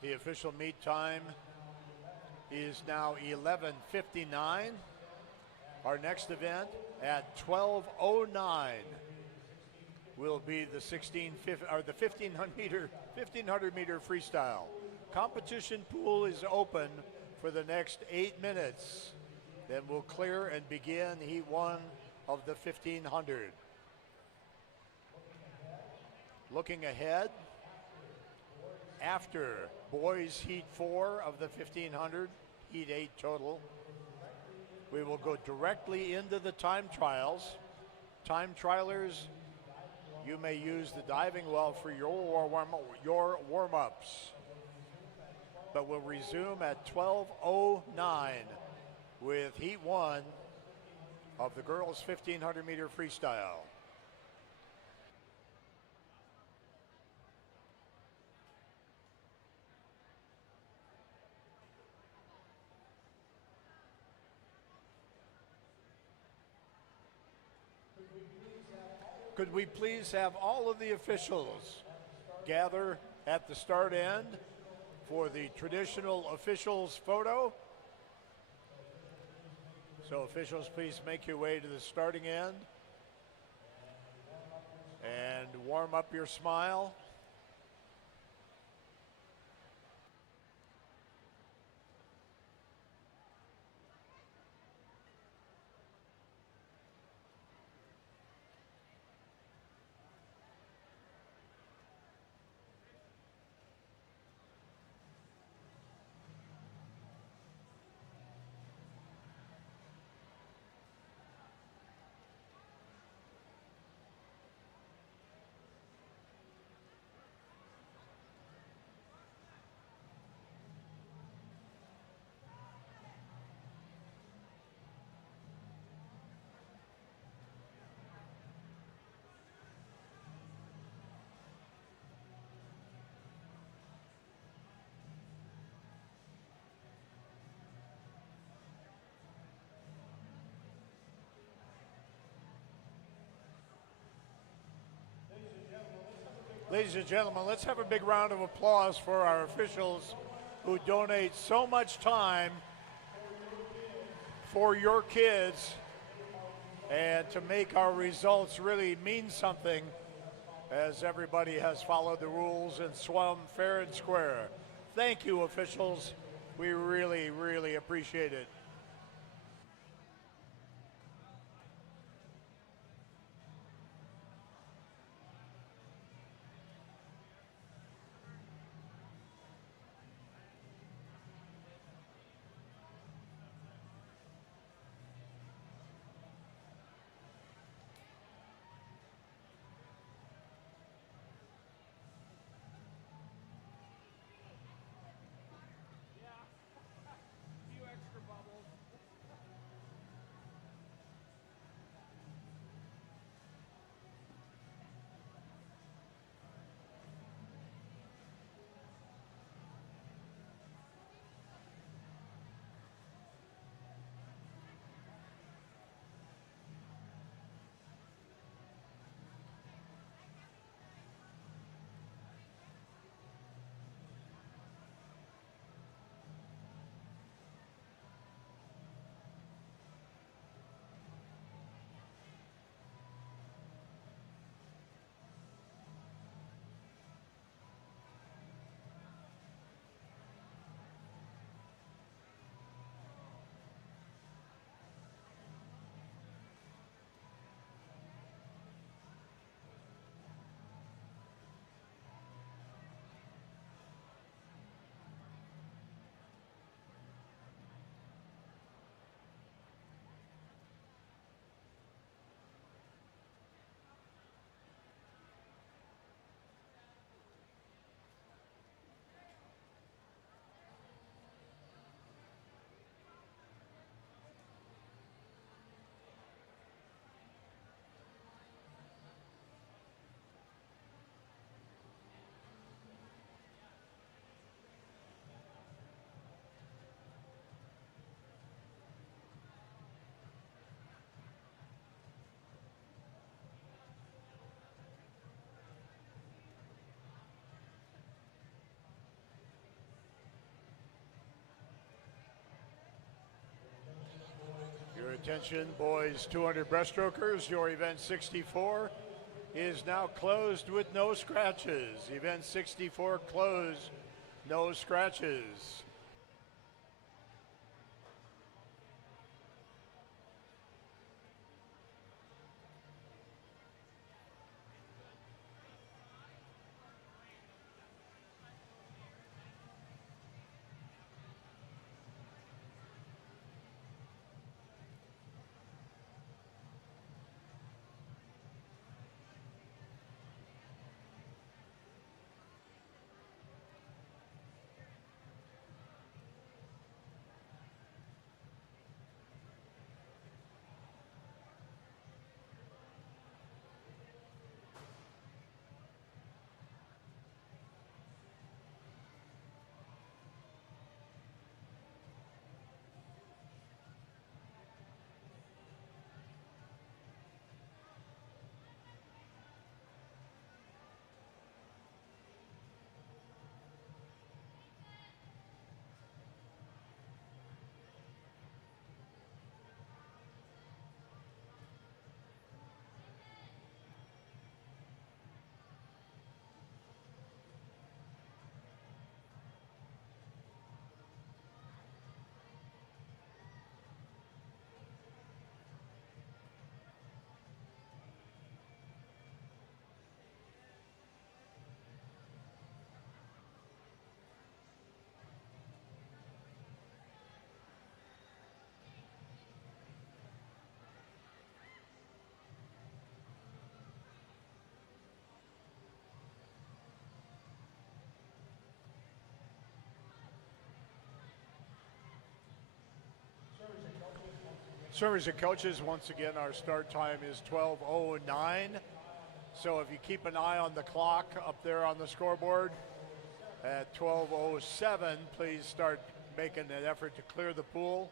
The official meet time is now 11:59. Our next event at 12:09 will be the 1500 meter freestyle. Competition pool is open for the next 8 minutes. Then we'll clear and begin Heat 1 of the 1500. Looking ahead, after boys Heat 4 of the 1500, Heat 8 total, we will go directly into the time trials. Time trialers, you may use the diving well for your warm-ups. But we'll resume at 12:09 with Heat 1 of the girls' 1500 meter freestyle. Could we please have all of the officials gather at the start end for the traditional officials photo? So officials, please make your way to the starting end and warm up your smile. Ladies and gentlemen, let's have a big round of applause for our officials who donate so much time for your kids and to make our results really mean something, as everybody has followed the rules and swum fair and square. Thank you, officials. We really, really appreciate it. Your attention, boys 200 breaststrokers. Your event 64 is now closed with no scratches. Event 64 closed, no scratches. Servers and coaches, once again, our start time is 12:09. So if you keep an eye on the clock up there on the scoreboard at 12:07, please start making an effort to clear the pool.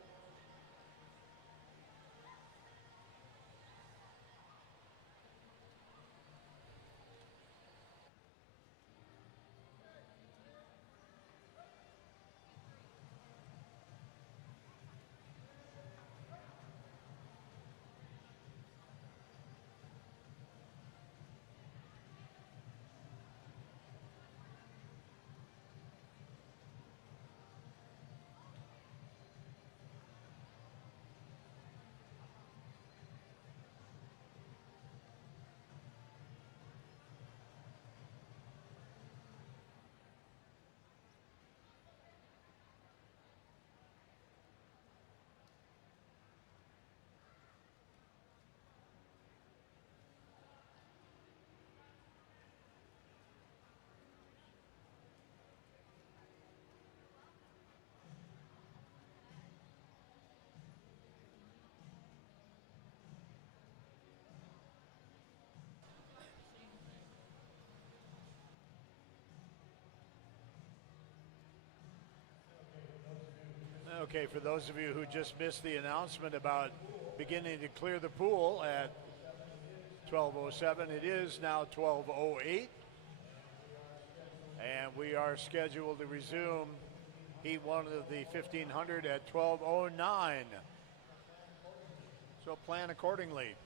Okay, for those of you who just missed the announcement about beginning to clear the pool at 12:07, it is now 12:08. And we are scheduled to resume Heat 1 of the 1500 at 12:09. So plan accordingly.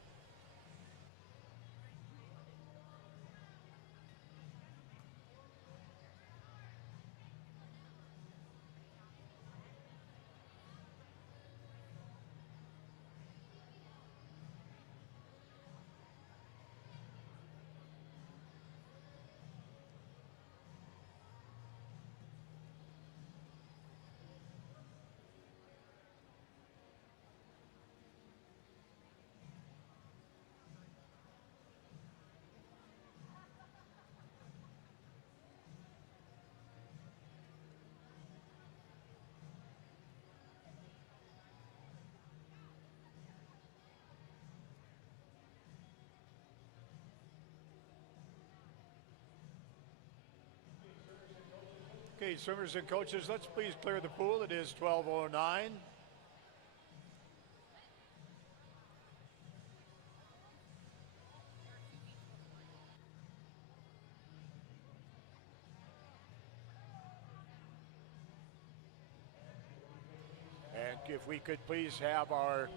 Okay, swimmers and coaches, let's please clear the pool. It is 12:09. And if we could please have our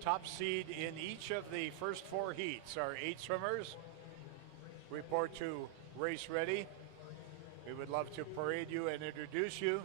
top seed in each of the first 4 heats, our 8 swimmers, report to race ready. We would love to parade you and introduce you.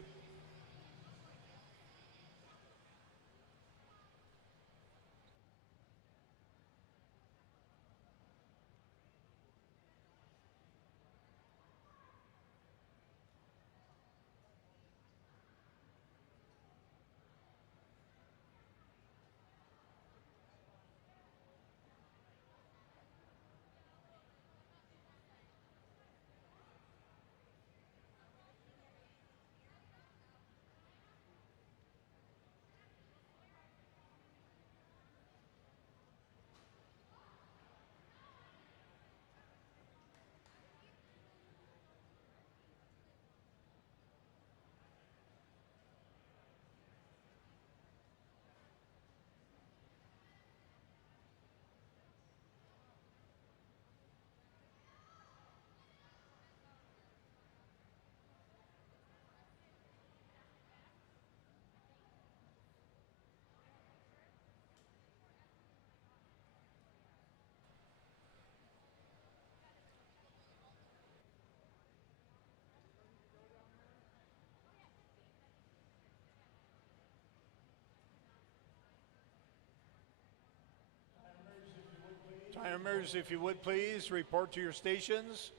Timers, if you would please, report to your stations.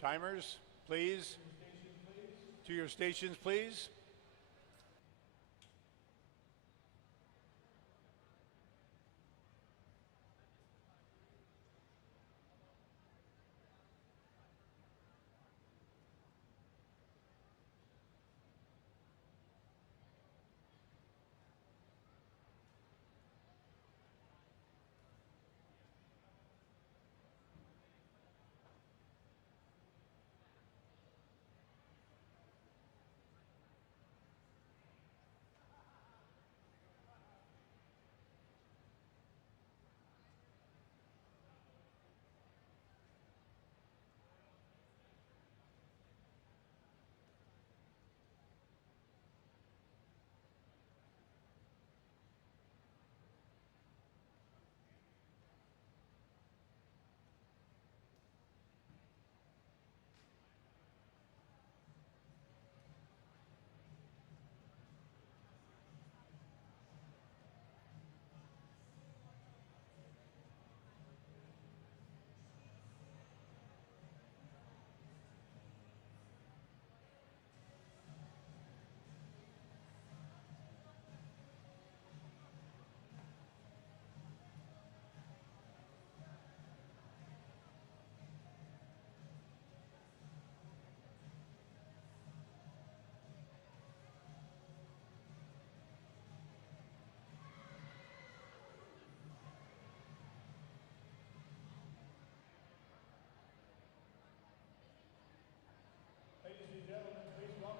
Timers, please. To your stations, please.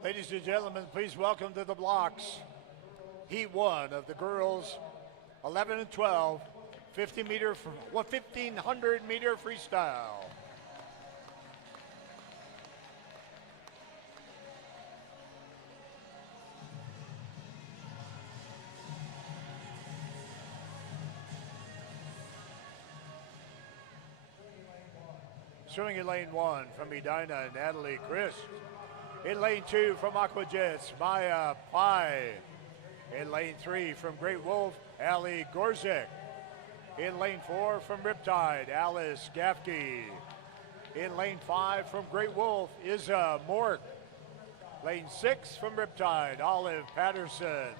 Ladies and gentlemen, please welcome to the blocks Heat 1 of the girls 11 and 12, 1,500 meter freestyle. Swimming in lane 1 from Edina, Natalie Christ. In lane 2 from Aquatics, Maya Pai. In lane 3 from Great Wolf, Ali Gorzik. In lane 4 from Riptide, Alice Gafke. In lane 5 from Great Wolf, Isa Mork. Lane 6 from Riptide, Olive Patterson.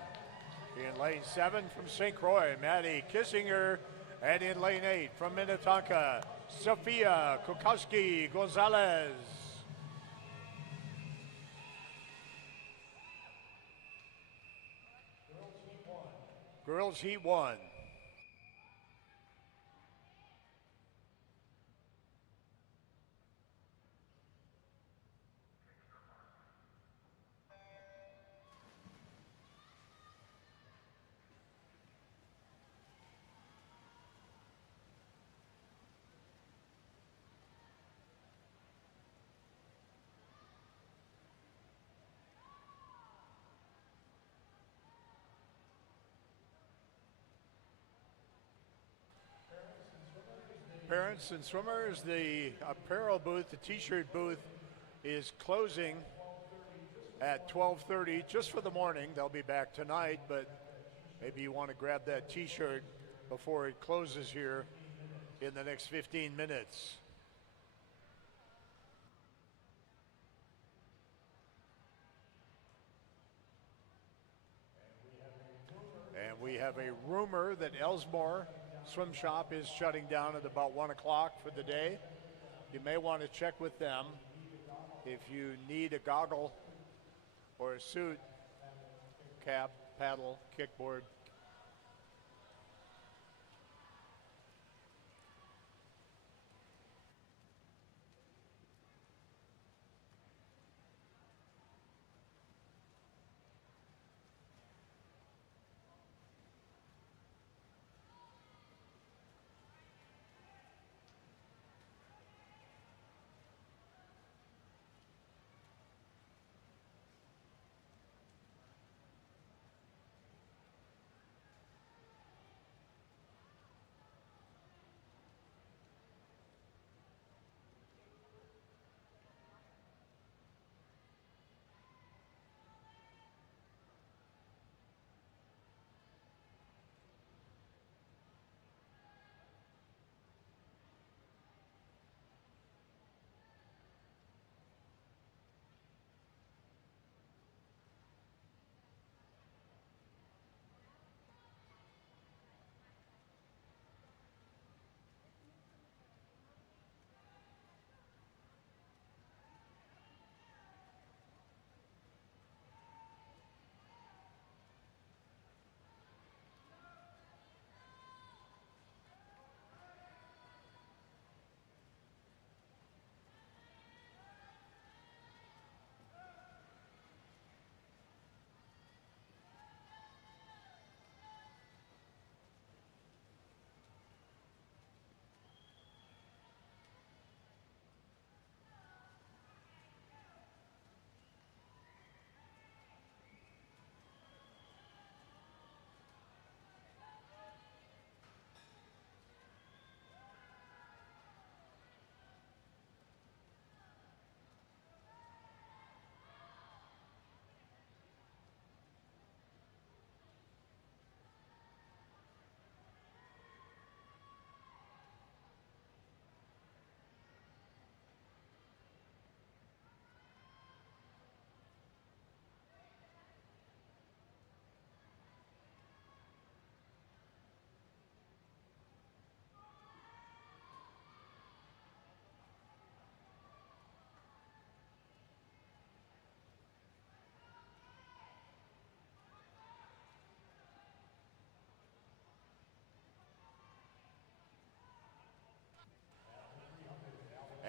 In lane 7 from St. Croix, Maddie Kissinger. And in lane 8 from Minnetonka, Sofia Kukowski Gonzalez. Girls Heat 1. Parents and swimmers, the apparel booth, the t-shirt booth is closing at 12:30 just for the morning. They'll be back tonight, but maybe you want to grab that t-shirt before it closes here in the next 15 minutes. And we have a rumor that Elsmore Swim Shop is shutting down at about 1 o'clock for the day. You may want to check with them if you need a goggle or a suit, cap, paddle, kickboard.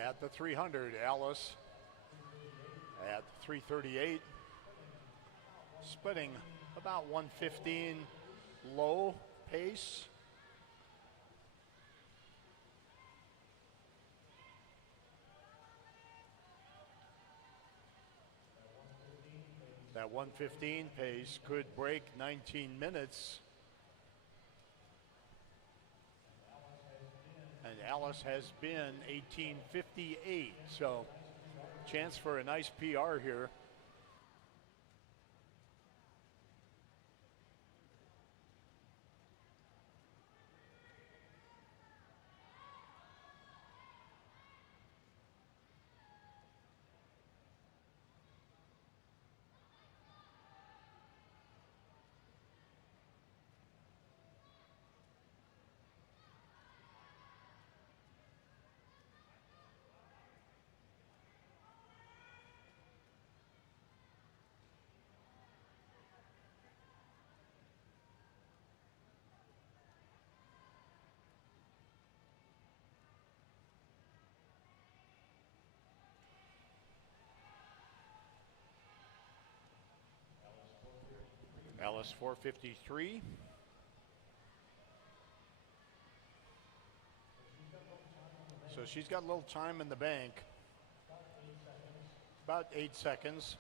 At the 300, Alice at 3:38. splitting about 115 low pace. That 115 pace could break 19 minutes. And Alice has been 18:58, so chance for a nice PR here. Alice 4:53. So she's got a little time in the bank. About 8 seconds.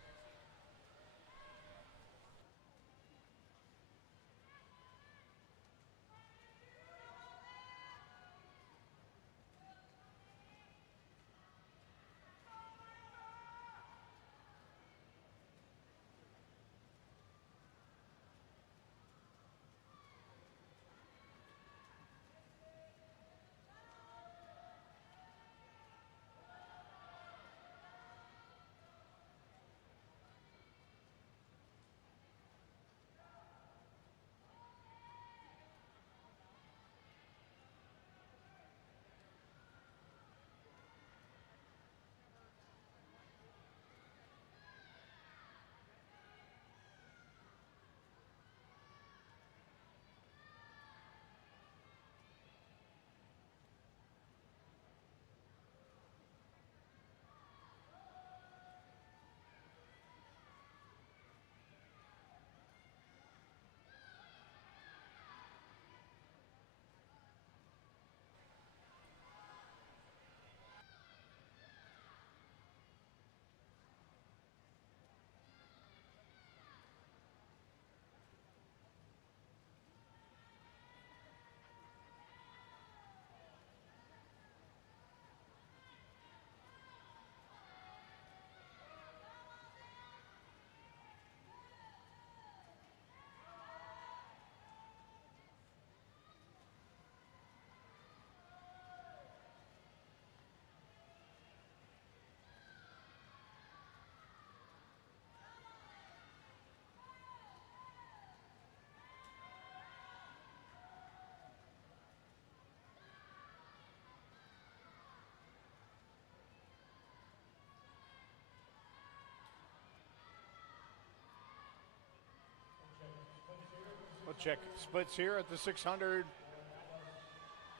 We'll check splits here at the 600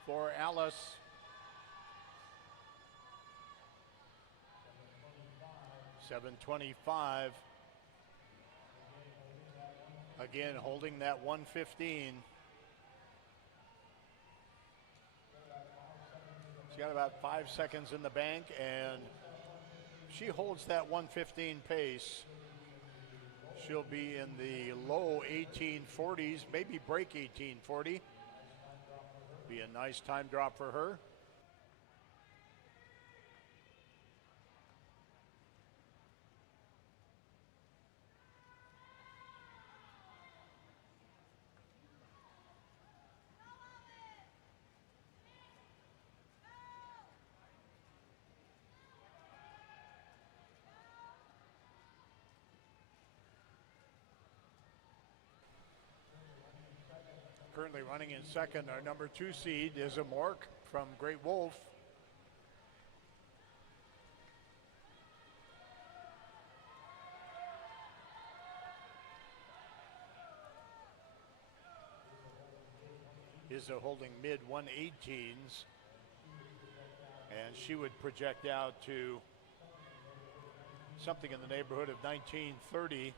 for Alice. $7.25. Again, holding that 115. She's got about 5 seconds in the bank, and she holds that 115 pace. She'll be in the low 1840s, maybe break 1840. Be a nice time drop for her. Currently running in second, our number 2 seed is a Mork from Great Wolf. Is holding mid 118s, and she would project out to something in the neighborhood of 1930.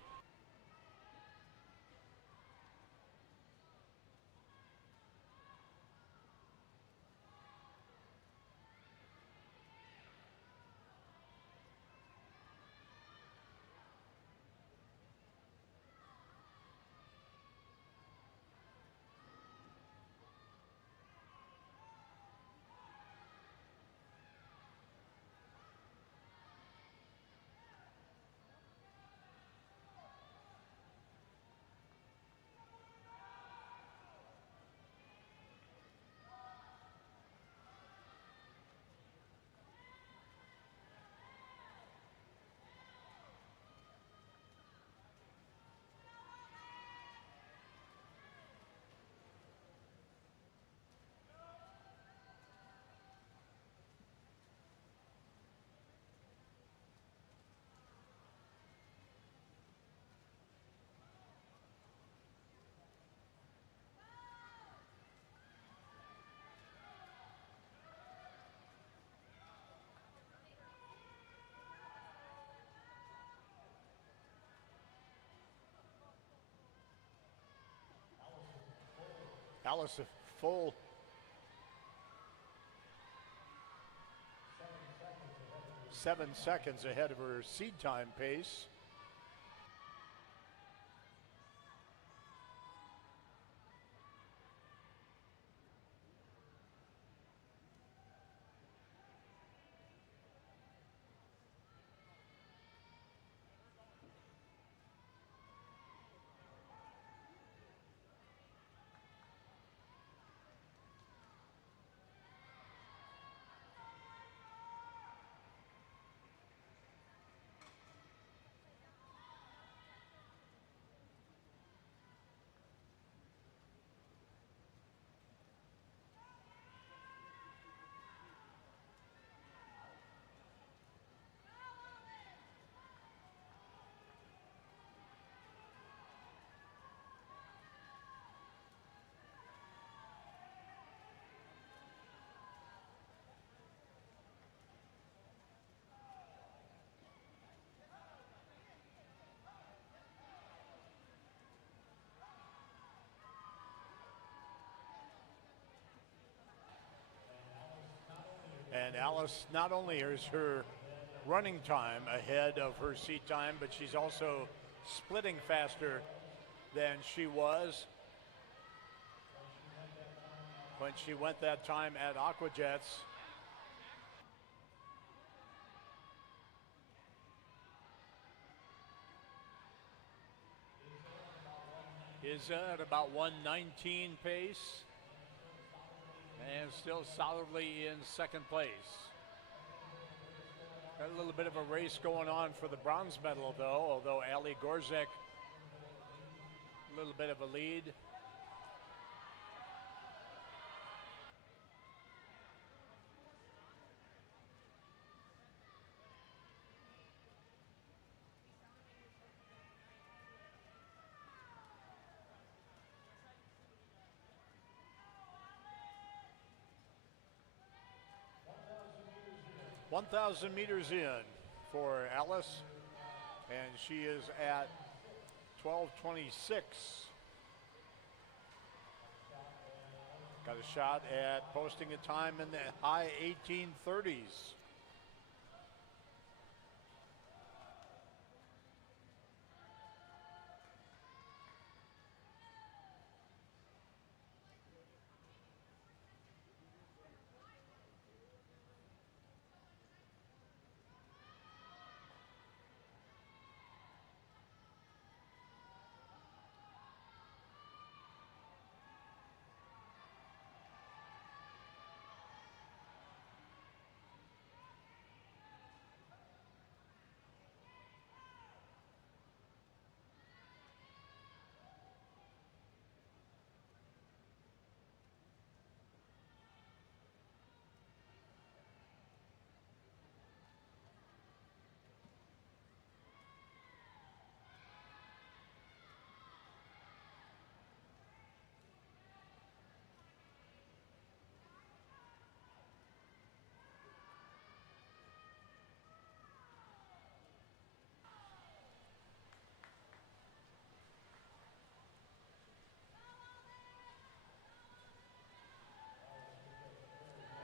Alice a full 7 seconds ahead of her seed time pace. And Alice, not only is her running time ahead of her seat time, but she's also splitting faster than she was when she went that time at Aquatics. Is at about 119 pace and still solidly in second place. Got a little bit of a race going on for the bronze medal though, although Ali Gorzek a little bit of a lead. .1,000 meters in for Alice, and she is at 12:26. Got a shot at posting a time in the high 1830s.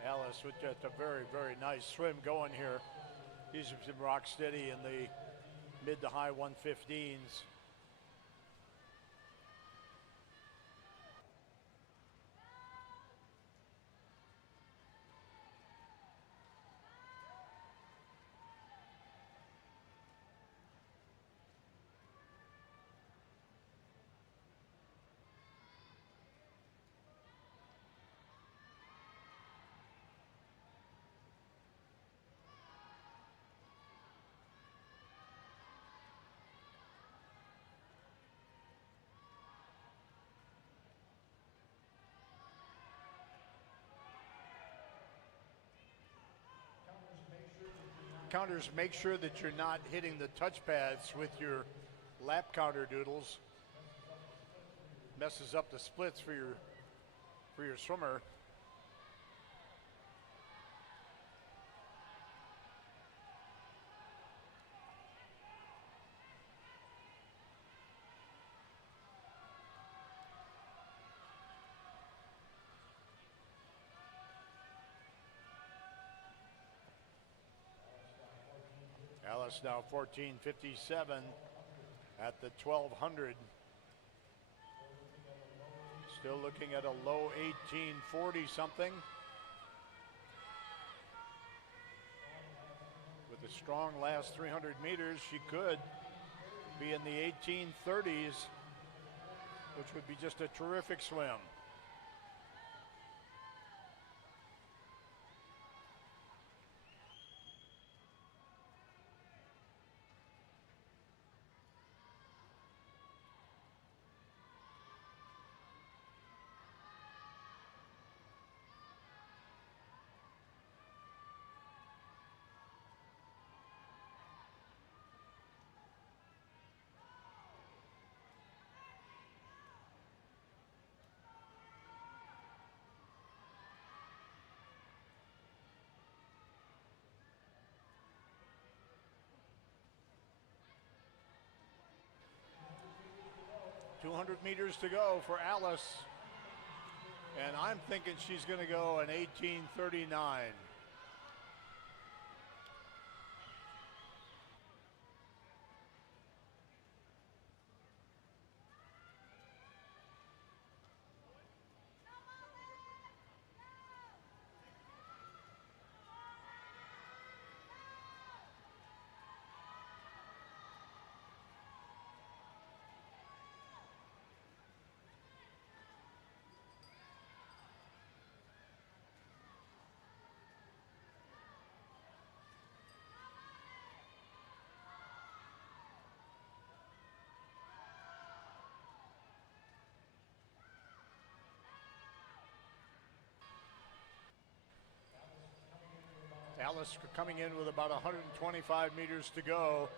Alice with just a very, very nice swim going here. He's been rock steady in the mid to high 115s. Counters, make sure that you're not hitting the touch pads with your lap counter doodles. Messes up the splits for your swimmer. Alice now 14:57 at the 1200. Still looking at a low 18:40 something. With a strong last 300 meters, she could be in the 18:30s, which would be just a terrific swim. .200 meters to go for Alice. And I'm thinking she's going to go an 18:39. Alice coming in with about 125 meters to go,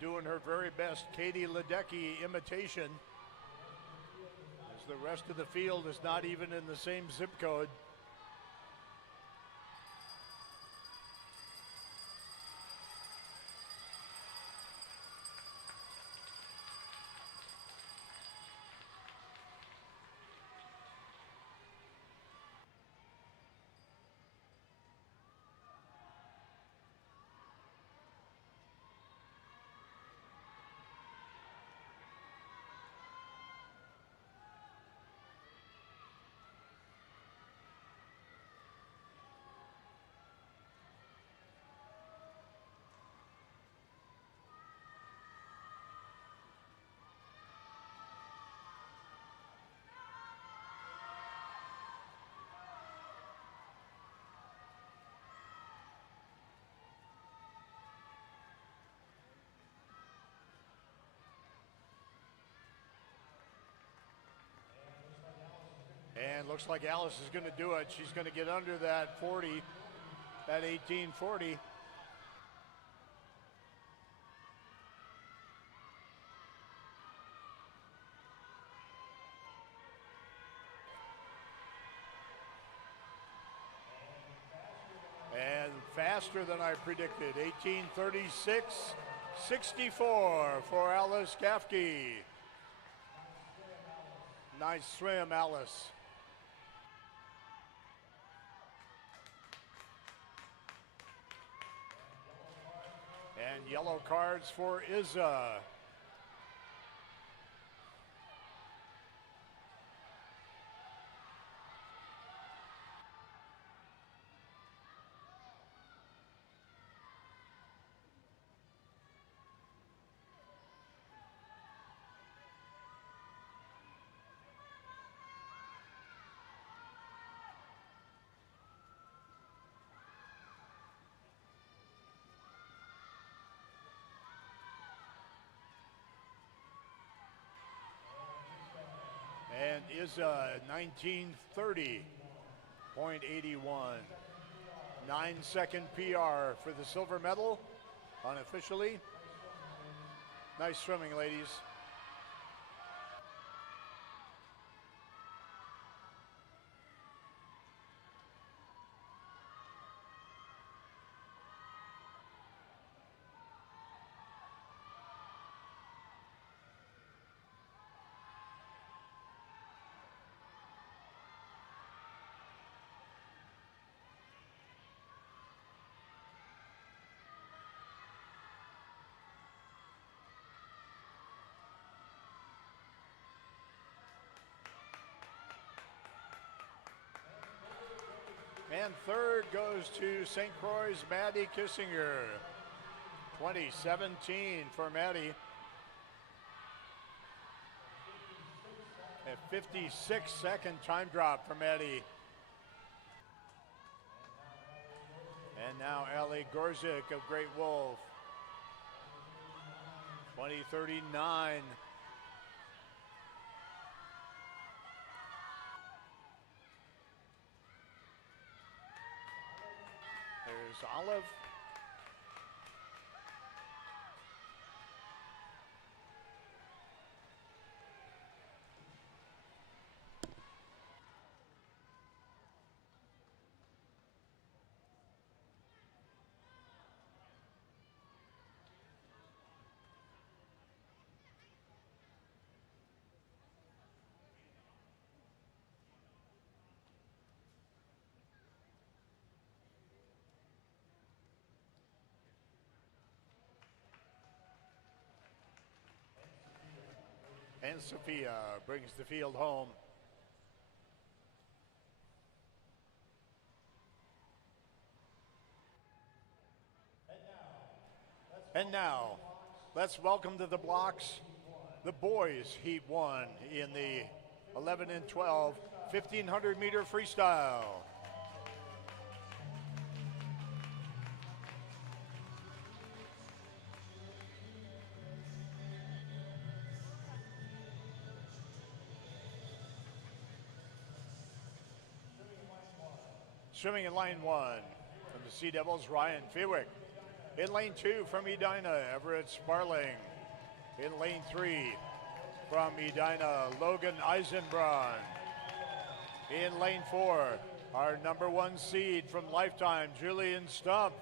doing her very best Katie Ledecky imitation, as the rest of the field is not even in the same zip code. And looks like Alice is going to do it. She's going to get under that 40, that 18:40. And faster than I predicted, 18:36.64 for Alice Gafke. Nice swim, Alice. And yellow cards for Izza. And Izza 19:30.81. 9-second PR for the silver medal, unofficially. Nice swimming, ladies. And third goes to St. Croix's Maddie Kissinger. 2017 for Maddie. A 56-second time drop for Maddie. And now Allie Gorzik of Great Wolf. 2039. There's Olive. And Sophia brings the field home. And now, let's welcome to the blocks the boys Heat 1 in the 11 and 12 1500 meter freestyle. Swimming in lane 1 from the Sea Devils, Ryan Fewick. In lane 2 from Edina, Everett Sparling. In lane 3 from Edina, Logan Eisenbrun. In lane 4, our number 1 seed from Lifetime, Julian Stump.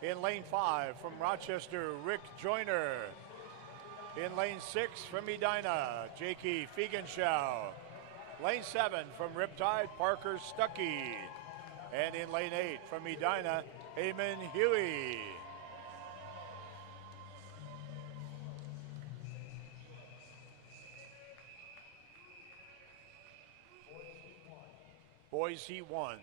In lane 5 from Rochester, Rick Joyner. In lane 6 from Edina, Jakey Feigenschau. Lane 7 from Riptide, Parker Stuckey. And in lane 8 from Edina, Eamon Huey. Boys Heat 1.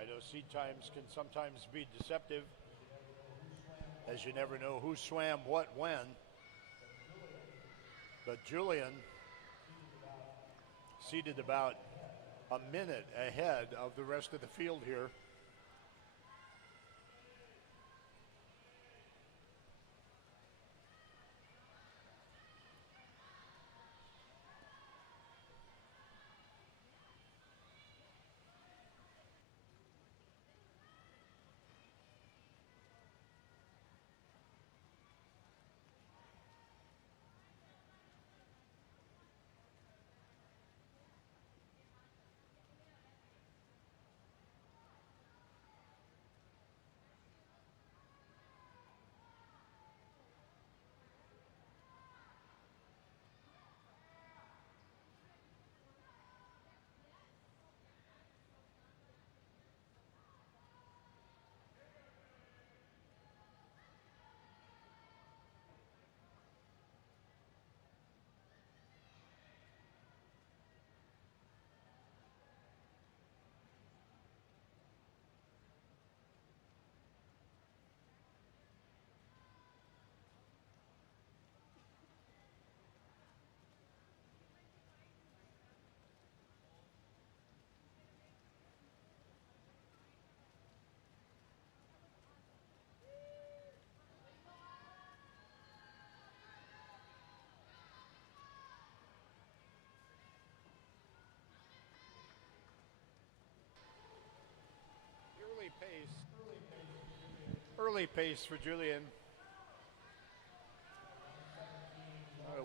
I know seat times can sometimes be deceptive, as you never know who swam what when. But Julian seated about a minute ahead of the rest of the field here. Early pace for Julian.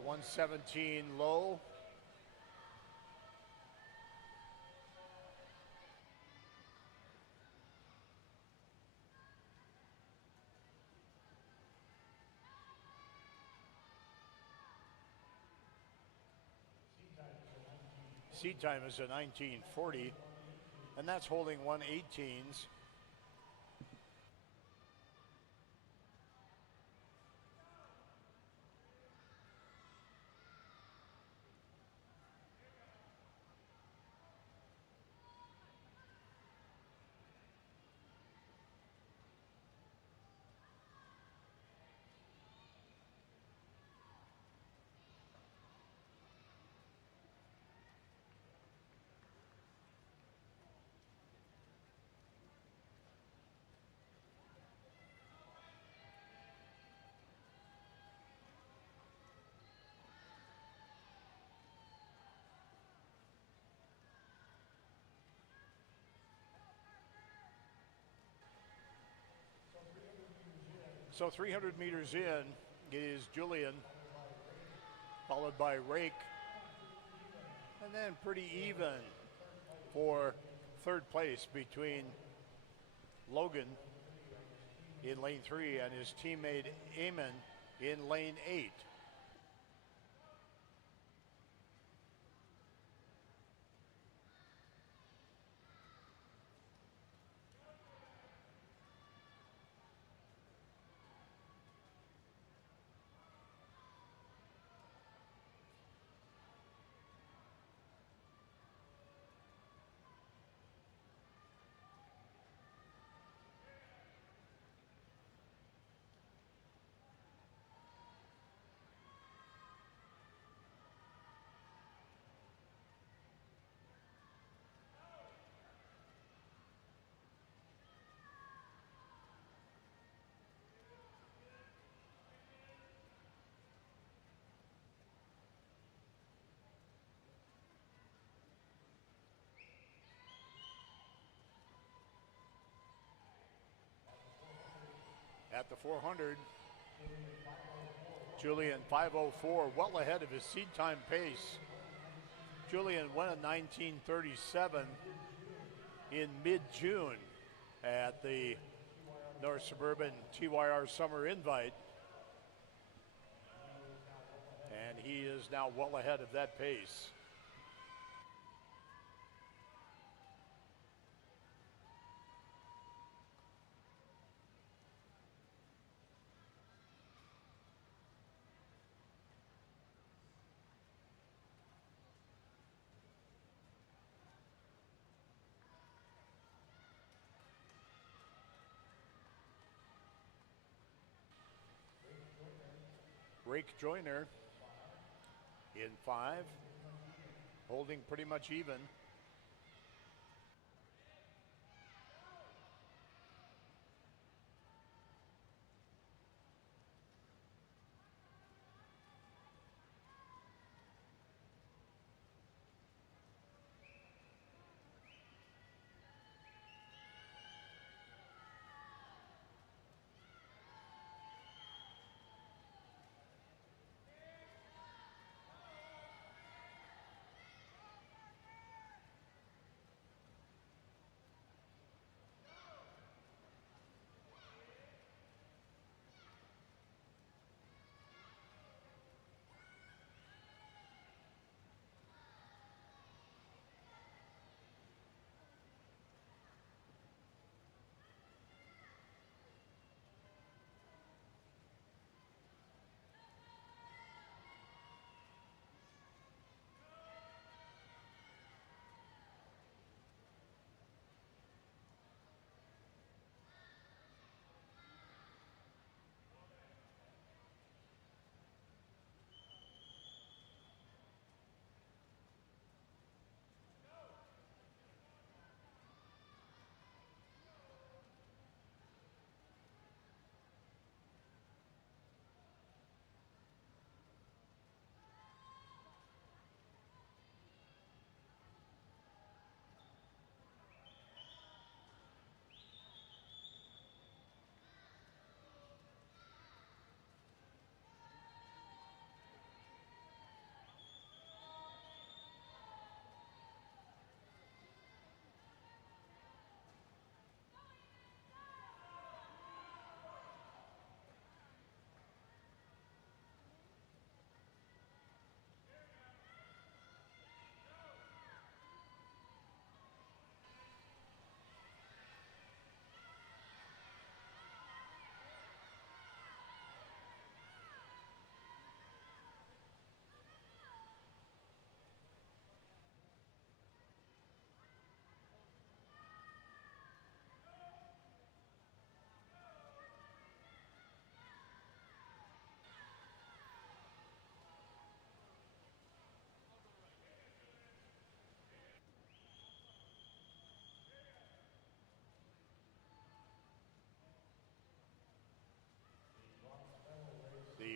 117 low. Seed time is a 19:40, and that's holding 118s. So 300 meters in is Julian, followed by Rake, and then pretty even for third place between Logan in lane 3 and his teammate Eamon in lane 8. At the 400, Julian 5:04, well ahead of his seed time pace. Julian went a 19:37 in mid-June at the North Suburban TYR Summer Invite, and he is now well ahead of that pace. Rake Joyner in 5, holding pretty much even.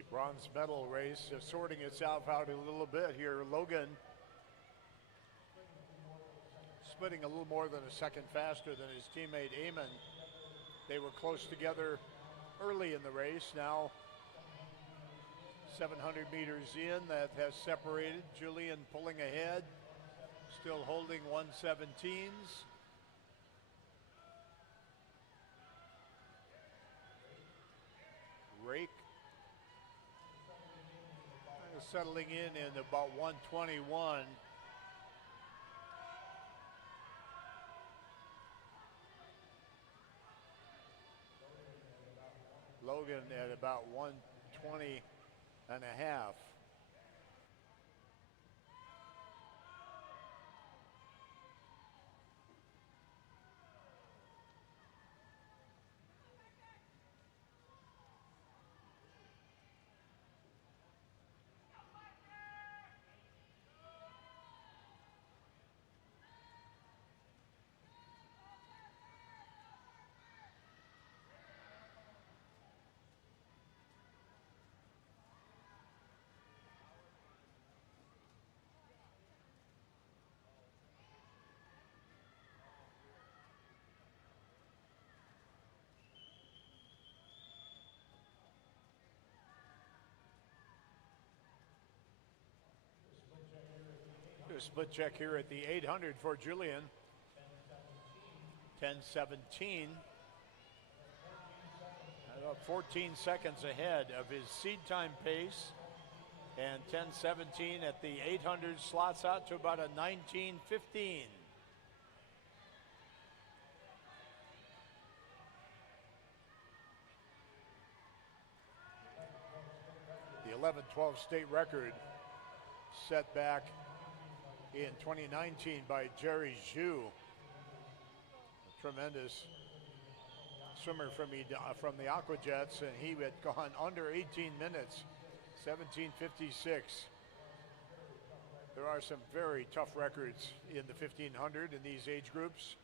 Bronze medal race sorting itself out a little bit here. Logan splitting a little more than a second faster than his teammate Eamon. They were close together early in the race. Now 700 meters in, that has separated. Julian pulling ahead, still holding 117s. Rake settling in about 121. Logan at about 120 and a half. A split check here at the 800 for Julian. 10:17. About 14 seconds ahead of his seed time pace. And 10:17 at the 800 slots out to about a 19:15. The 11-12 state record set back in 2019 by Jerry Zhu, a tremendous swimmer from the Aquajets, and he had gone under 18 minutes, 17:56. There are some very tough records in the 1500 in these age groups.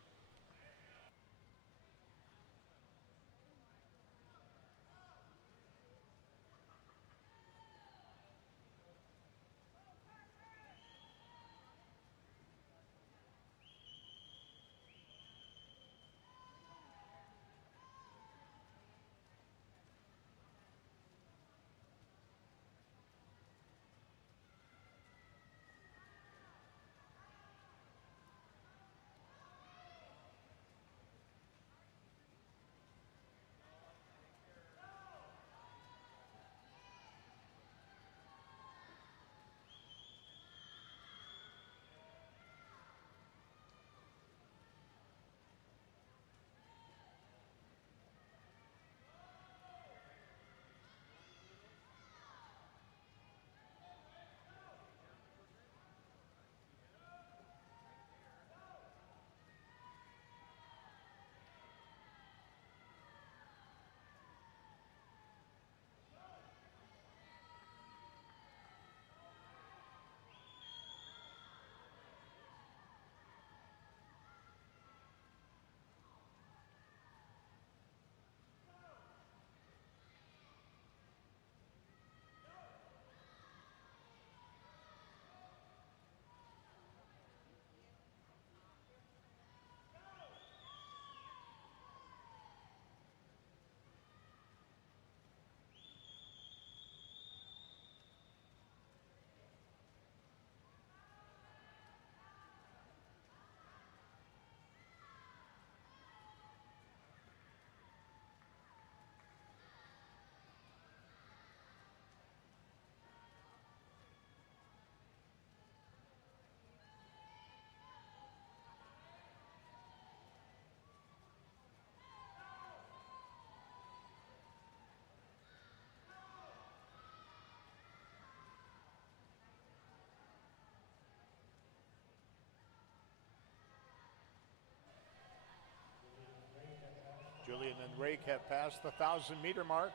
Julian and Rake have passed the 1,000-meter mark,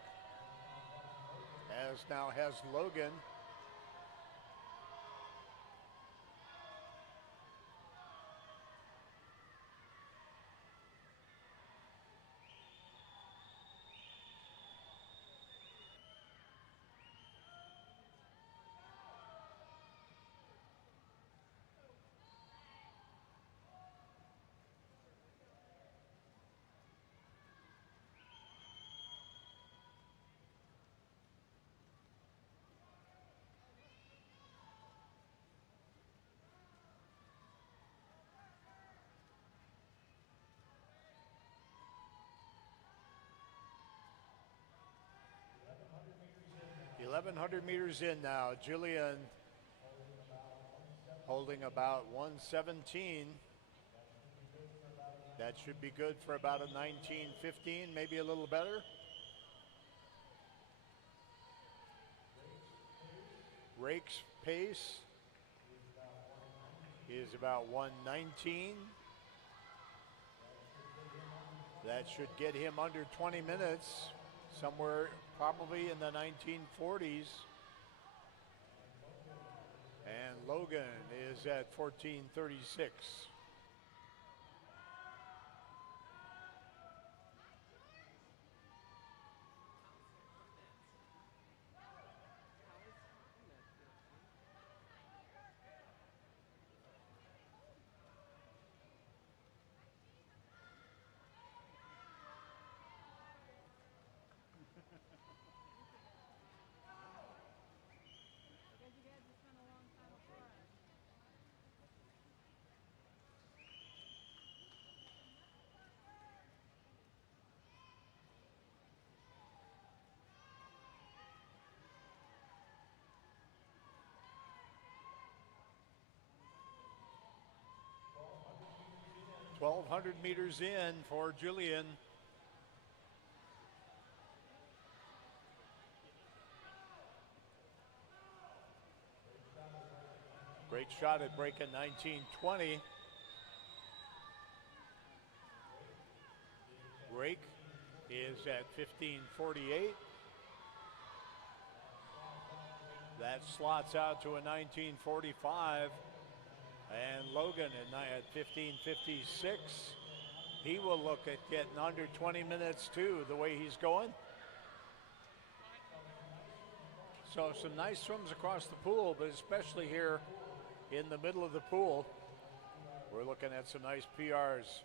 as now has Logan. 700 meters in now. Julian holding about 117. That should be good for about a 19:15, maybe a little better. Rake's pace is about 119. That should get him under 20 minutes, somewhere probably in the 1940s. And Logan is at 14:36. .1,200 meters in for Julian. Great shot at breaking 19:20. Rake is at 15:48. That slots out to a 19:45. And Logan at 15:56. He will look at getting under 20 minutes too, the way he's going. So some nice swims across the pool, but especially here in the middle of the pool, we're looking at some nice PRs.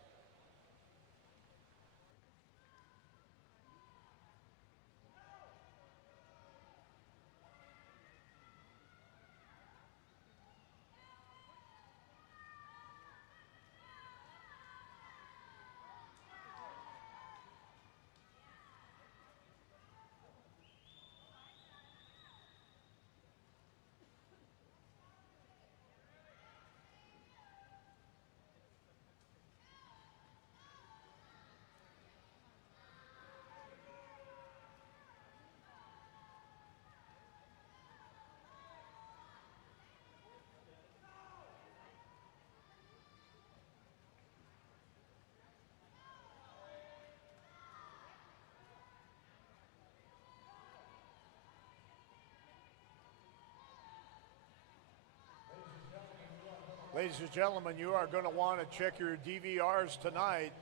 Ladies and gentlemen, you are going to want to check your DVRs tonight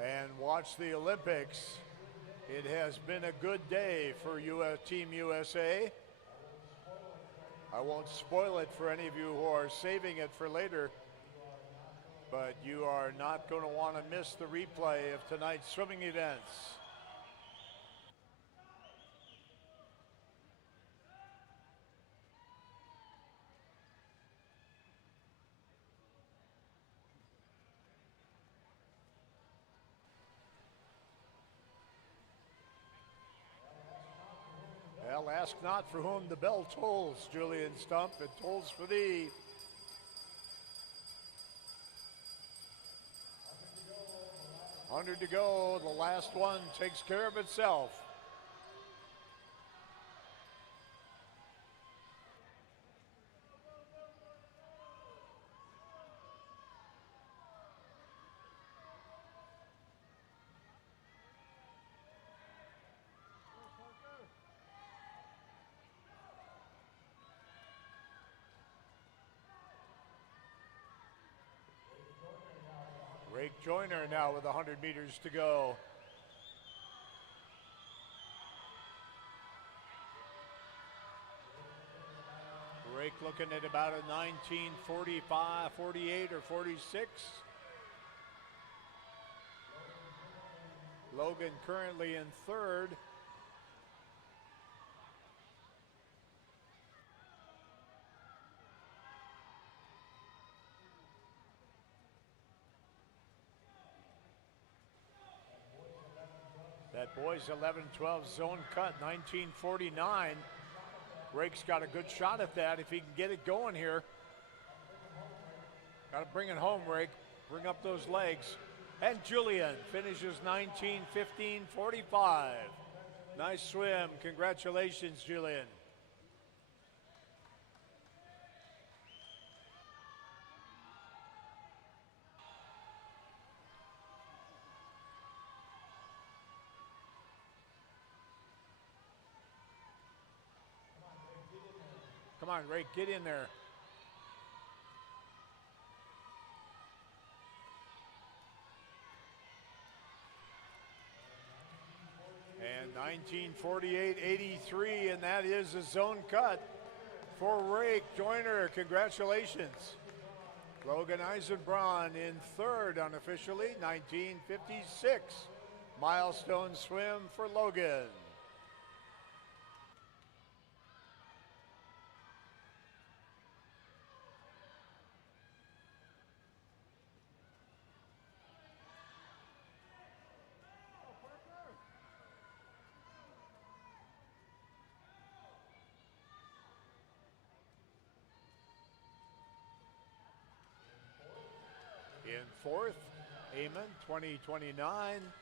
and watch the Olympics. It has been a good day for Team USA. I won't spoil it for any of you who are saving it for later, but you are not going to want to miss the replay of tonight's swimming events. Well, ask not for whom the bell tolls, Julian Stump. It tolls for thee. $100 to go. The last one takes care of itself. Rake Joyner now with 100 meters to go. Rake looking at about a 19:45, 48 or 46. Logan currently in third. That boys 11-12 zone cut, 19:49. Rake's got a good shot at that if he can get it going here. Got to bring it home, Rake. Bring up those legs. And Julian finishes 19:15:45. Nice swim. Congratulations, Julian. Come on, Rake, get in there. And 19:48:83, and that is a zone cut for Rake Joyner. Congratulations. Logan Eisenbraun in third unofficially, 19:56. Milestone swim for Logan. In fourth, Amon, 20:29.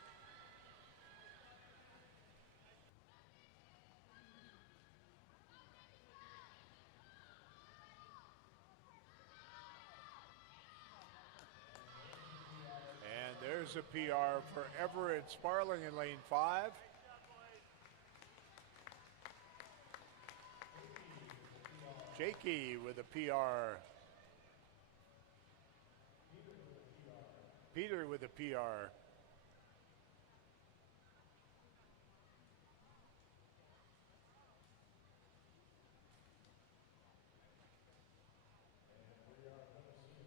And there's a PR for Everett Sparling in lane 5. Jakey with a PR. Peter with a PR.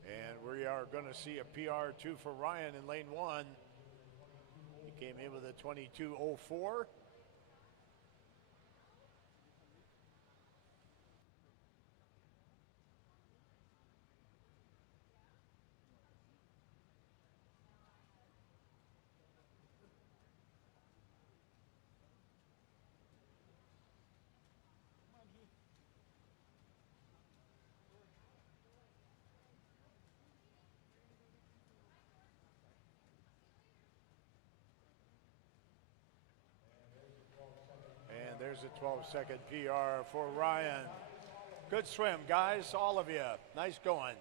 And we are going to see a PR2 for Ryan in lane 1. He came in with a 22:04. And there's a 12-second PR for Ryan. Good swim, guys, all of you. Nice going.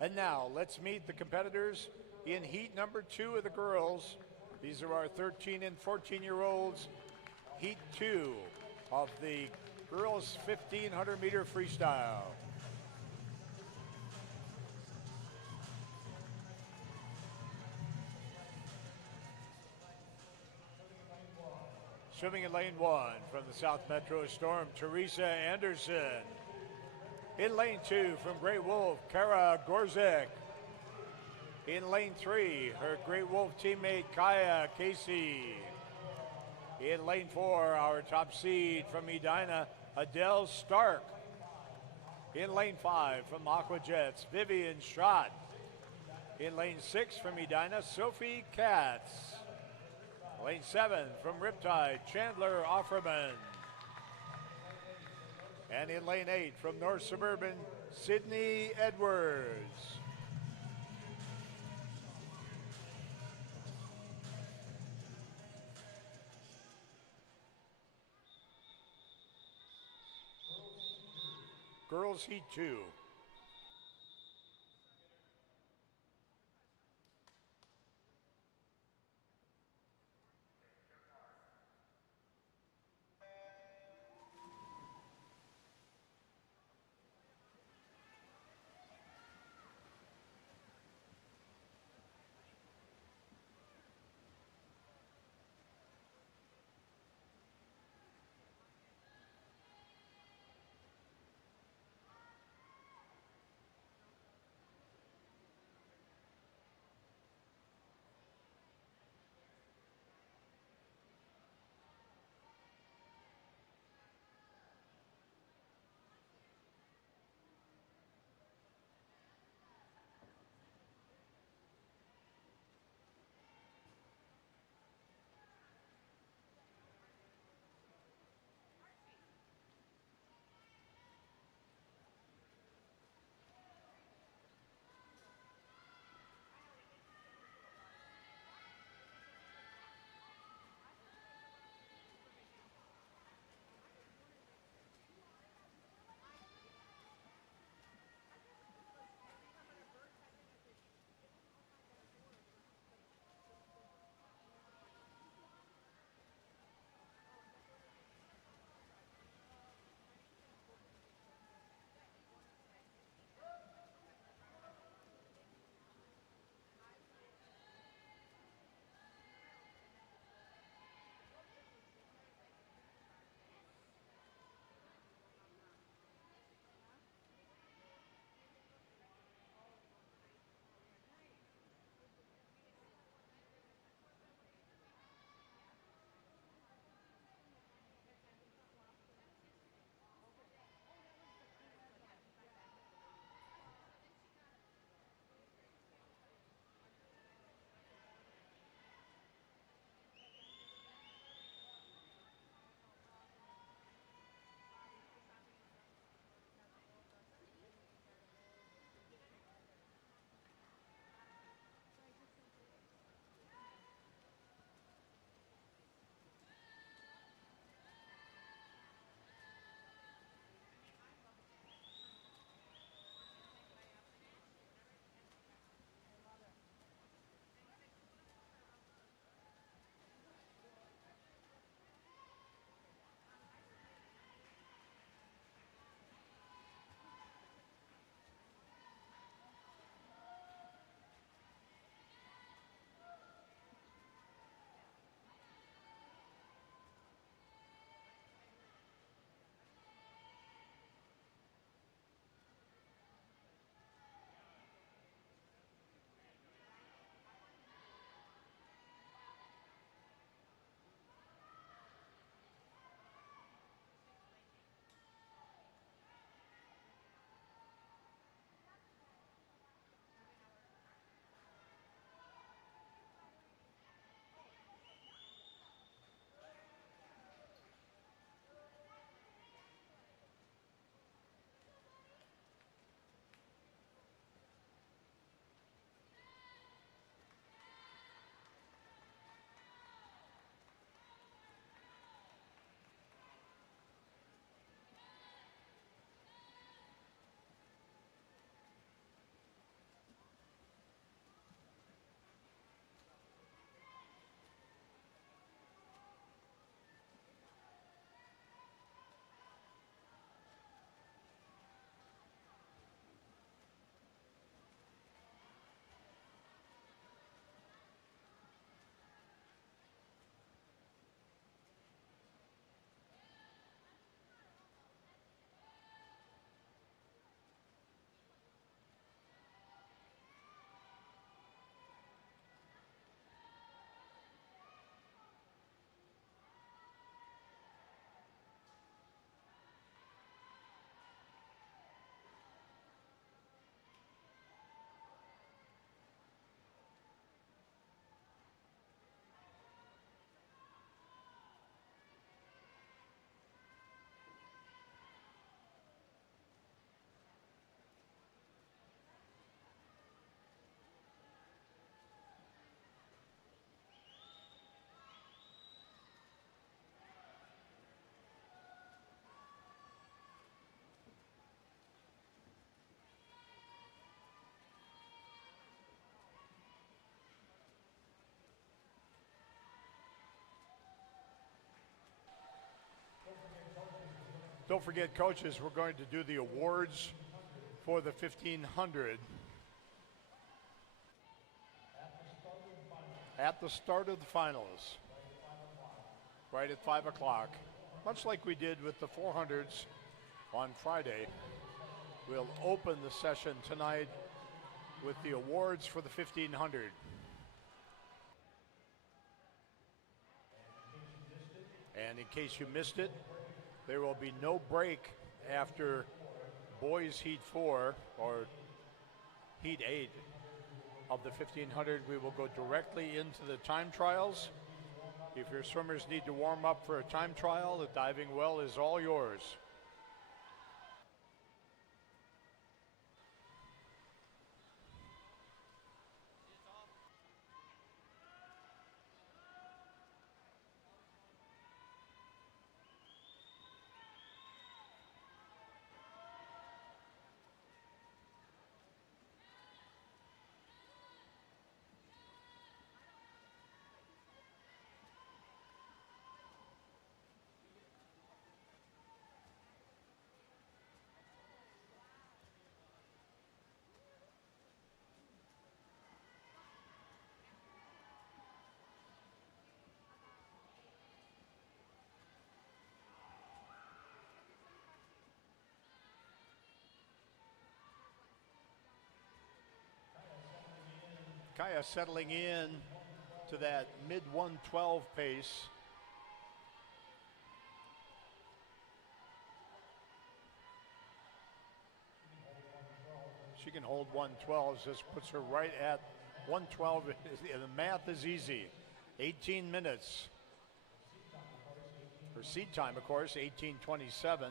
And now, let's meet the competitors in heat number 2 of the girls. These are our 13 and 14-year-olds. Heat 2 of the girls 1,500-meter freestyle. Swimming in lane 1 from the South Metro Storm, Teresa Anderson. In lane 2 from Great Wolf, Kara Gorzek. In lane 3, her Great Wolf teammate, Kaya Casey. In lane 4, our top seed from Edina, Adele Stark. In lane 5 from Aquajets, Vivian Schott. In lane 6 from Edina, Sophie Katz. Lane 7 from Riptide, Chandler Offerman. And in lane 8 from North Suburban, Sydney Edwards. Girls Heat 2. Don't forget, coaches, we're going to do the awards for the 1500 at the start of the finals, right at 5 o'clock, much like we did with the 400s on Friday. We'll open the session tonight with the awards for the 1500. And in case you missed it, there will be no break after boys heat 4 or heat 8 of the 1500. We will go directly into the time trials. If your swimmers need to warm up for a time trial, the diving well is all yours. Kaya settling in to that mid 112 pace. She can hold 112. This puts her right at 112. The math is easy. 18 minutes. Her seat time, of course, 18:27,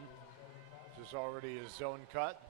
which is already a zone cut.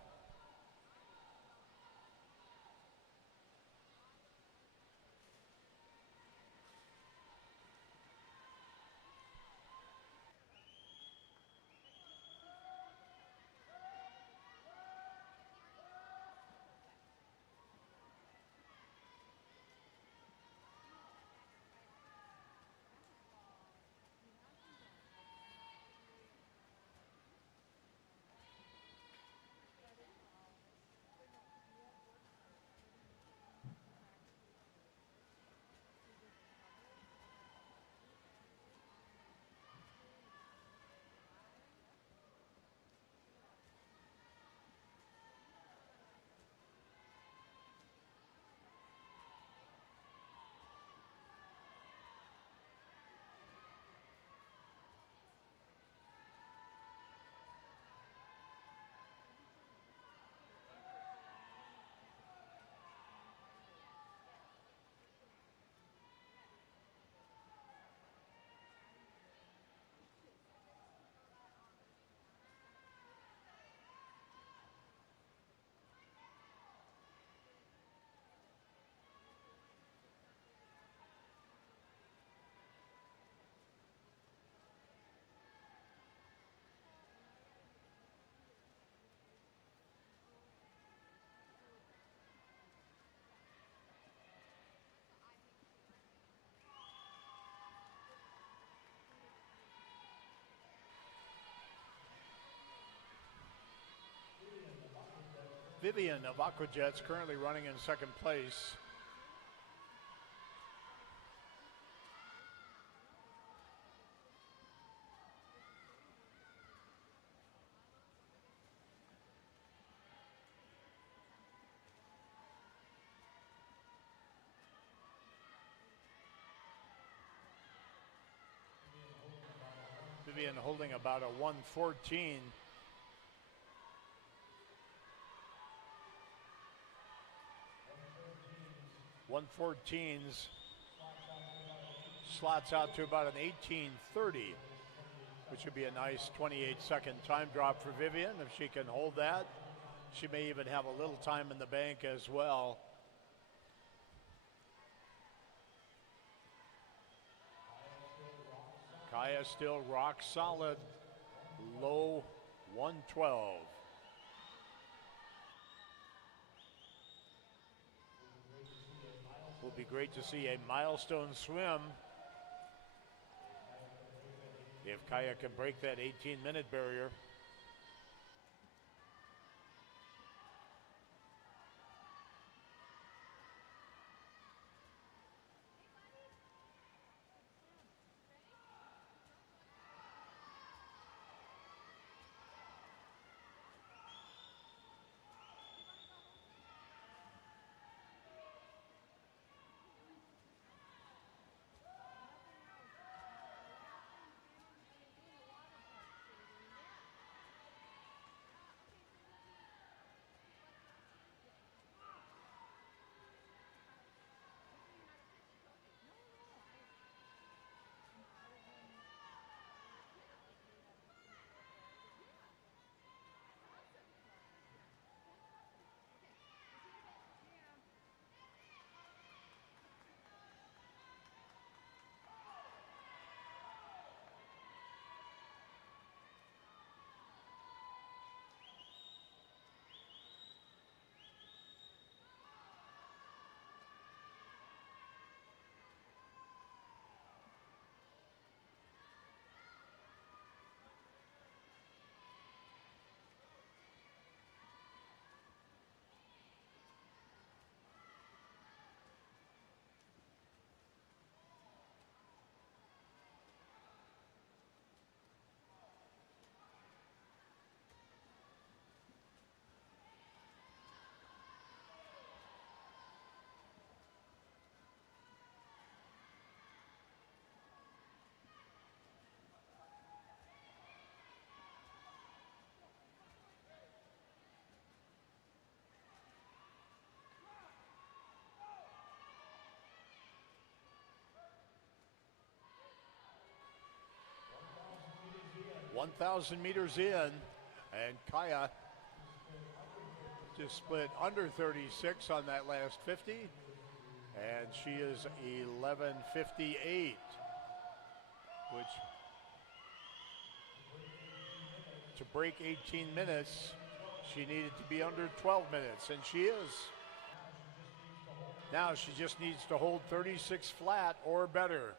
Vivian of Aquatics currently running in second place. Vivian holding about a 114. Slots out to about an 18:30, which would be a nice 28-second time drop for Vivian. If she can hold that, she may even have a little time in the bank as well. Kaya still rock solid, low 112. Will be great to see a milestone swim if Kaya can break that 18-minute barrier. 1,000 meters in, and Kaya just split under 36 on that last 50, and she is 11:58, which to break 18 minutes, she needed to be under 12 minutes, and she is. Now she just needs to hold 36 flat or better.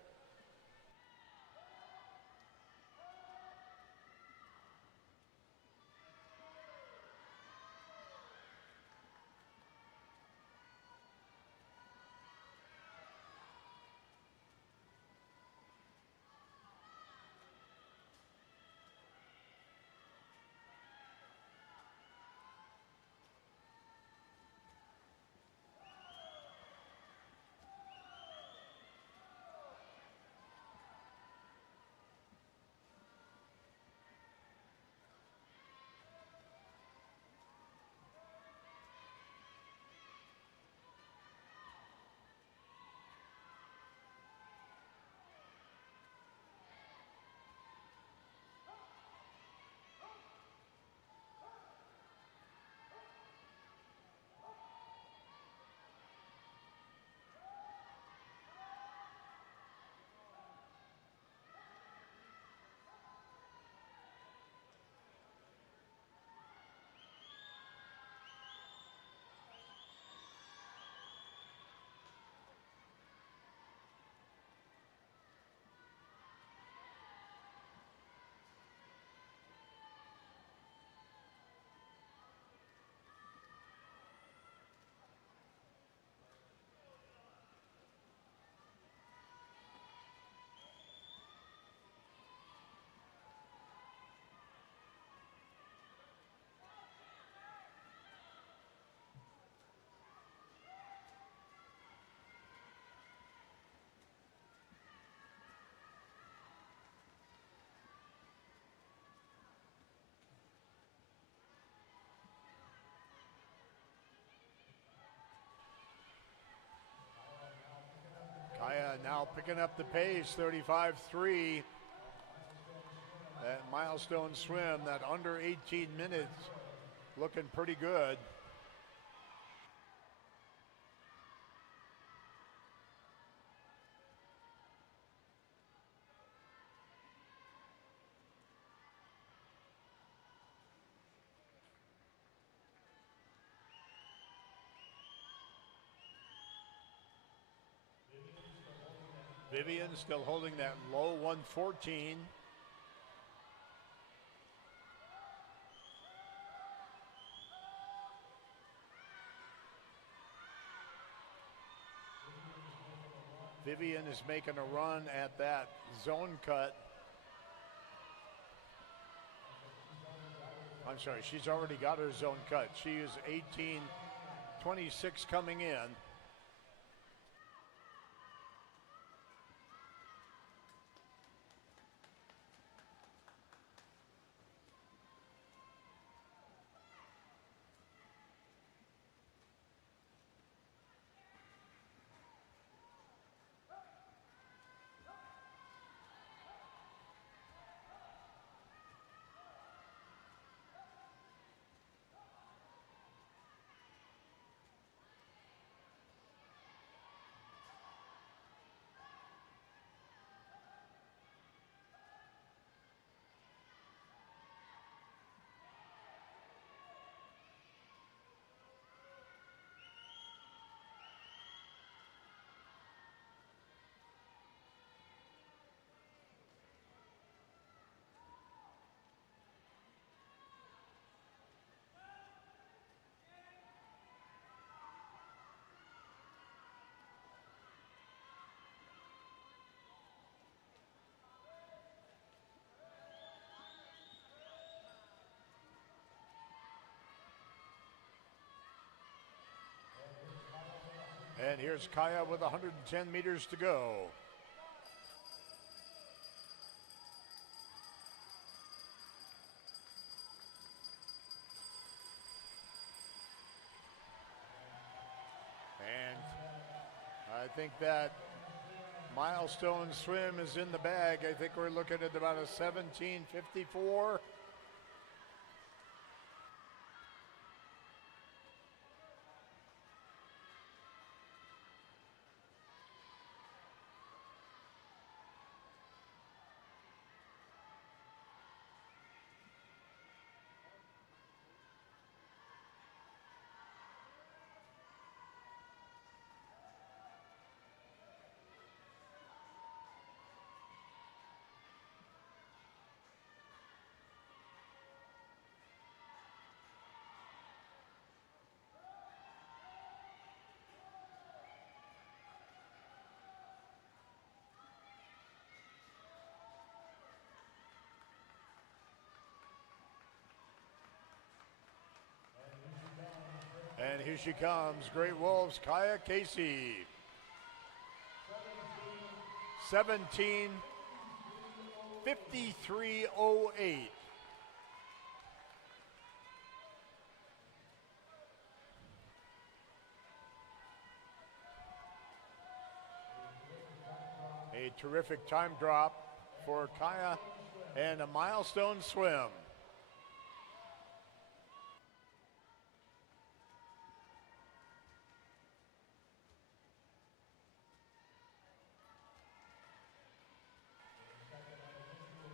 Kaya now picking up the pace, 35.3. That milestone swim, that under 18 minutes, looking pretty good. Vivian still holding that low 114. Vivian is making a run at that zone cut. I'm sorry, she's already got her zone cut. She is 18:26 coming in. And here's Kaya with 110 meters to go. And I think that Milestone swim is in the bag. I think we're looking at about a 17:54. And here she comes, Great Wolves, Kaya Casey. 17:53.08. A terrific time drop for Kaya and a milestone swim.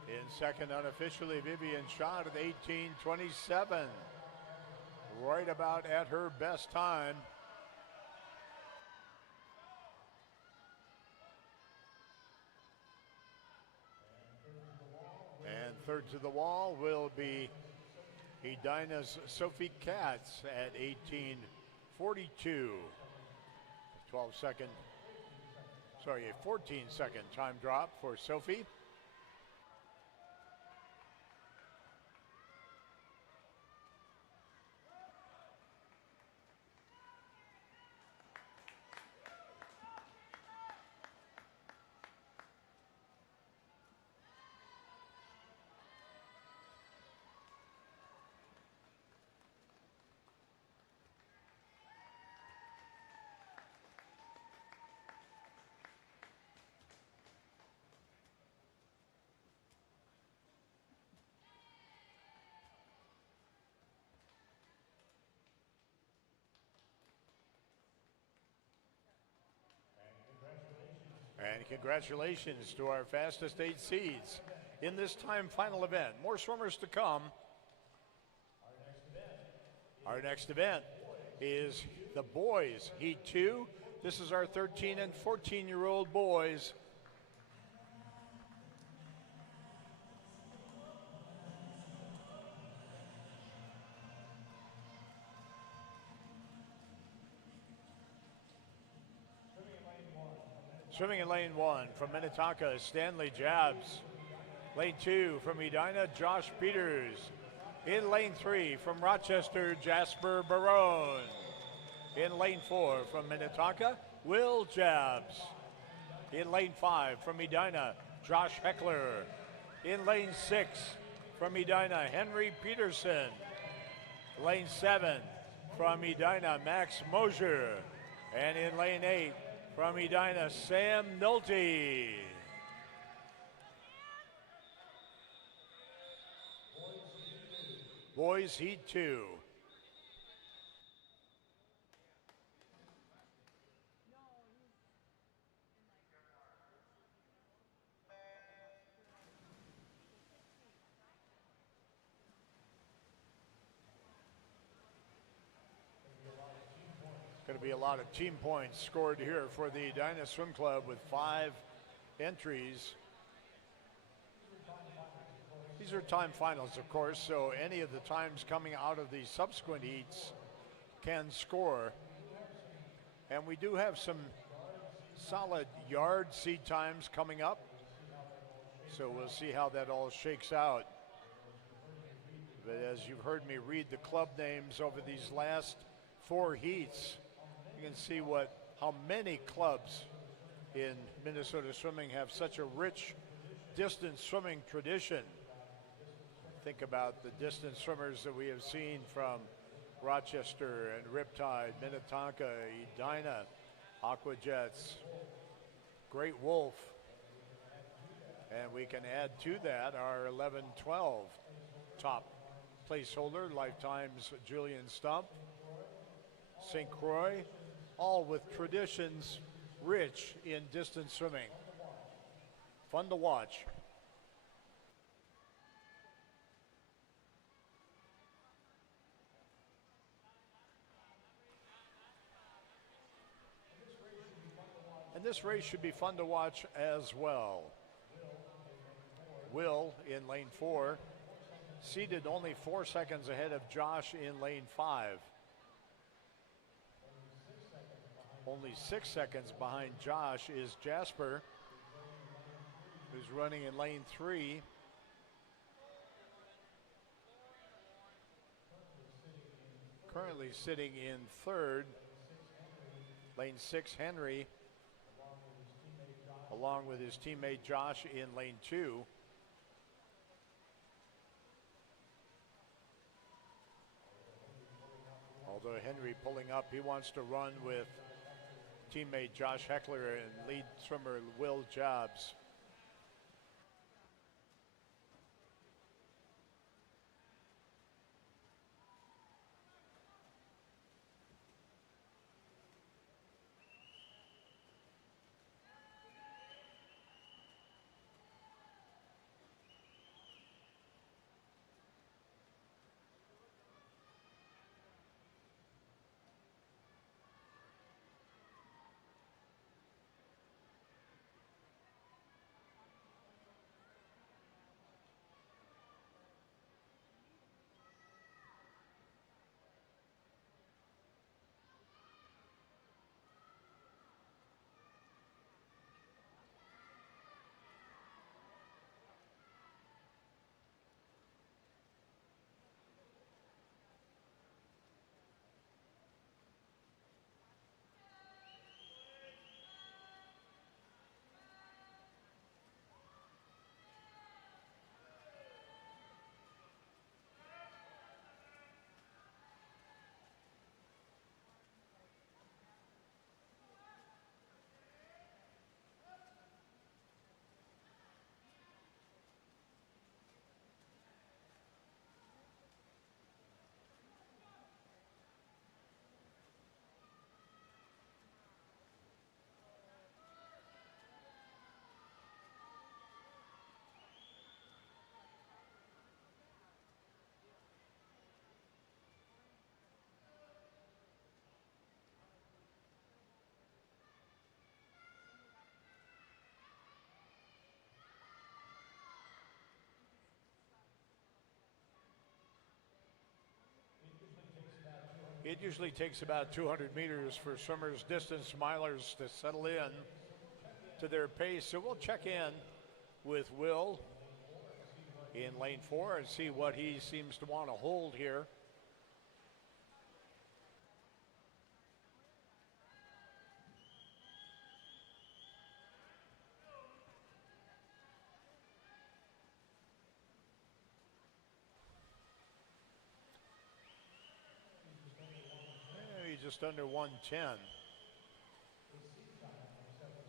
In second unofficially, Vivian Schott at 18:27. Right about at her best time. And third to the wall will be Edina's Sophie Katz at 18:42. a 14-second time drop for Sophie. And congratulations to our fastest 8 seeds in this time final event. More swimmers to come. Our next event is the boys heat 2. This is our 13 and 14-year-old boys. Swimming in lane 1 from Minnetonka, Stanley Jabs. Lane 2 from Edina, Josh Peters. In lane 3 from Rochester, Jasper Barone. In lane 4 from Minnetonka, Will Jabs. In lane 5 from Edina, Josh Heckler. In lane 6 from Edina, Henry Peterson. Lane 7 from Edina, Max Mosier. And in lane 8 from Edina, Sam Nolte. Boys heat 2. Going to be a lot of team points scored here for the Edina Swim Club with 5 entries. These are time finals, of course, so any of the times coming out of the subsequent heats can score. And we do have some solid yard seed times coming up, so we'll see how that all shakes out. But as you've heard me read the club names over these last 4 heats, you can see how many clubs in Minnesota swimming have such a rich distance swimming tradition. Think about the distance swimmers that we have seen from Rochester and Riptide, Minnetonka, Edina, Aquatics, Great Wolf. And we can add to that our 11-12 top placeholder, Lifetime's Julian Stump, St. Croix, all with traditions rich in distance swimming. Fun to watch. And this race should be fun to watch as well. Will in lane 4, seated only 4 seconds ahead of Josh in lane 5. Only 6 seconds behind Josh is Jasper, who's running in lane 3. Currently sitting in 3rd. Lane 6, Henry, along with his teammate Josh in lane 2. Although Henry pulling up, he wants to run with teammate Josh Heckler and lead swimmer Will Jobs. It usually takes about 200 meters for swimmers, distance milers to settle in to their pace. So we'll check in with Will in lane 4 and see what he seems to want to hold here. He's just under 110.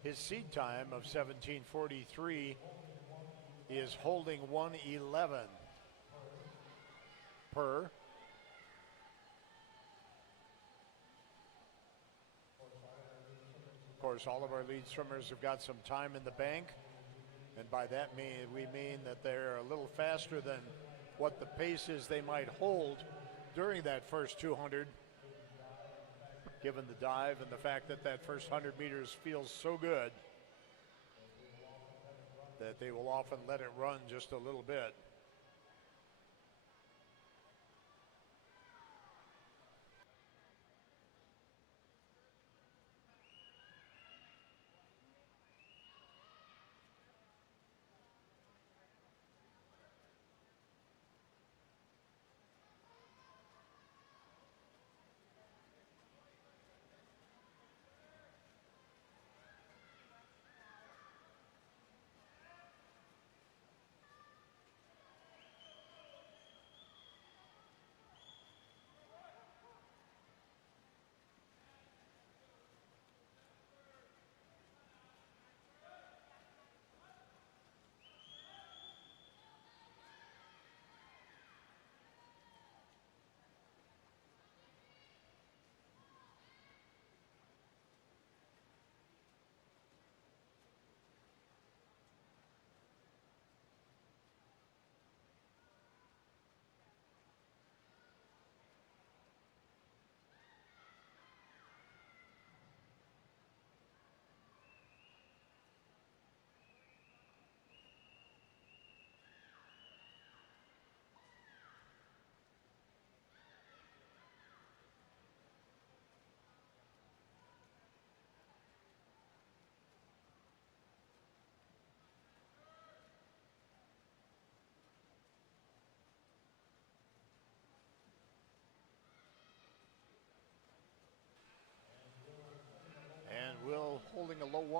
His seed time of 17:43 is holding 1:11 per. Of course, all of our lead swimmers have got some time in the bank, and by that we mean that they're a little faster than what the paces they might hold during that first 200, given the dive and the fact that that first 100 meters feels so good that they will often let it run just a little bit.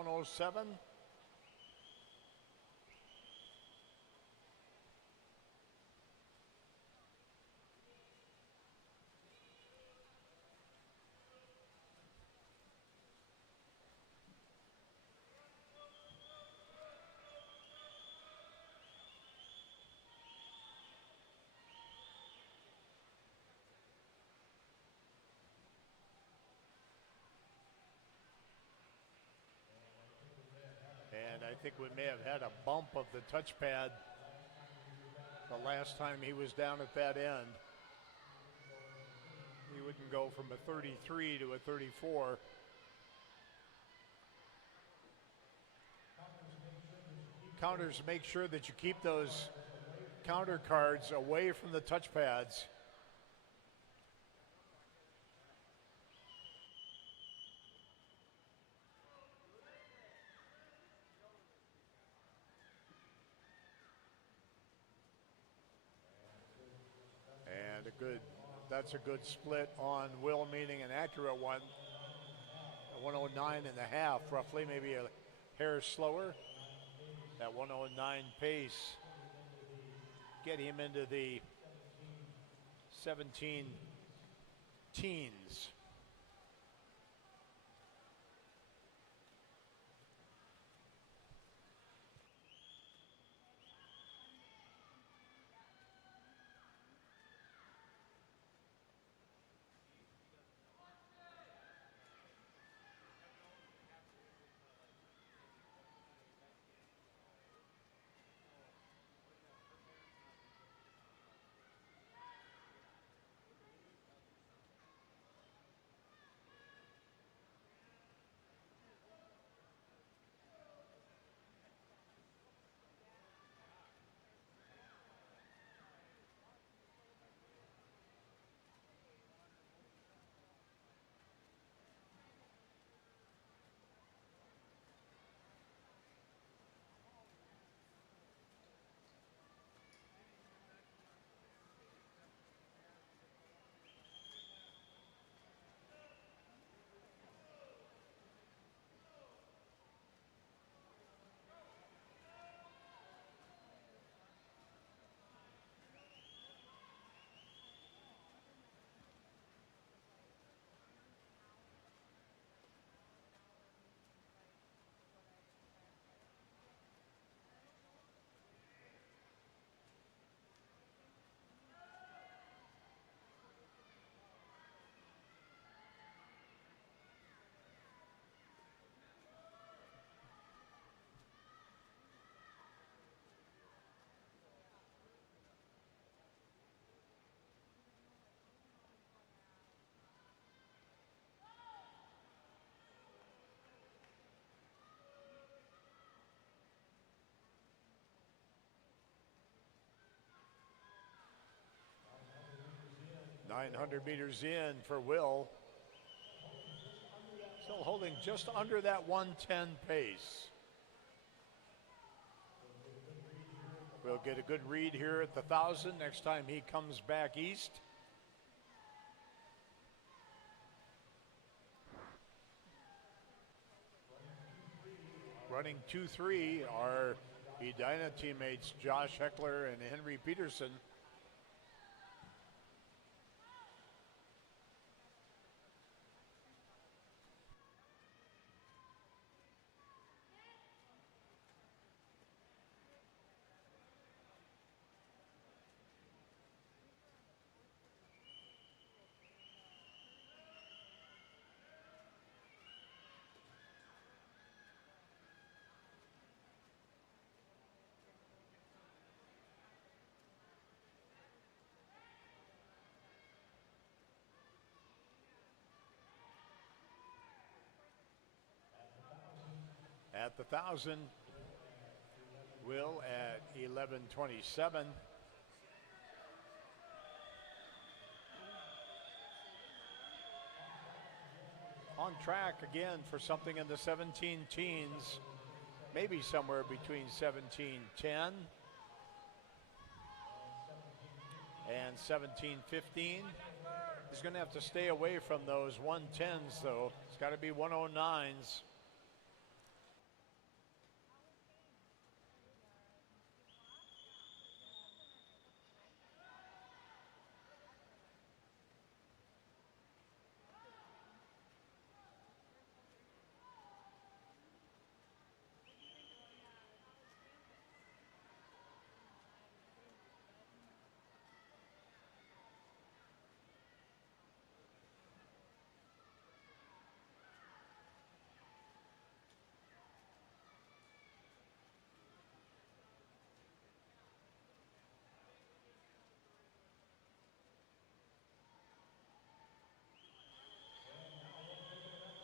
107. And I think we may have had a bump of the touchpad the last time he was down at that end. He wouldn't go from a 33 to a 34. Counters, make sure that you keep those counter cards away from the touchpads. And that's a good split on Will, meaning an accurate one. 109.5, roughly, maybe a hair slower. That 109 pace get him into the 17 teens. .900 meters in for Will. Still holding just under that 110 pace. We'll get a good read here at the 1,000 next time he comes back east. Running 2-3 are Edina teammates Josh Heckler and Henry Peterson. At the 1,000, Will at 11:27. On track again for something in the 17 teens, maybe somewhere between 17:10 and 17:15. He's going to have to stay away from those 110s, though. It's got to be 109s.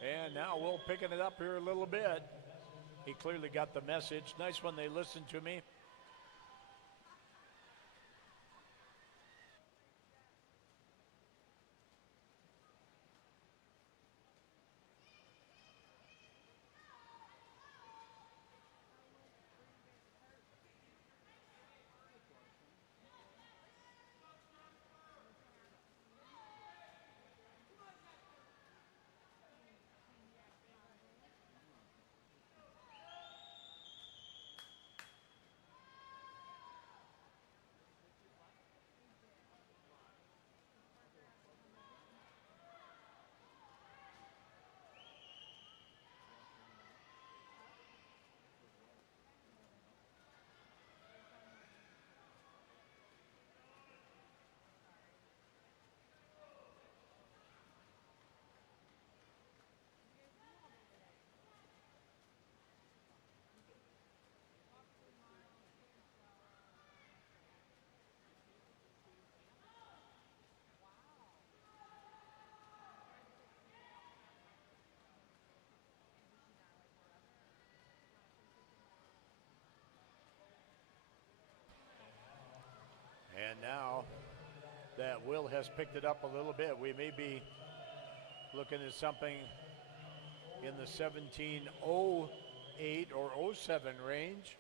And now Will picking it up here a little bit. He clearly got the message. Nice when they listened to me. And now that Will has picked it up a little bit, we may be looking at something in the 17:08 or 07 range.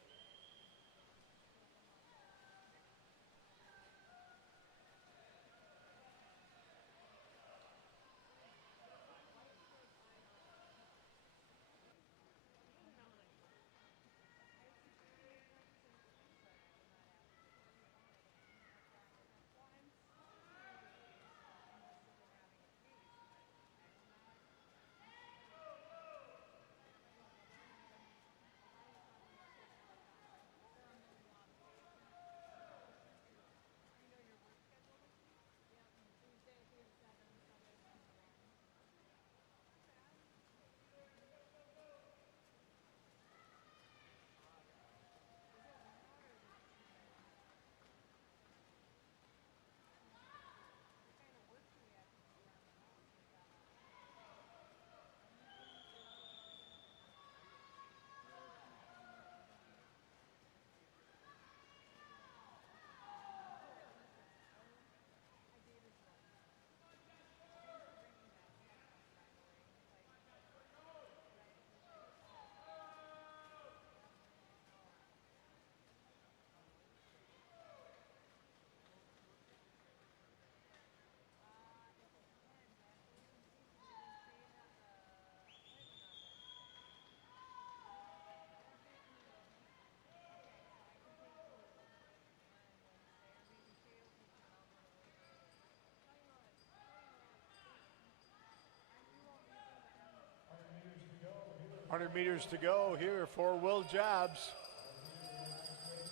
.100 meters to go here for Will Jobs,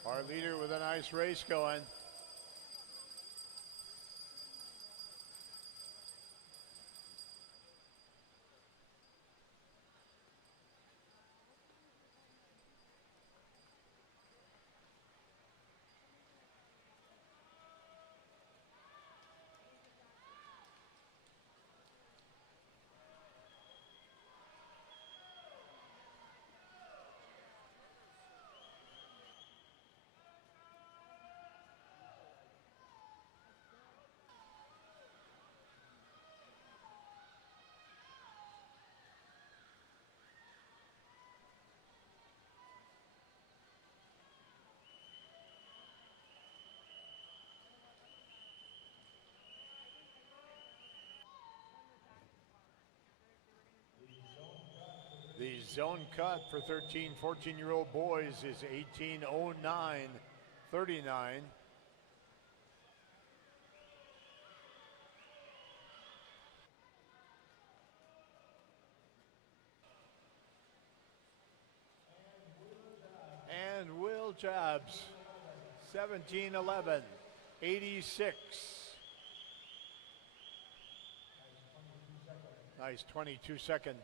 our leader, with a nice race going. The zone cut for 13, 14-year-old boys is 18:09.39. And Will Jobs, 17:11.86. Nice 22-second,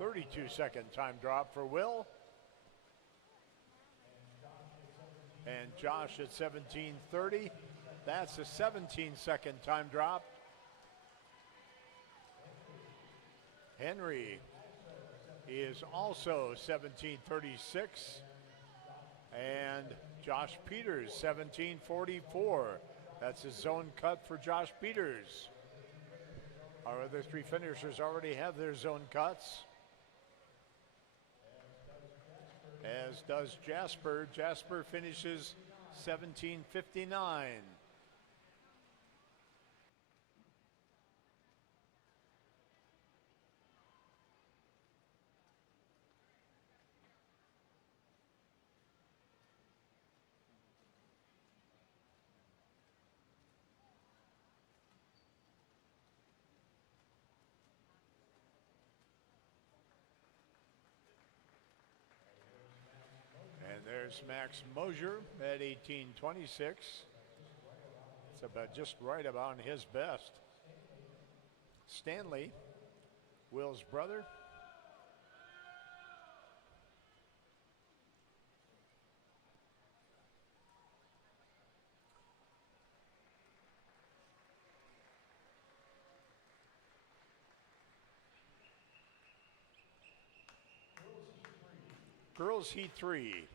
32-second time drop for Will. And Josh at 17:30. That's a 17-second time drop. Henry is also 17:36. And Josh Peters, 17:44. That's his zone cut for Josh Peters. Our other three finishers already have their zone cuts. As does Jasper. Jasper finishes 17:59. And there's Max Mosier at 18:26. It's about just right about his best. Stanley, Will's brother. Girls Heat 3.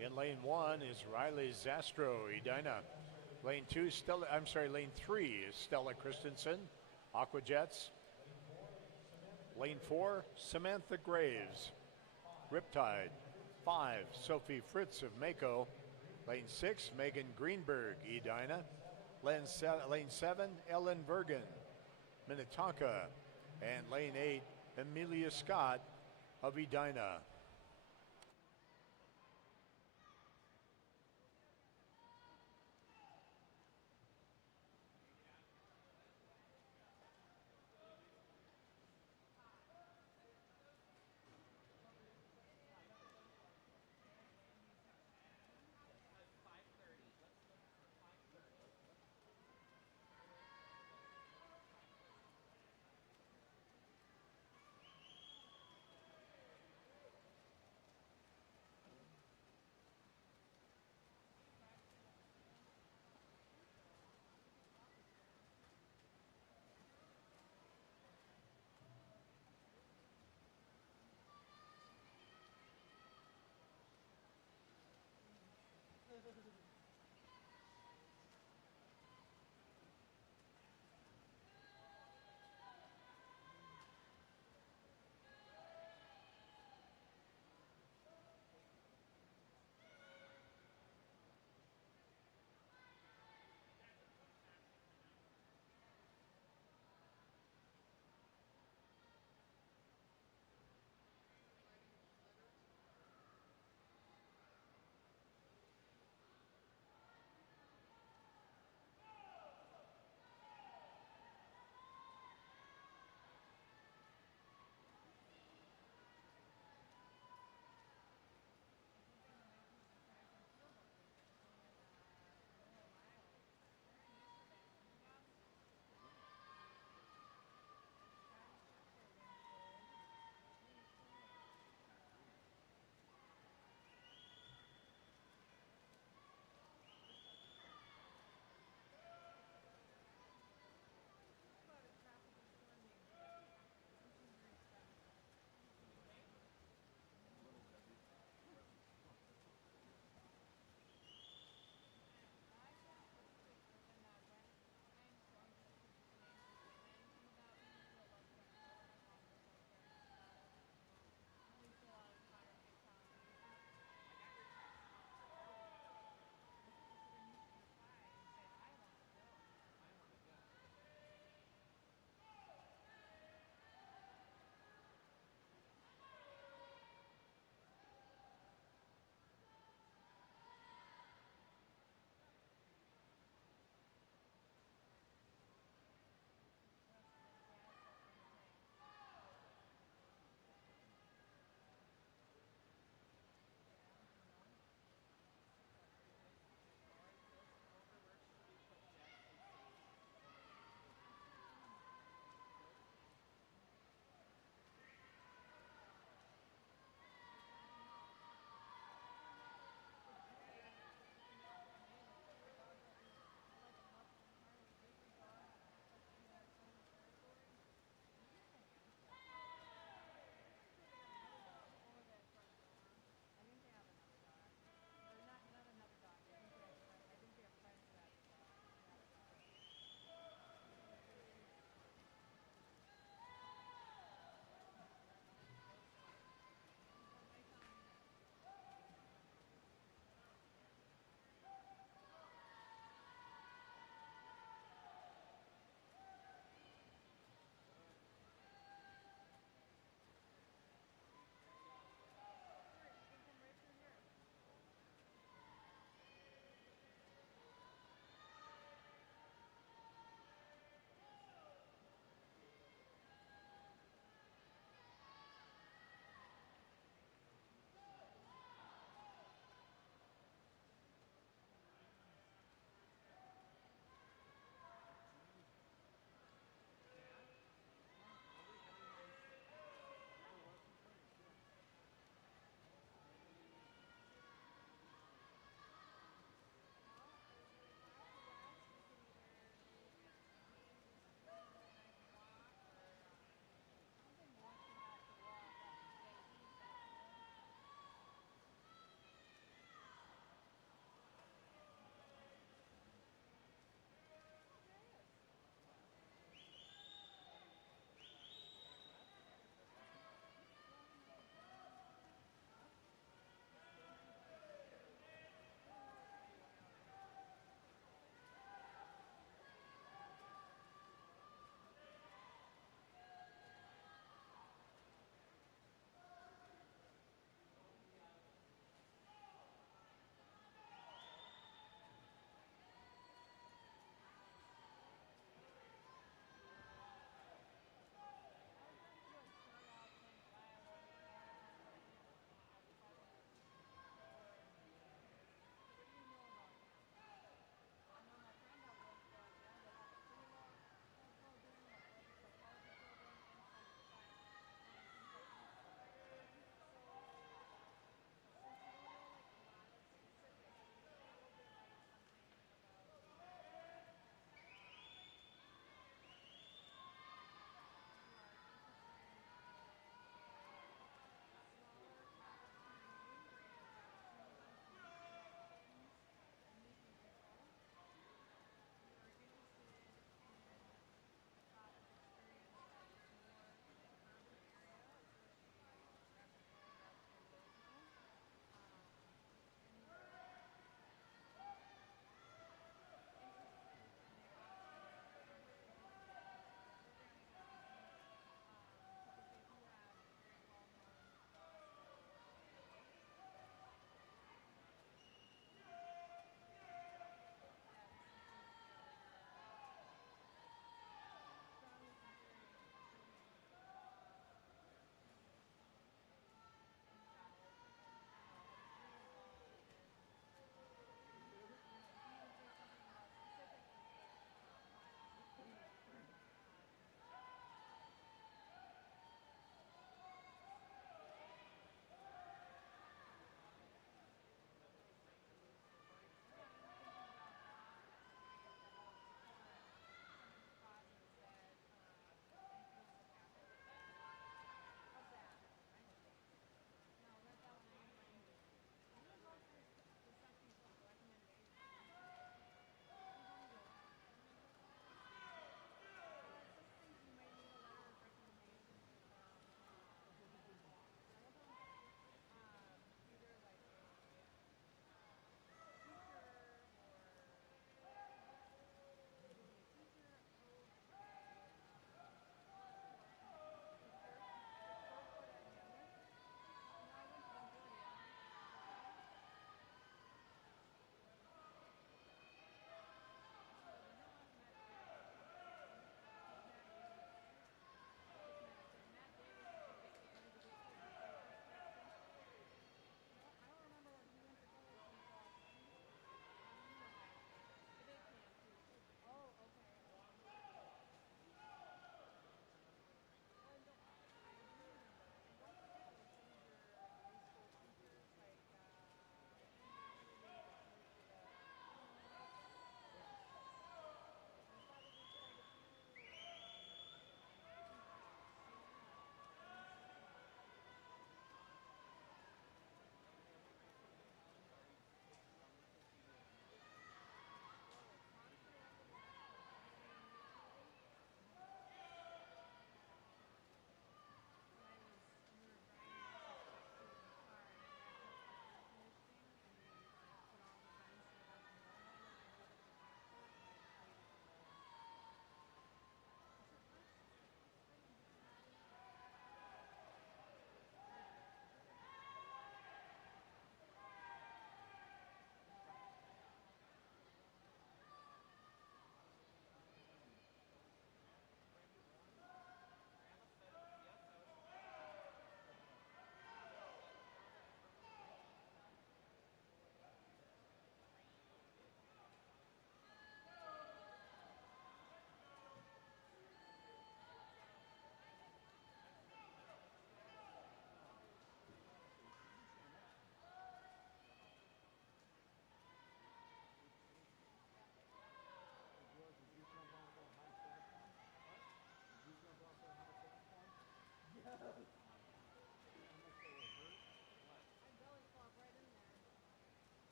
In lane 1 is Riley Zastro, Edina. Lane 3 is Stella Christensen, Aquajets. Lane 4, Samantha Graves, Riptide. 5, Sophie Fritz of Mako. Lane 6, Megan Greenberg, Edina. Lane 7, Ellen Vergen, Minnetonka. And lane 8, Amelia Scott of Edina.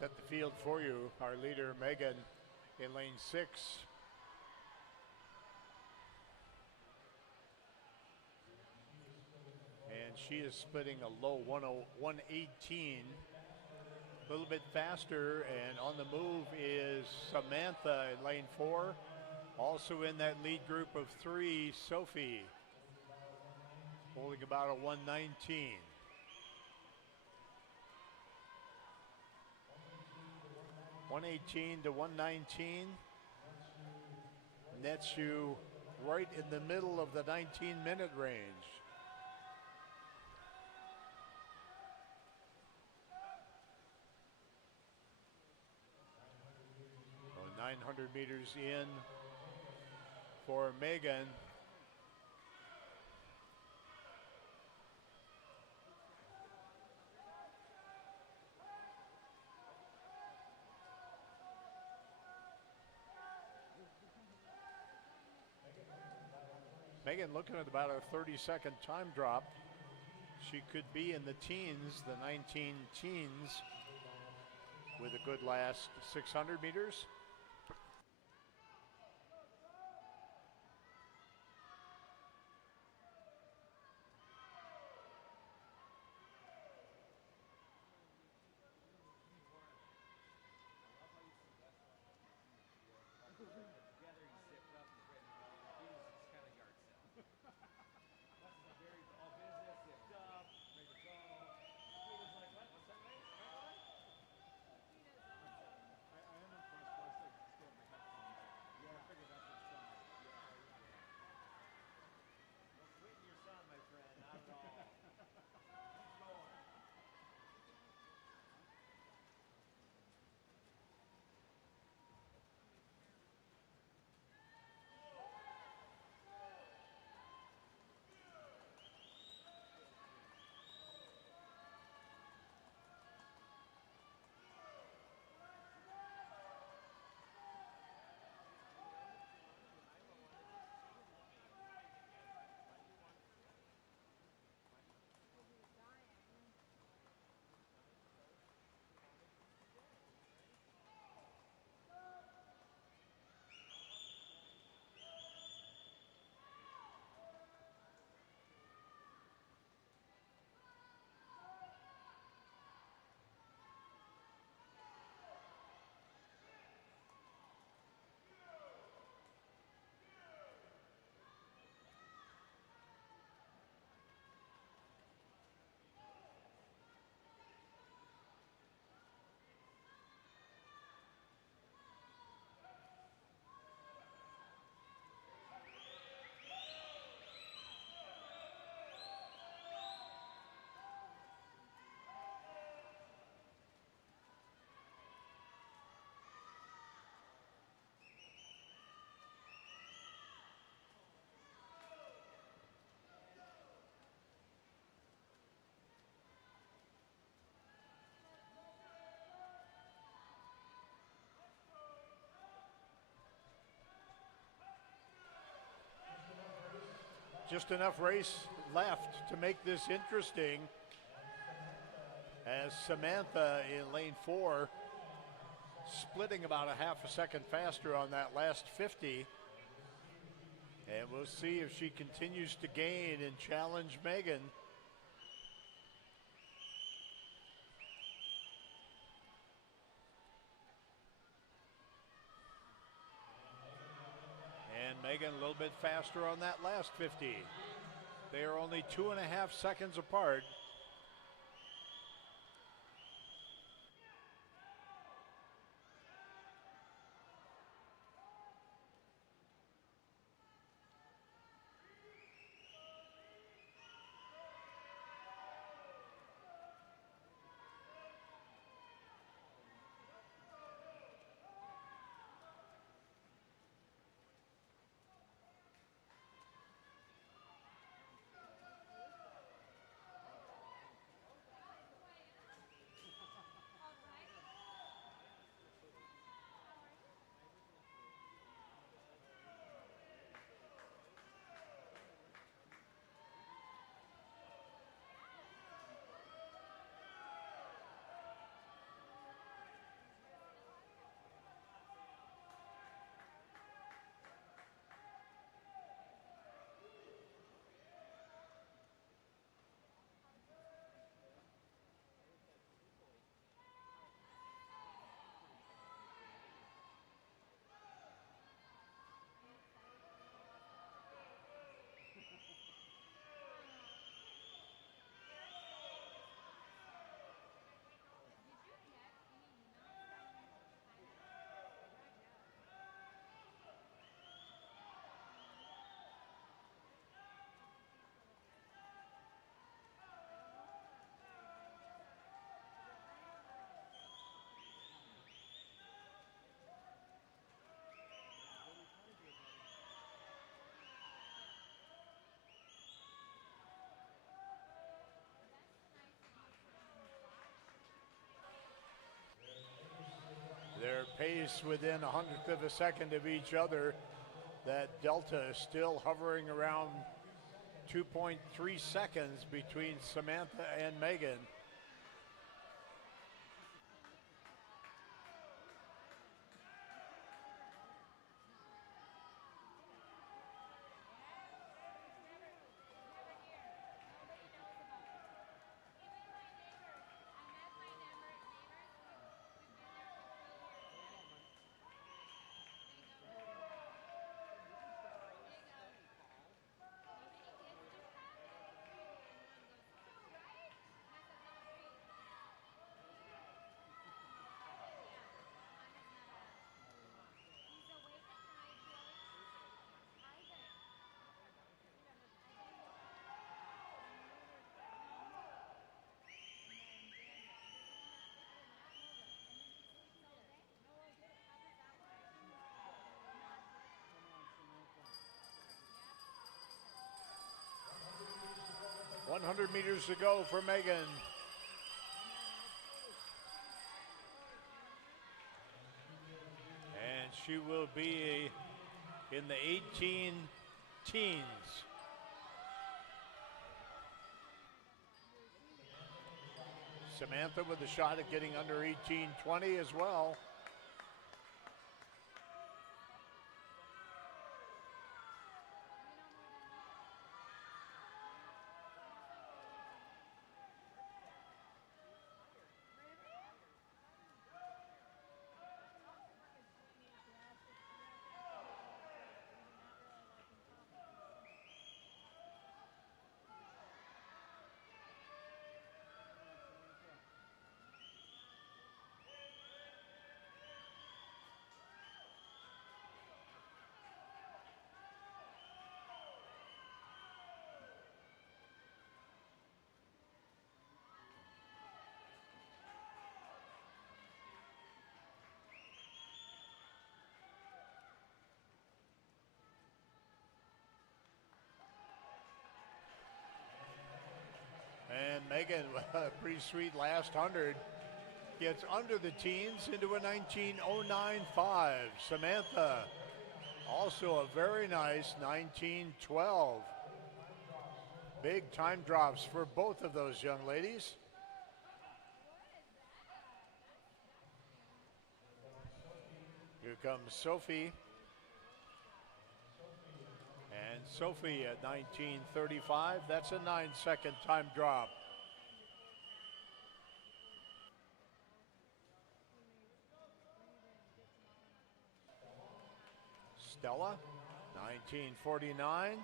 Set the field for you. Our leader, Megan, in lane 6. And she is splitting a low 118. A little bit faster, and on the move is Samantha in lane 4. Also in that lead group of 3, Sophie, holding about a 119. (118 to 119) nets you right in the middle of the 19-minute range. So 900 meters in for Megan. Megan looking at about a 30-second time drop. She could be in the teens, the 19 teens, with a good last 600 meters. Just enough race left to make this interesting, as Samantha in lane 4 splitting about a half a second faster on that last 50. And we'll see if she continues to gain and challenge Megan. And Megan a little bit faster on that last 50. They are only 2.5 seconds apart. pace within 100th of a second of each other. That delta is still hovering around 2.3 seconds between Samantha and Megan. .100 meters to go for Megan. And she will be in the 18 teens. Samantha with a shot at getting under 18:20 as well. And Megan, a pretty sweet last 100, gets under the teens into a 19:09.5. Samantha, also a very nice 19:12. Big time drops for both of those young ladies. Here comes Sophie. And Sophie at 19:35, that's a 9-second time drop. Stella, 19:49.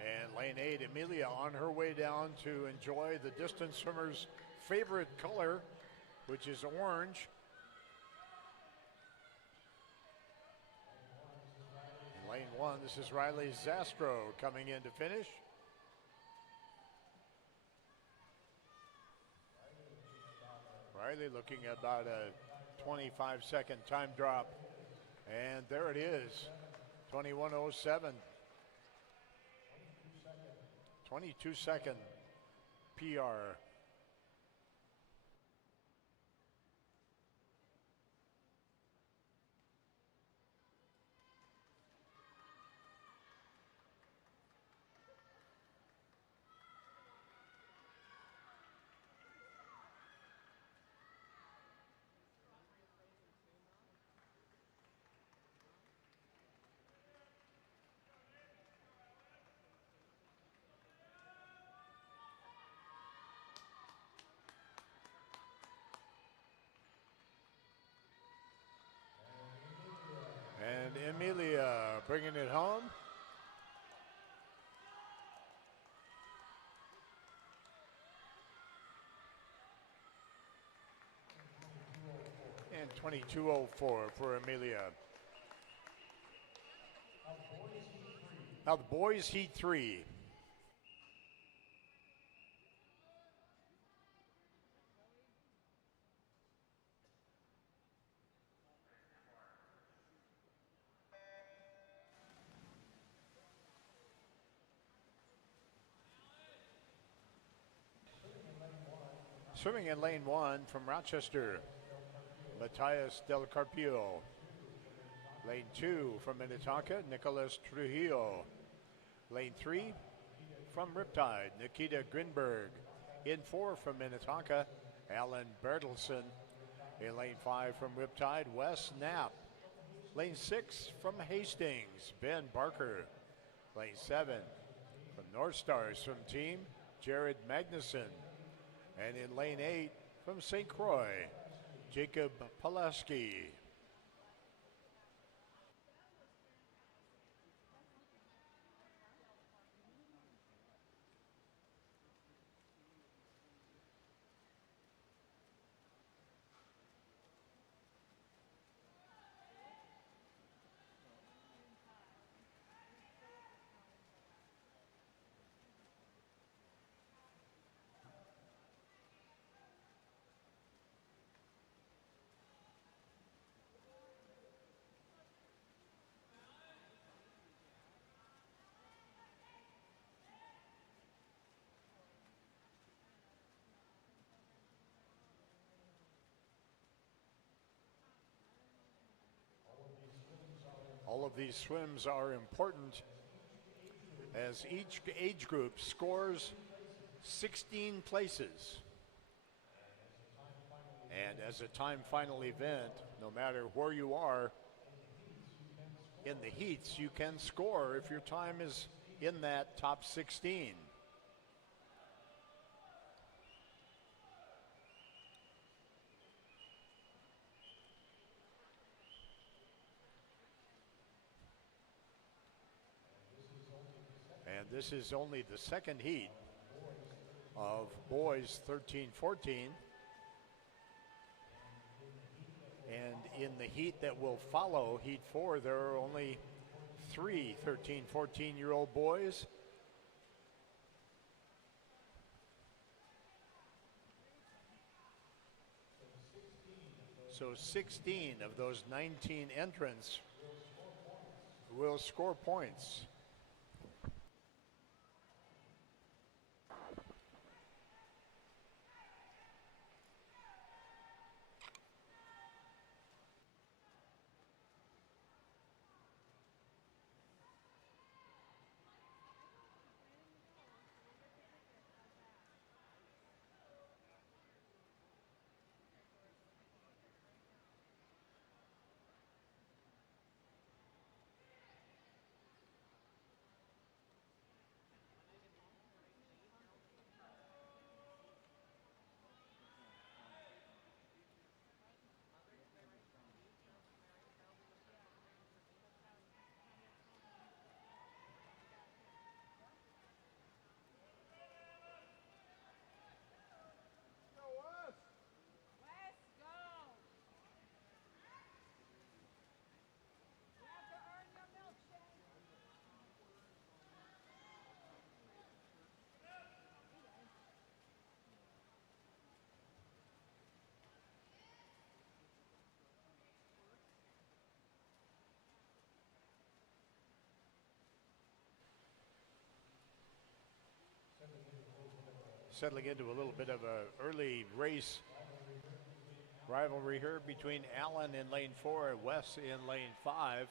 And lane 8, Amelia, on her way down to enjoy the distance swimmer's favorite color, which is orange. In lane 1, this is Riley Zastro coming in to finish. Riley looking at about a 25-second time drop. And there it is, 21:07. 22-second PR. bringing it home. And 22:04 for Amelia. Now the boys heat 3. Swimming in lane 1 from Rochester, Matias Del Carpio. Lane 2 from Minnetonka, Nicholas Trujillo. Lane 3 from Riptide, Nikita Grinberg. In 4 from Minnetonka, Alan Bertelson. In lane 5 from Riptide, Wes Knapp. Lane 6 from Hastings, Ben Barker. Lane 7 from North Stars swim team, Jared Magnuson. And in lane 8 from St. Croix, Jacob Pulaski. All of these swims are important as each age group scores 16 places. And as a time final event, no matter where you are in the heats, you can score if your time is in that top 16. And this is only the second heat of boys 13-14. And in the heat that will follow, heat 4, there are only 3 13-14-year-old boys. So 16 of those 19 entrants will score points. Settling into a little bit of an early race rivalry here between Allen in lane 4 and Wes in lane 5.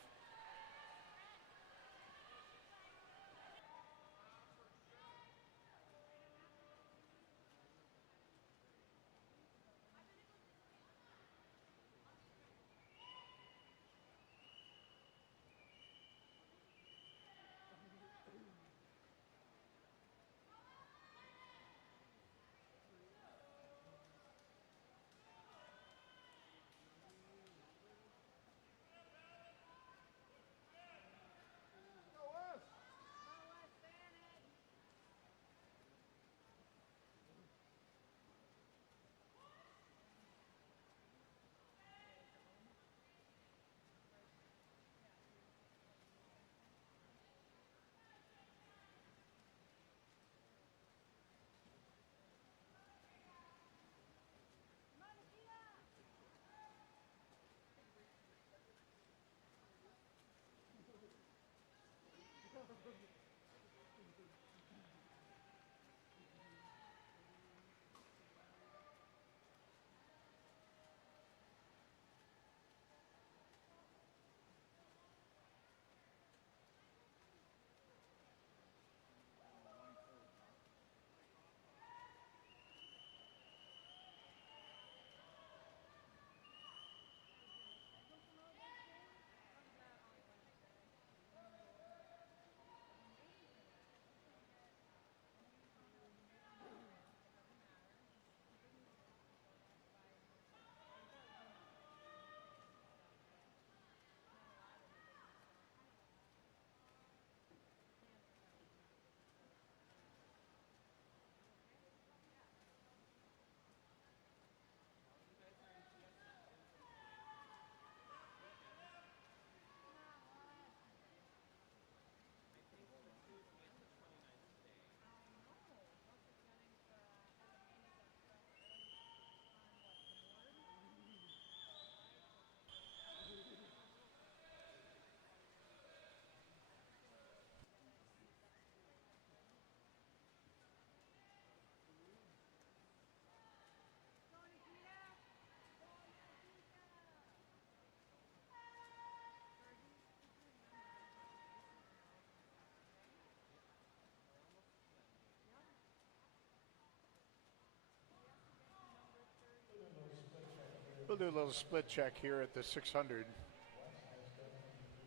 we'll do a little split check here at the 600.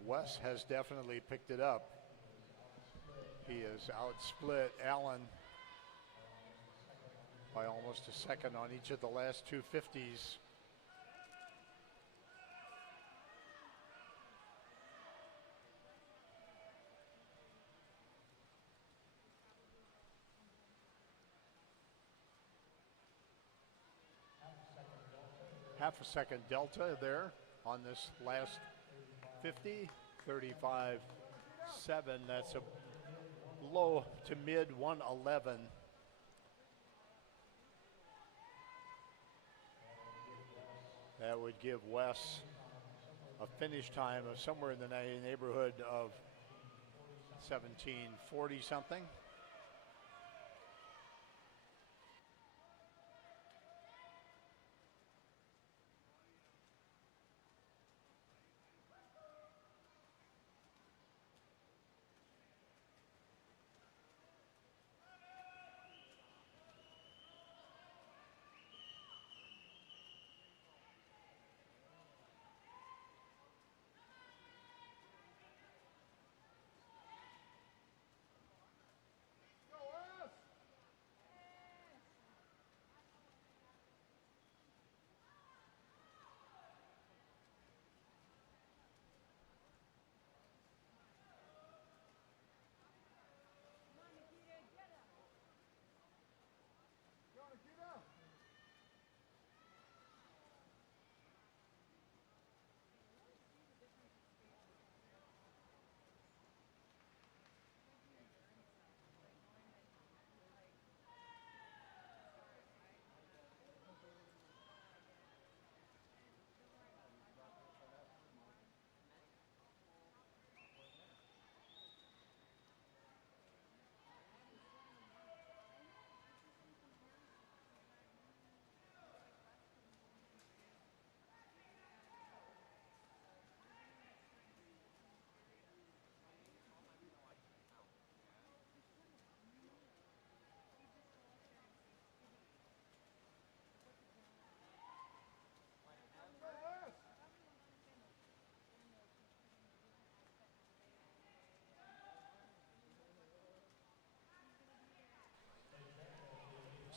Wes has definitely picked it up. He has outsplit Allen by almost a second on each of the last two 50s. Half a second delta there on this last 50, 35.7. That's a low to mid 111. That would give Wes a finish time of somewhere in the neighborhood of 17:40 something.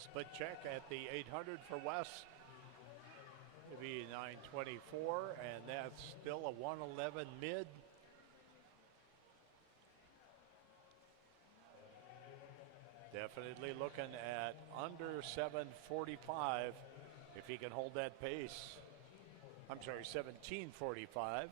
Split check at the 800 for Wes. It'll be 9:24, and that's still a 111 mid. Definitely looking at under 7:45 if he can hold that pace. I'm sorry, 17:45.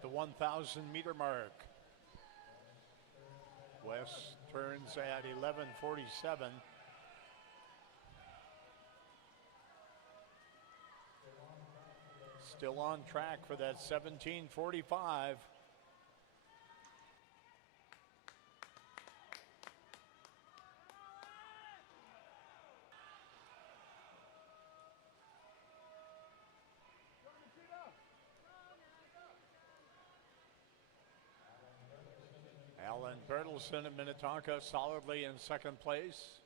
at the 1,000 meter mark. Wes turns at 11:47. Still on track for that 17:45. Alan Bertelsen of Minnetonka solidly in second place.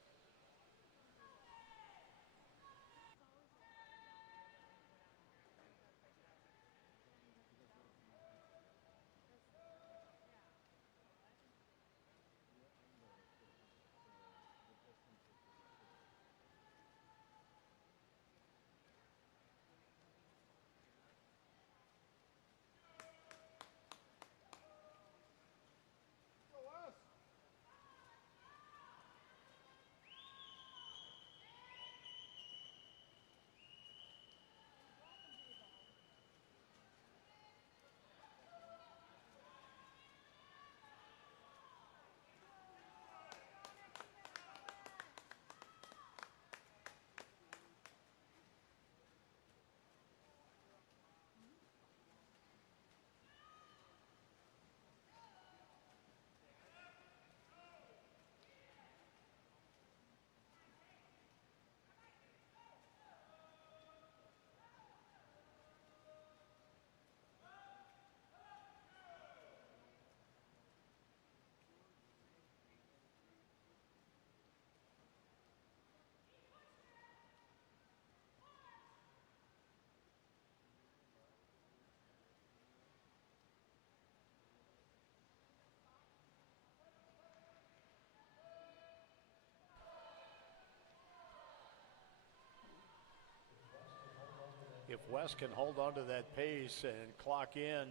If Wes can hold on to that pace and clock in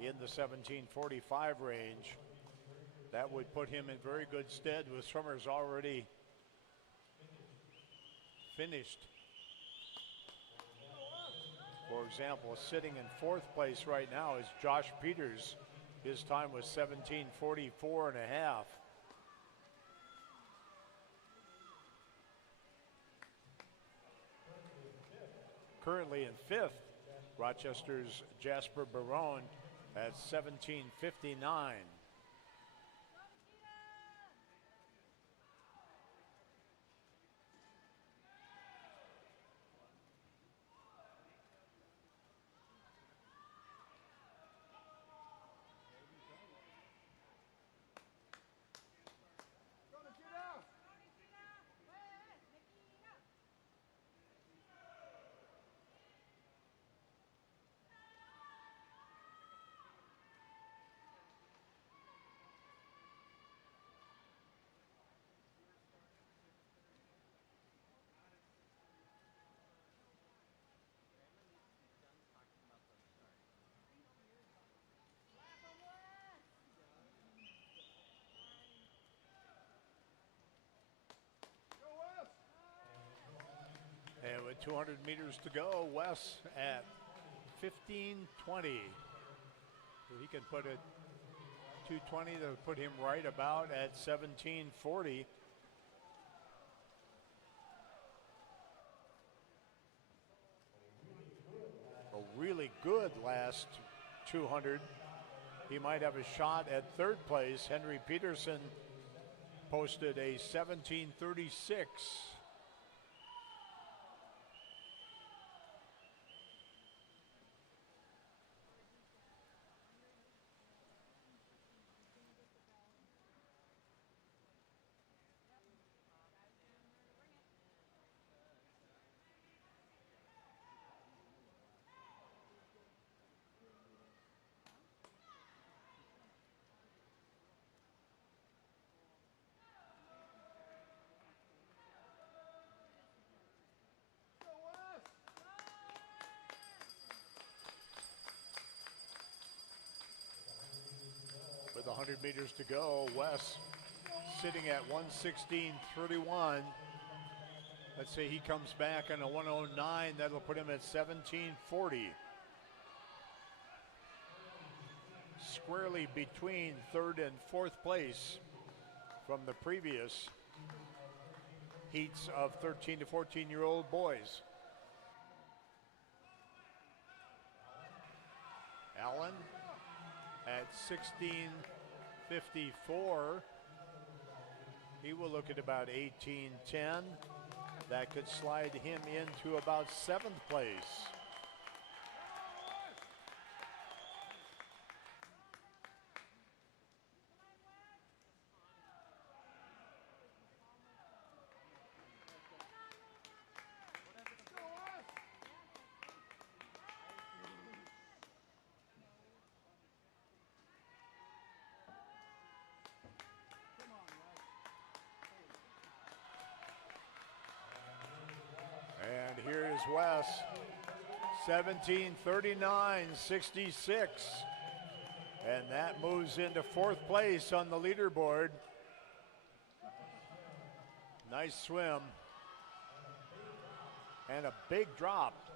the 17:45 range, that would put him in very good stead with swimmers already finished. For example, sitting in fourth place right now is Josh Peters. His time was 17:44 and a half. Currently in fifth, Rochester's Jasper Barone at 17:59. And with 200 meters to go, Wes at 15:20. He can put it 2:20 to put him right about at 17:40. A really good last 200. He might have a shot at third place. Henry Peterson posted a 17:36. With 100 meters to go, Wes sitting at 1:16.31. Let's say he comes back on a 1:09. That'll put him at 17:40. squarely between third and fourth place from the previous heats of 13 to 14-year-old boys. Allen at 16:54. He will look at about 18:10. That could slide him into about 7th place. And here is Wes, 17:39.66. And that moves into 4th place on the leaderboard. Nice swim. And a big drop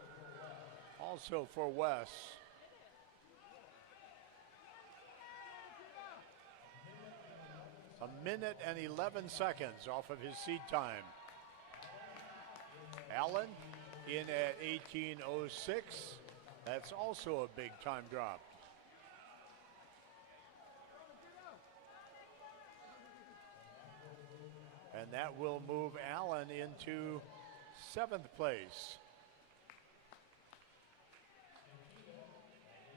also for Wes. A minute and 11 seconds off of his seed time. Allen in at 18:06. That's also a big time drop. And that will move Allen into 7th place.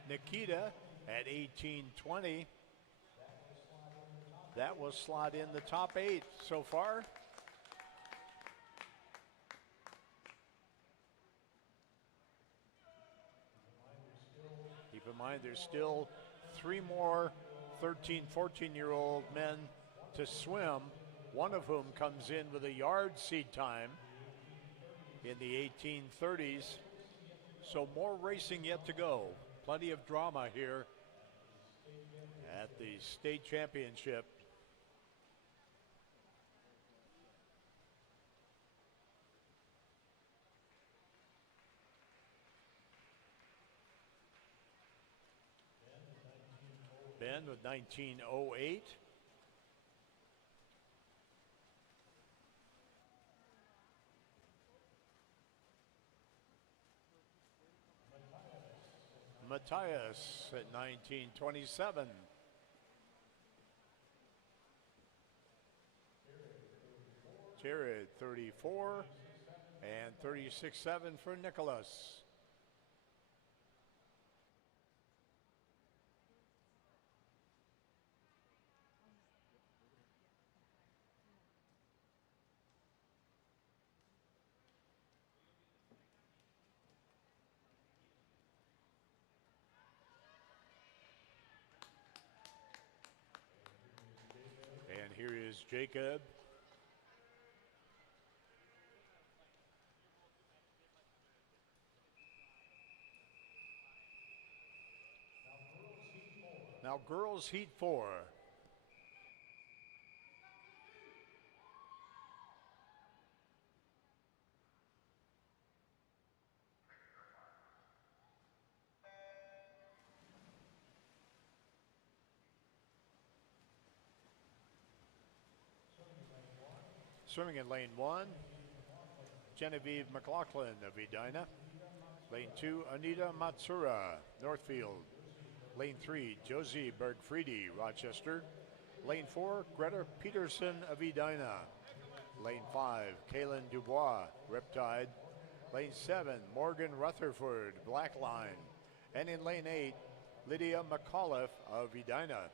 Nikita at 18:20. That will slot in the top 8 so far. Keep in mind there's still 3 more 13, 14-year-old men to swim, one of whom comes in with a yard seed time in the 18:30s. So more racing yet to go. Plenty of drama here at the state championship. Ben with 19:08. Matthias at 19:27. Jared 34 and 36.7 for Nicholas. And here is Jacob. Now girls heat 4. Swimming in lane 1, Genevieve McLaughlin of Edina. Lane 2, Anita Matsura, Northfield. Lane 3, Josie Bergfriedi, Rochester. Lane 4, Greta Peterson of Edina. Lane 5, Kaylin Dubois, Riptide. Lane 7, Morgan Rutherford, Blackline. And in lane 8, Lydia McAuliffe of Edina.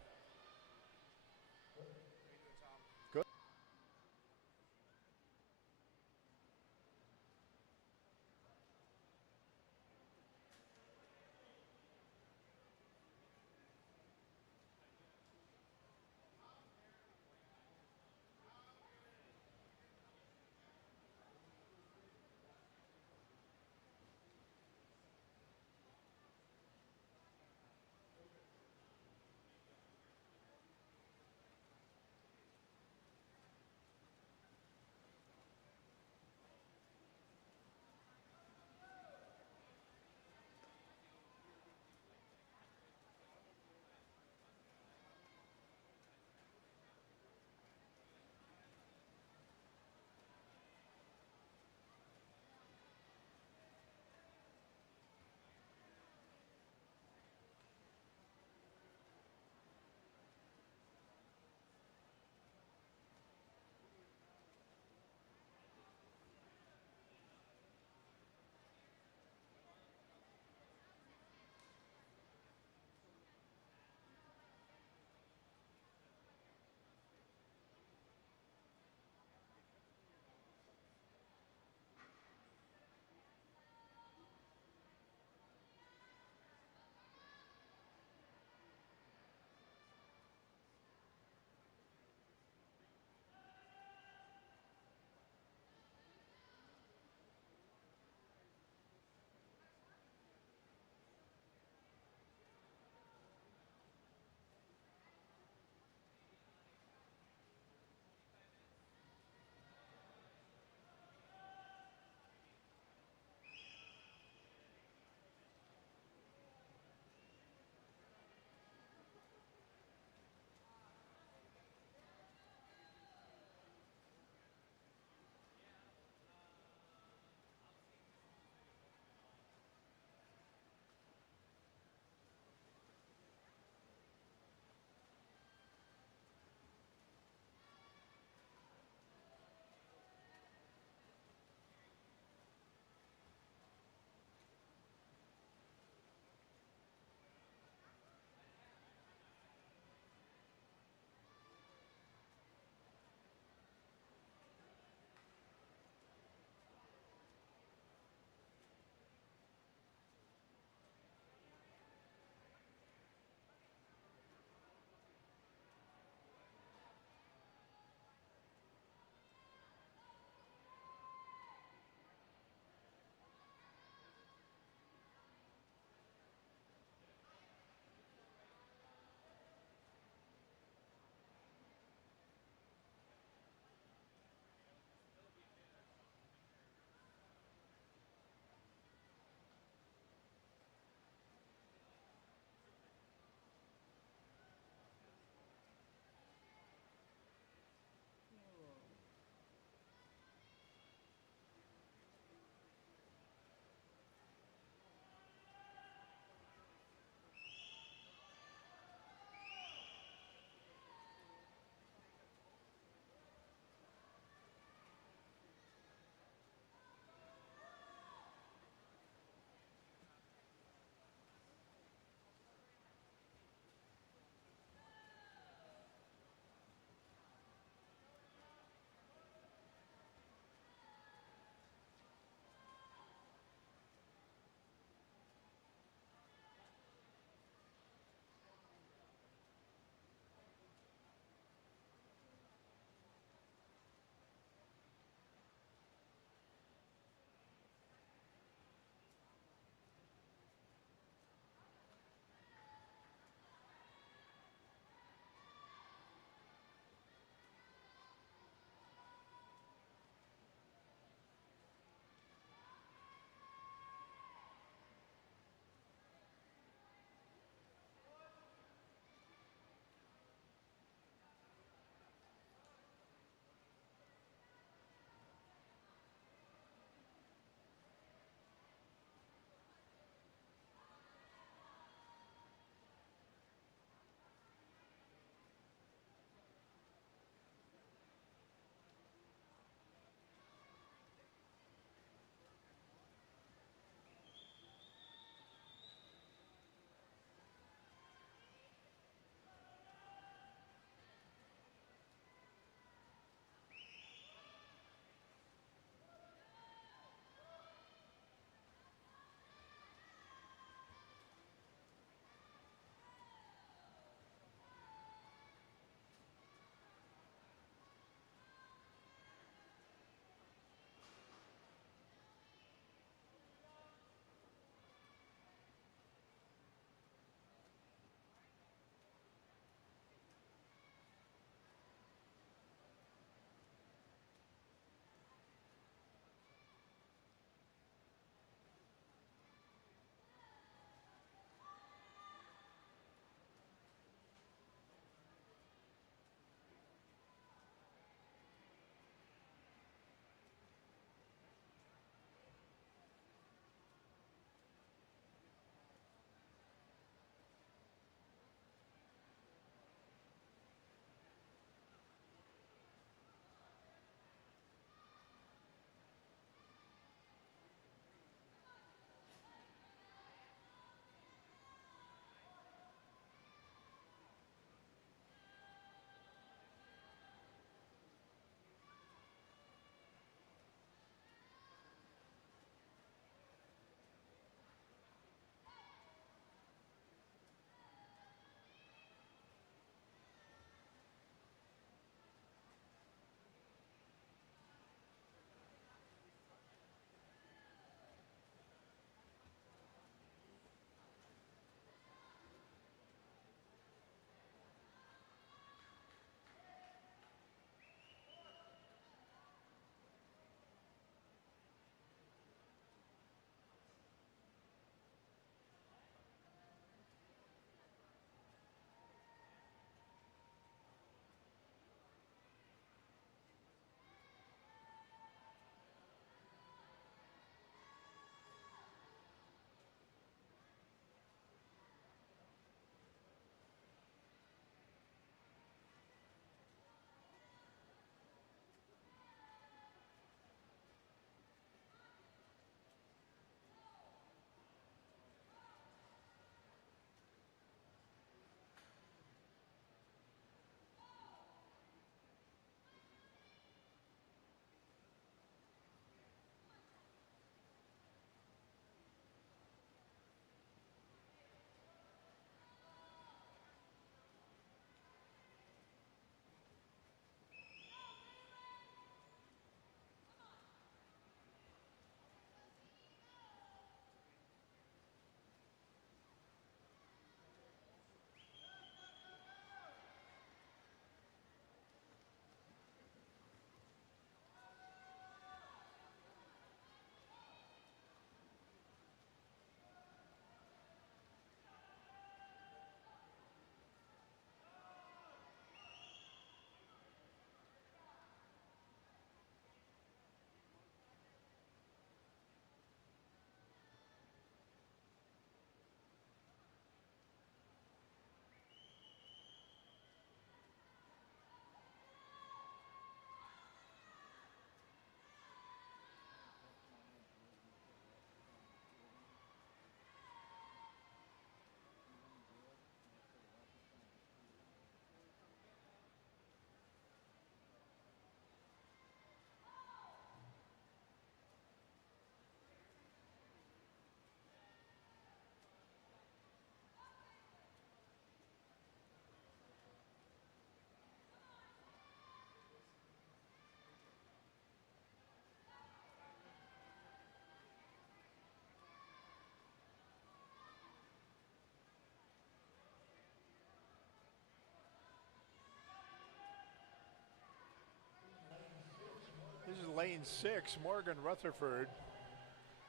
This is lane 6, Morgan Rutherford,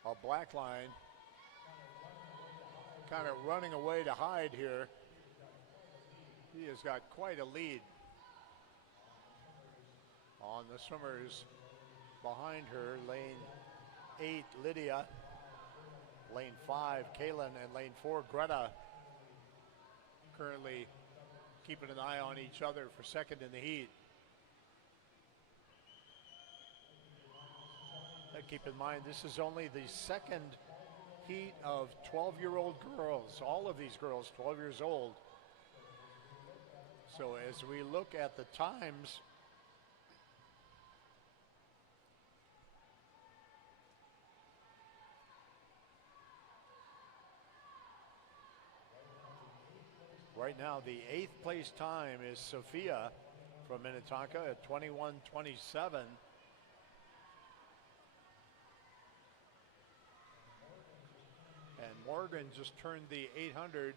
a black line. Kind of running away to hide here. He has got quite a lead on the swimmers behind her. Lane 8, Lydia. Lane 5, Kaylin, and lane 4, Greta. Currently keeping an eye on each other for second in the heat. Keep in mind, this is only the second heat of 12-year-old girls. All of these girls, 12 years old. So as we look at the times, right now the 8th place time is Sophia from Minnetonka at 21:27. And Morgan just turned the 800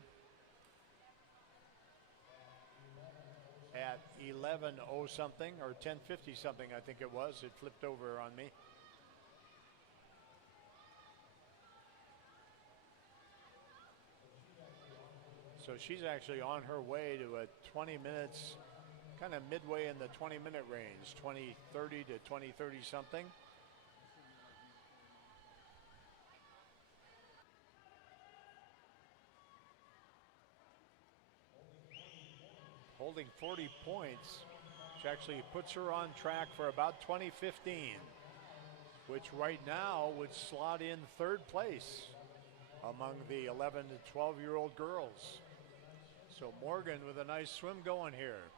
at 11:0 something, or 10:50 something, I think it was. It flipped over on me. So she's actually on her way to a 20 minutes, kind of midway in the 20-minute range, 20:30 to 20:30 something. Holding 40 points, which actually puts her on track for about 2015, which right now would slot in 3rd place among the 11 to 12-year-old girls. So Morgan with a nice swim going here.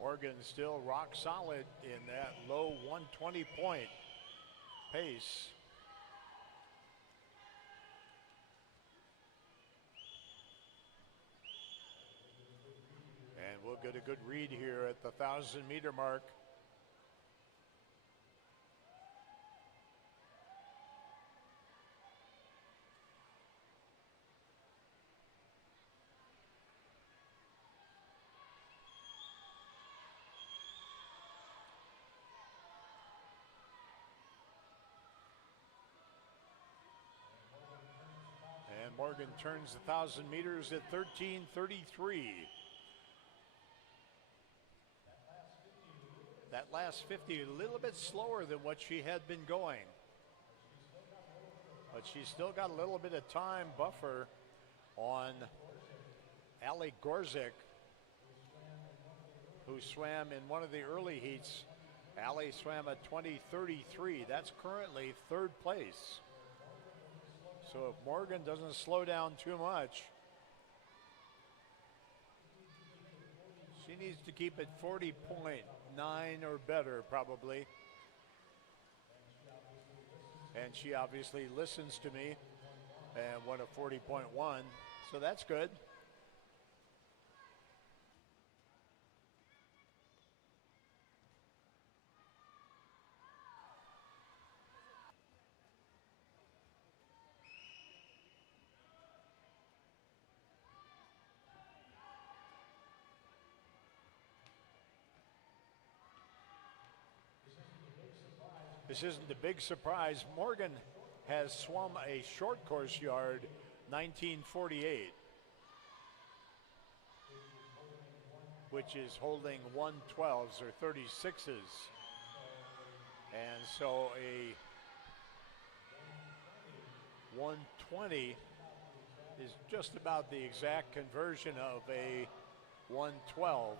Morgan still rock solid in that low 120 point pace. And we'll get a good read here at the 1,000-meter mark. And Morgan turns the 1,000 meters at 13:33. That last 50 a little bit slower than what she had been going. But she's still got a little bit of time buffer on Ali Gorzik, who swam in one of the early heats. Ali swam at 20:33. That's currently 3rd place. So if Morgan doesn't slow down too much, she needs to keep it 40.9 or better probably. And she obviously listens to me and went a 40.1, so that's good. This isn't a big surprise. Morgan has swum a short course yard, 1948. which is holding 112s or 36s. And so a 120 is just about the exact conversion of a 112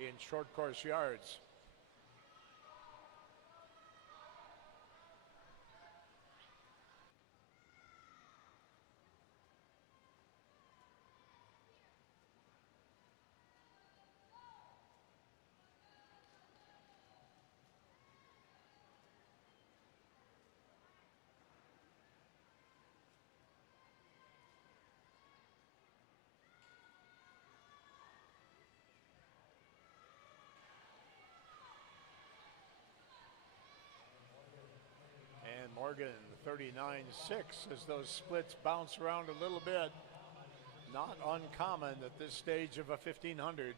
in short course yards. And Morgan 39.6 as those splits bounce around a little bit. Not uncommon at this stage of a 1500.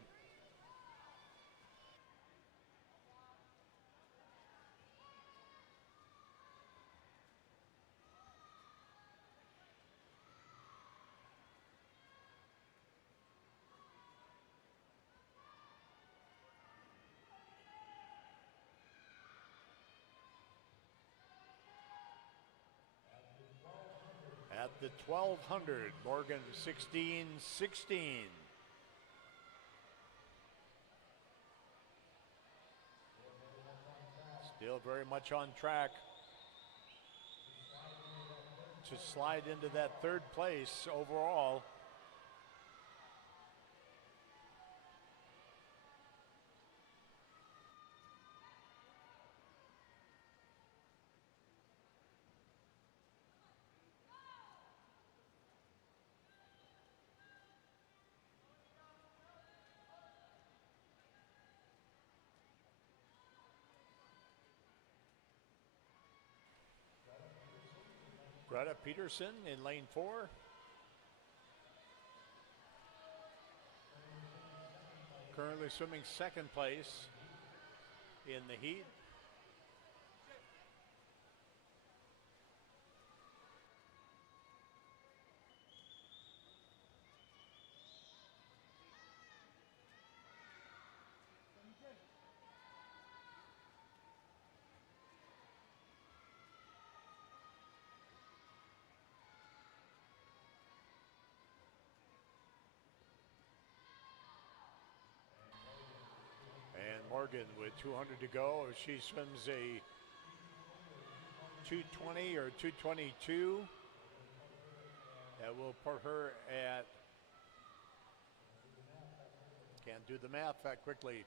At the 1200, Morgan 16.16. Still very much on track to slide into that third place overall. Greta Peterson in lane 4. Currently swimming second place in the heat. And Morgan with 200 to go. She swims a 220 or 222. That will put her at, can't do the math that quickly,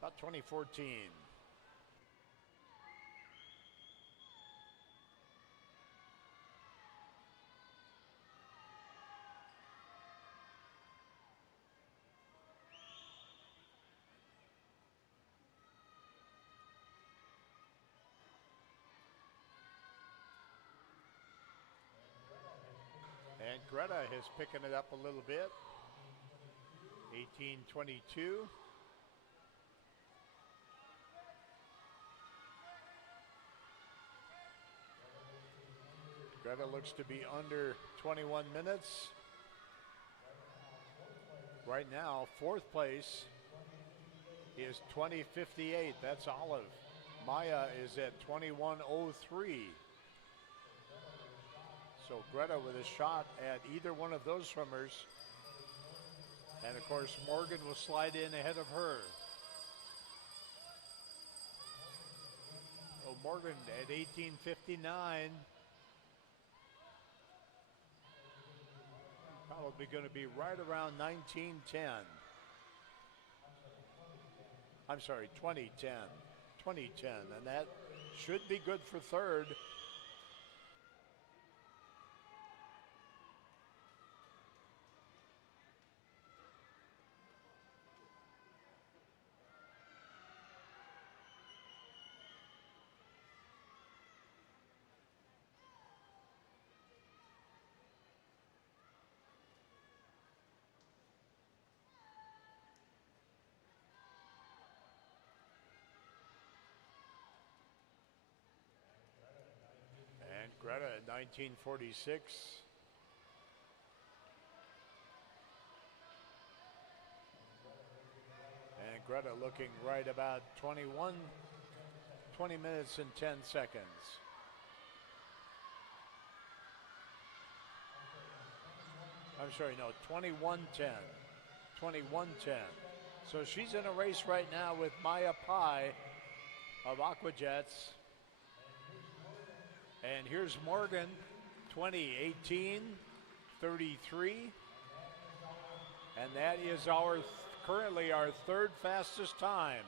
about 2014. And Greta is picking it up a little bit. 18:22. Greta looks to be under 21 minutes. Right now, fourth place is 20:58. That's Olive. Maya is at 21:03. So Greta with a shot at either one of those swimmers. And of course, Morgan will slide in ahead of her. So Morgan at 18:59. Probably going to be right around 19:10. I'm sorry, 20:10. 20:10, and that should be good for third. And Greta at 19:46. And Greta looking right about 20 minutes and 10 seconds. I'm sorry, no, 21:10. 21:10. So she's in a race right now with Maya Pai of Aquatics. And here's Morgan, 20:18:33. And that is currently our third fastest time.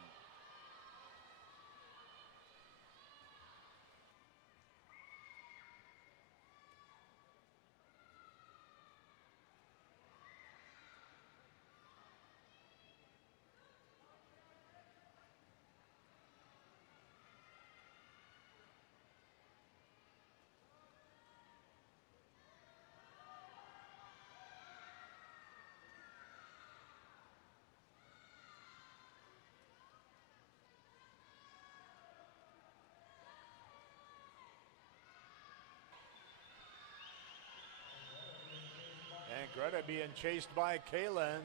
And Greta being chased by Kaylin.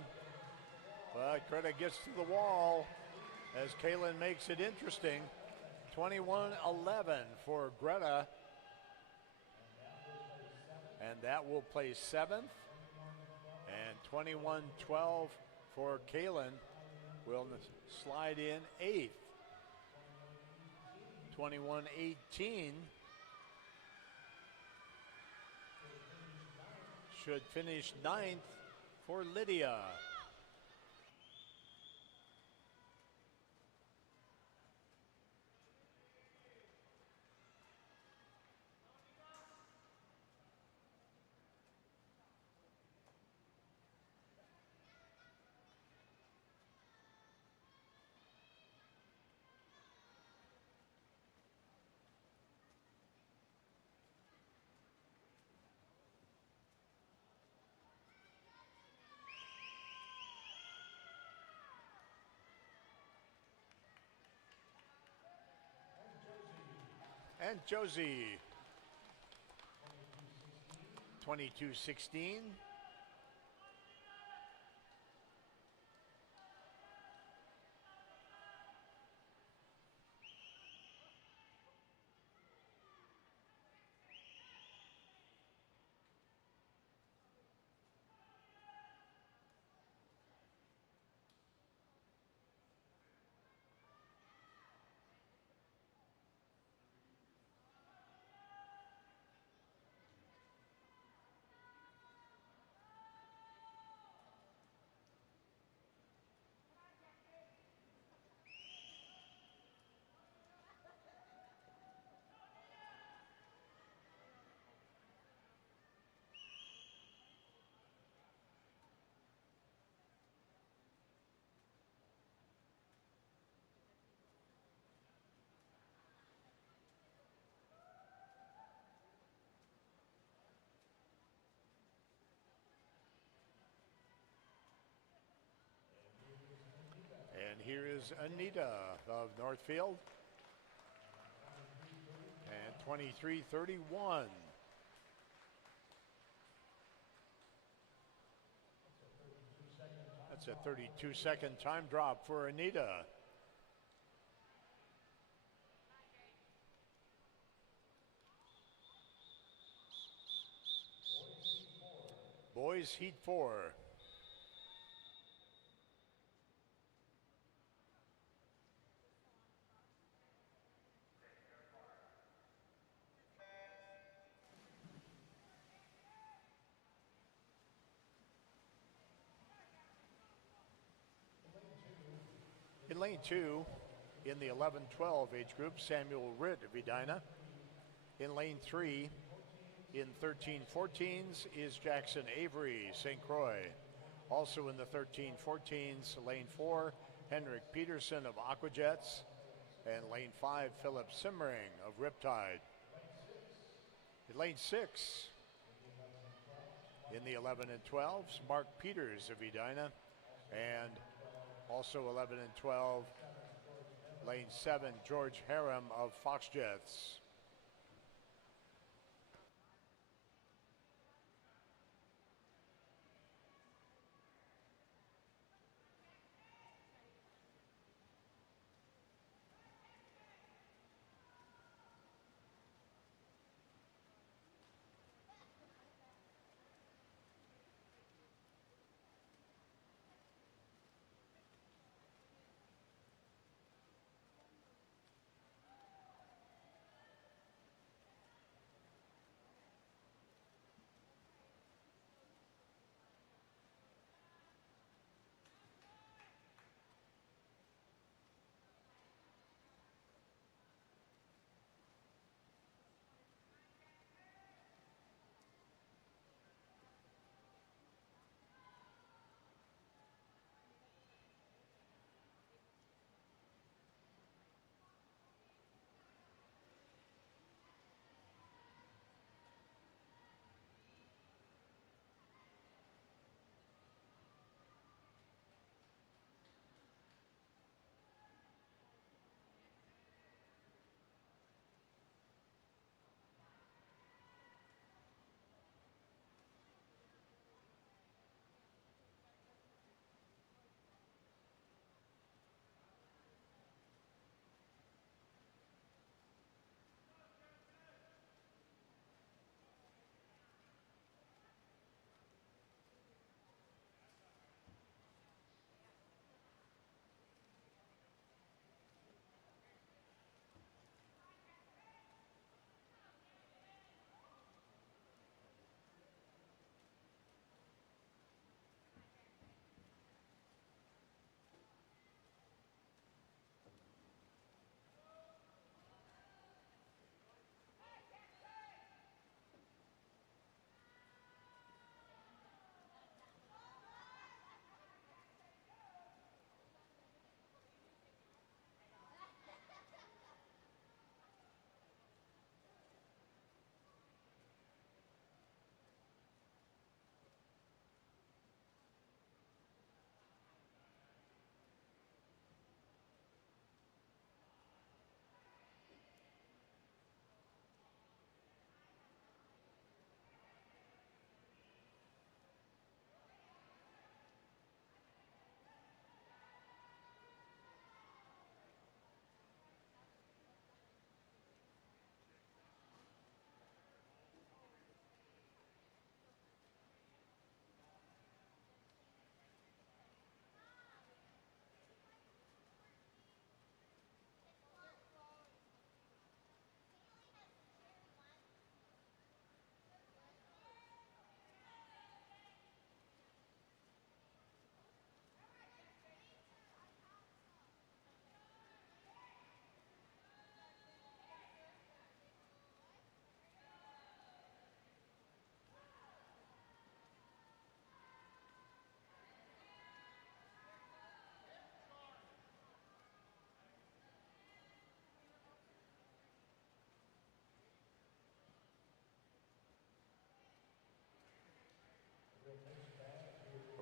But Greta gets to the wall as Kaylin makes it interesting. 21:11 for Greta. And that will place 7th. And 21:12 for Kaylin will slide in 8th. 21:18 should finish 9th for Lydia. And Josie, 22:16. And here is Anita of Northfield. And 23:31. That's a 32-second time drop for Anita. Boys Heat 4. In lane 2, in the 11-12 age group, Samuel Ritt of Edina. In lane 3, in 13-14s, is Jackson Avery, St. Croix. Also in the 13-14s, lane 4, Henrik Peterson of Aquajets. And lane 5, Philip Simmering of Riptide. In lane 6, in the 11 and 12s, Mark Peters of Edina. And also 11 and 12, lane 7, George Haram of Foxjets.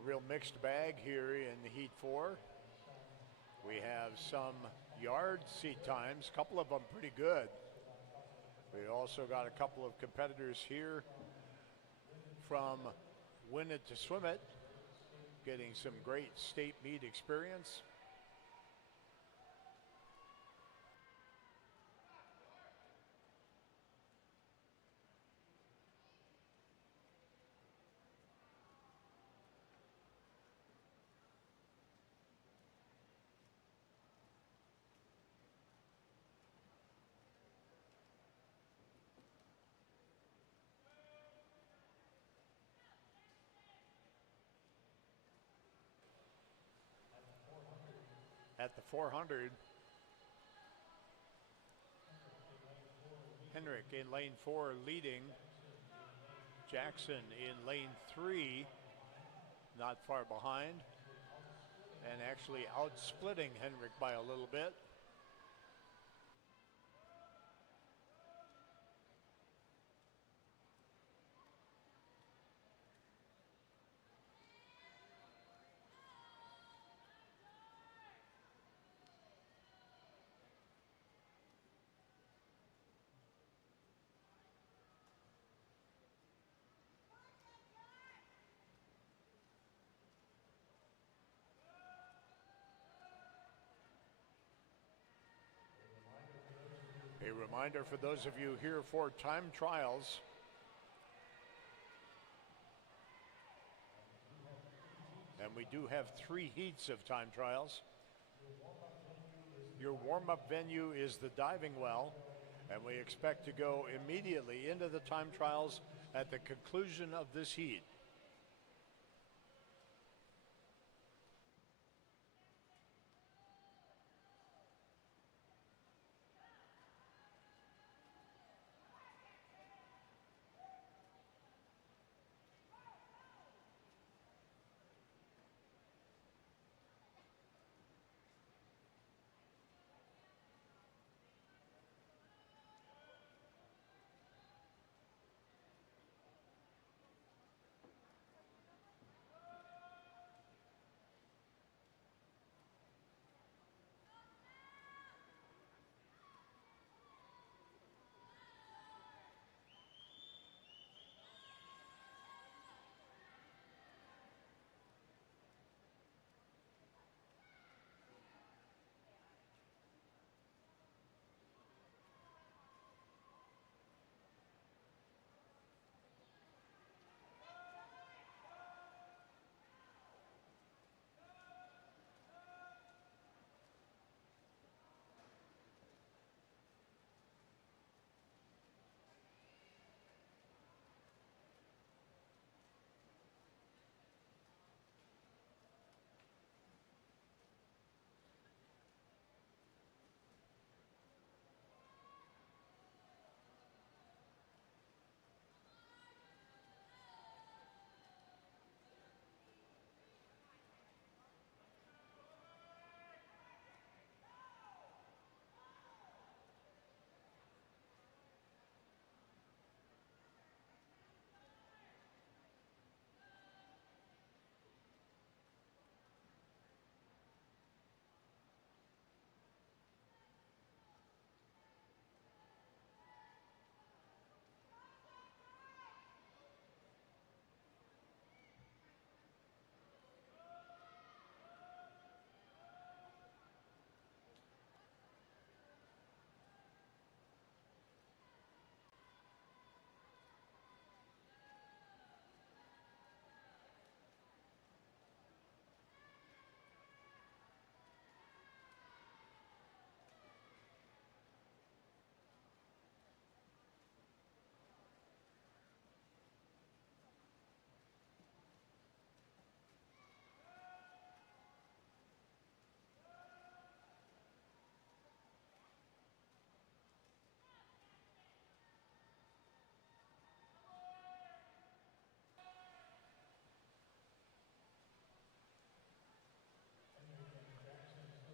real mixed bag here in Heat 4. We have some yard seat times, a couple of them pretty good. We also got a couple of competitors here from Win It to Swim It, getting some great state meet experience. At the 400, Henrik in lane 4 leading. Jackson in lane 3, not far behind, and actually outsplitting Henrik by a little bit. A reminder for those of you here for time trials, and we do have 3 heats of time trials. Your warm-up venue is the diving well, and we expect to go immediately into the time trials at the conclusion of this heat.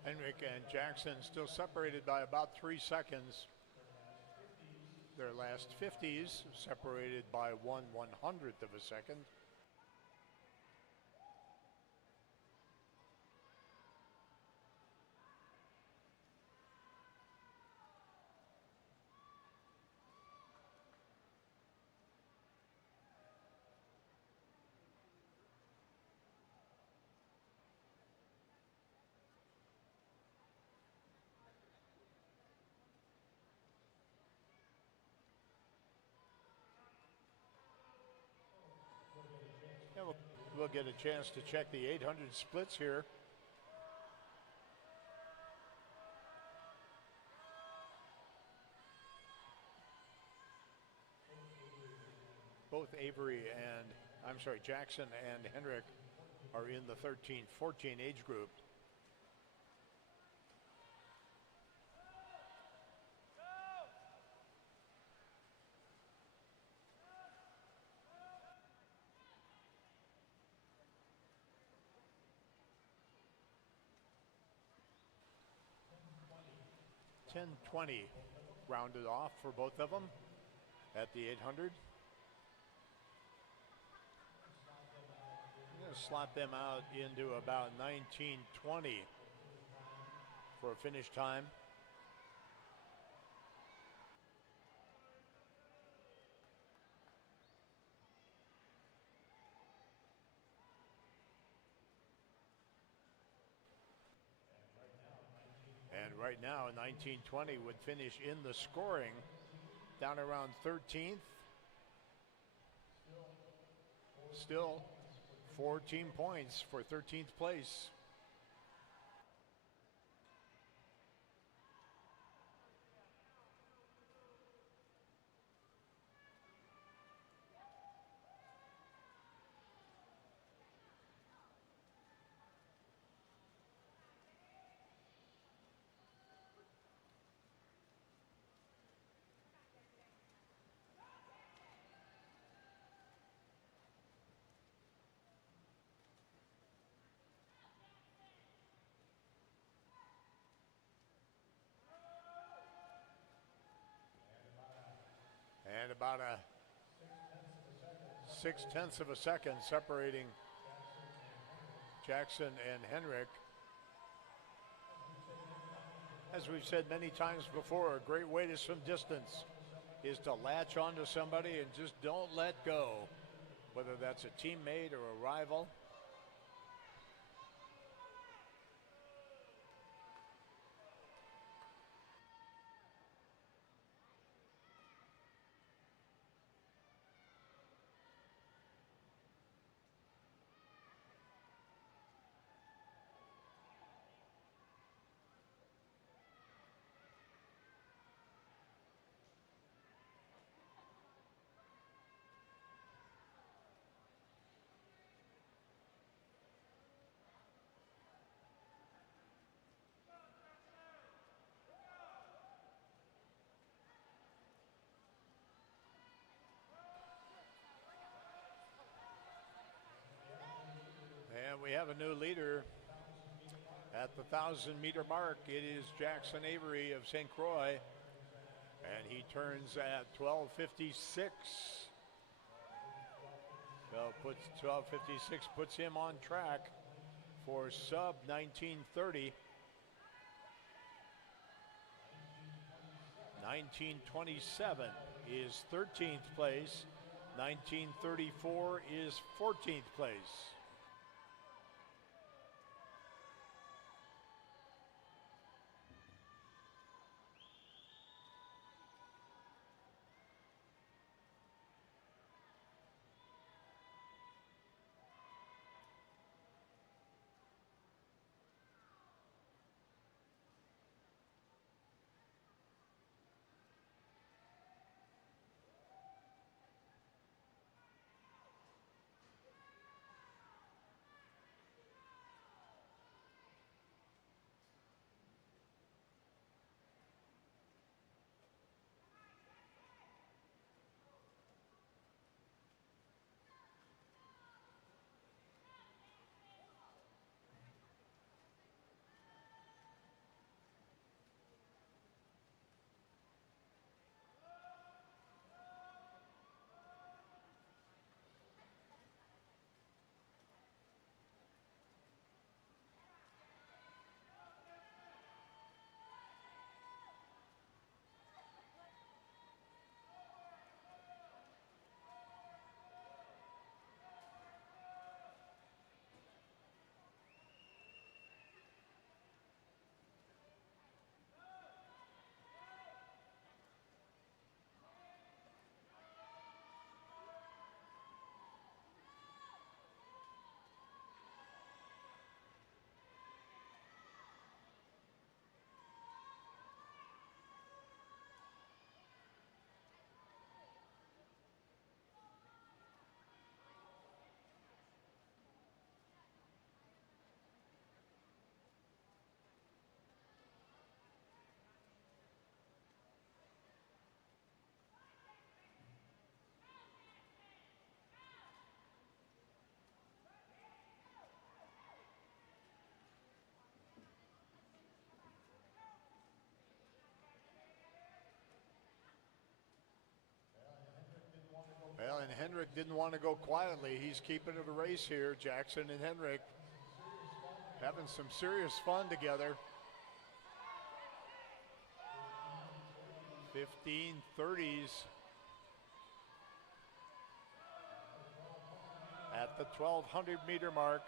Henrik and Jackson still separated by about 3 seconds. Their last 50s separated by 1/100th of a second. Yeah, we'll get a chance to check the 800 splits here. Both Jackson and Henrik are in the 13-14 age group. $10.20 rounded off for both of them at the 800. I'm going to slot them out into about 19:20 for a finish time. And right now, 19:20 would finish in the scoring down around 13th. Still 14 points for 13th place. And about a 0.6 of a second separating Jackson and Henrik. As we've said many times before, a great way to swim distance is to latch onto somebody and just don't let go, whether that's a teammate or a rival. And we have a new leader at the 1,000-meter mark. It is Jackson Avery of St. Croix, and he turns at 12:56. So 12:56 puts him on track for sub 19:30. 19:27 is 13th place. 19:34 is 14th place. Henrik didn't want to go quietly. He's keeping it a race here. Jackson and Henrik having some serious fun together. 15:30s at the 1,200 meter mark.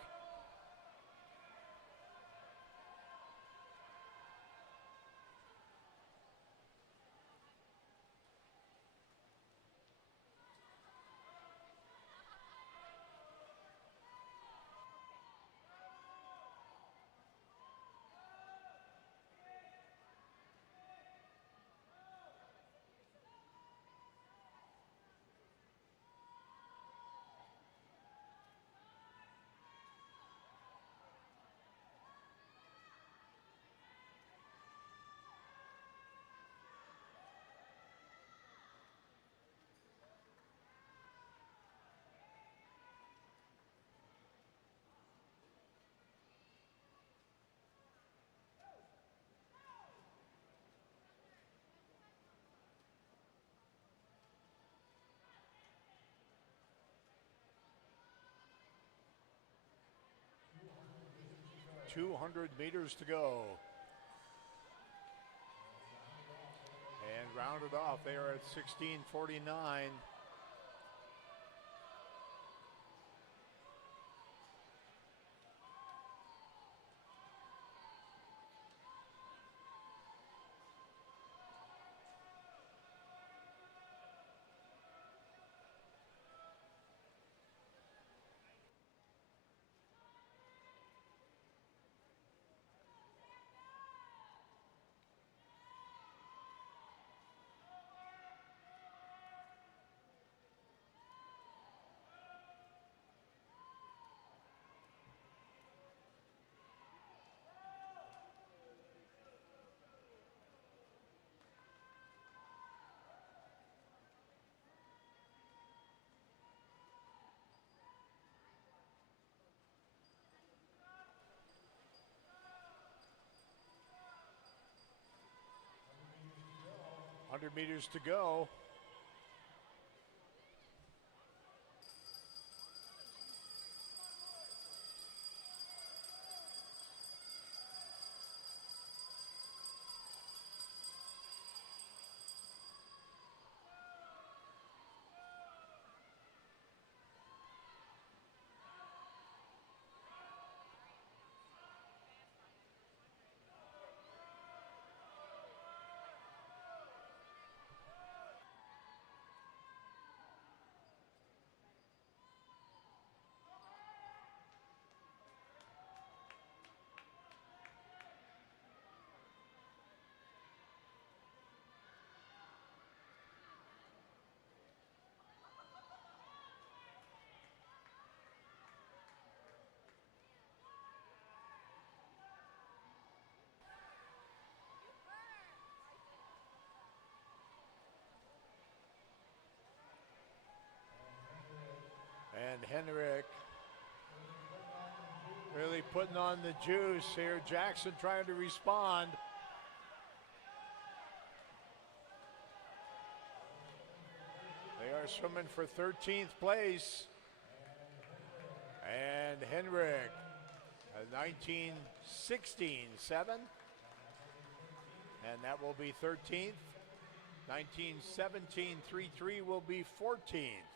.200 meters to go. And rounded off, they are at 16:49. .100 meters to go. And Henrik really putting on the juice here. Jackson trying to respond. They are swimming for 13th place. And Henrik, 19:16.7. And that will be 13th. 19:17.33 will be 14th.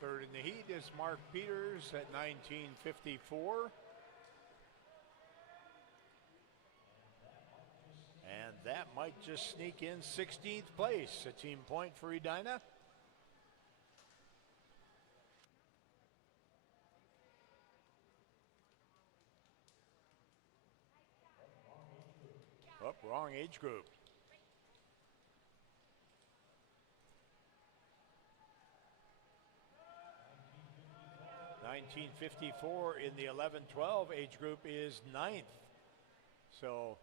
Third in the heat is Mark Peters at 19:54. And that might just sneak in 16th place, a team point for Edina. Oh, wrong age group. 1954 in the 11-12 age group is 9th. So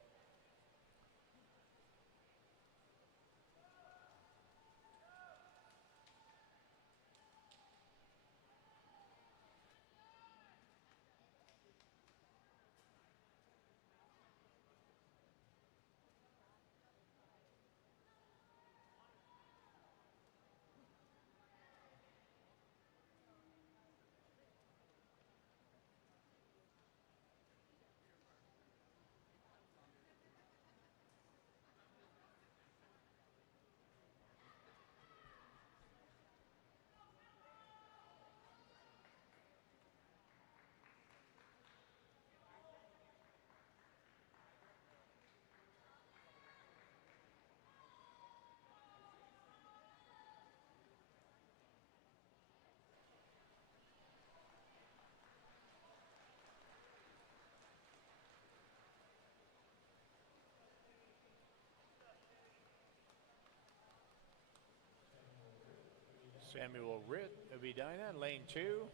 Samuel Ritt of Edina in lane 2.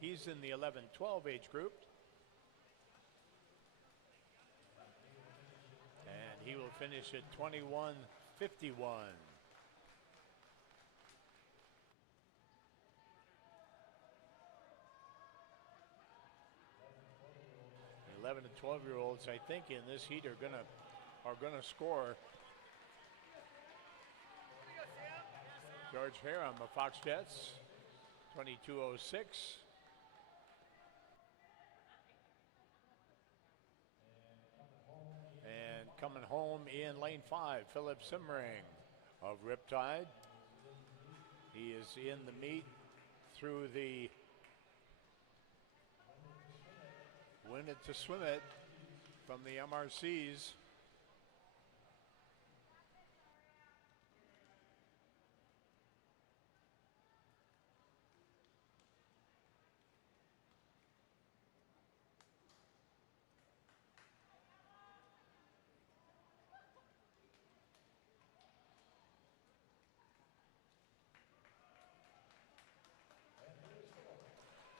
He's in the 11-12 age group. And he will finish at 21:51. 11 and 12-year-olds, I think, in this heat are gonna score. George Harum of Fox Jets, 22:06. And coming home in lane 5, Philip Simring of Riptide. He is in the meet through the Win It to Swim It from the MRCs.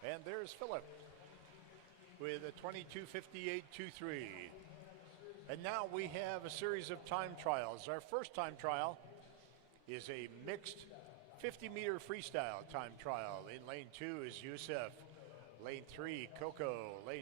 And there's Philip with a 22:58.23. And now we have a series of time trials. Our first time trial is a mixed 50-meter freestyle time trial. In lane 2 is Youssef. Lane 3, Coco. Lane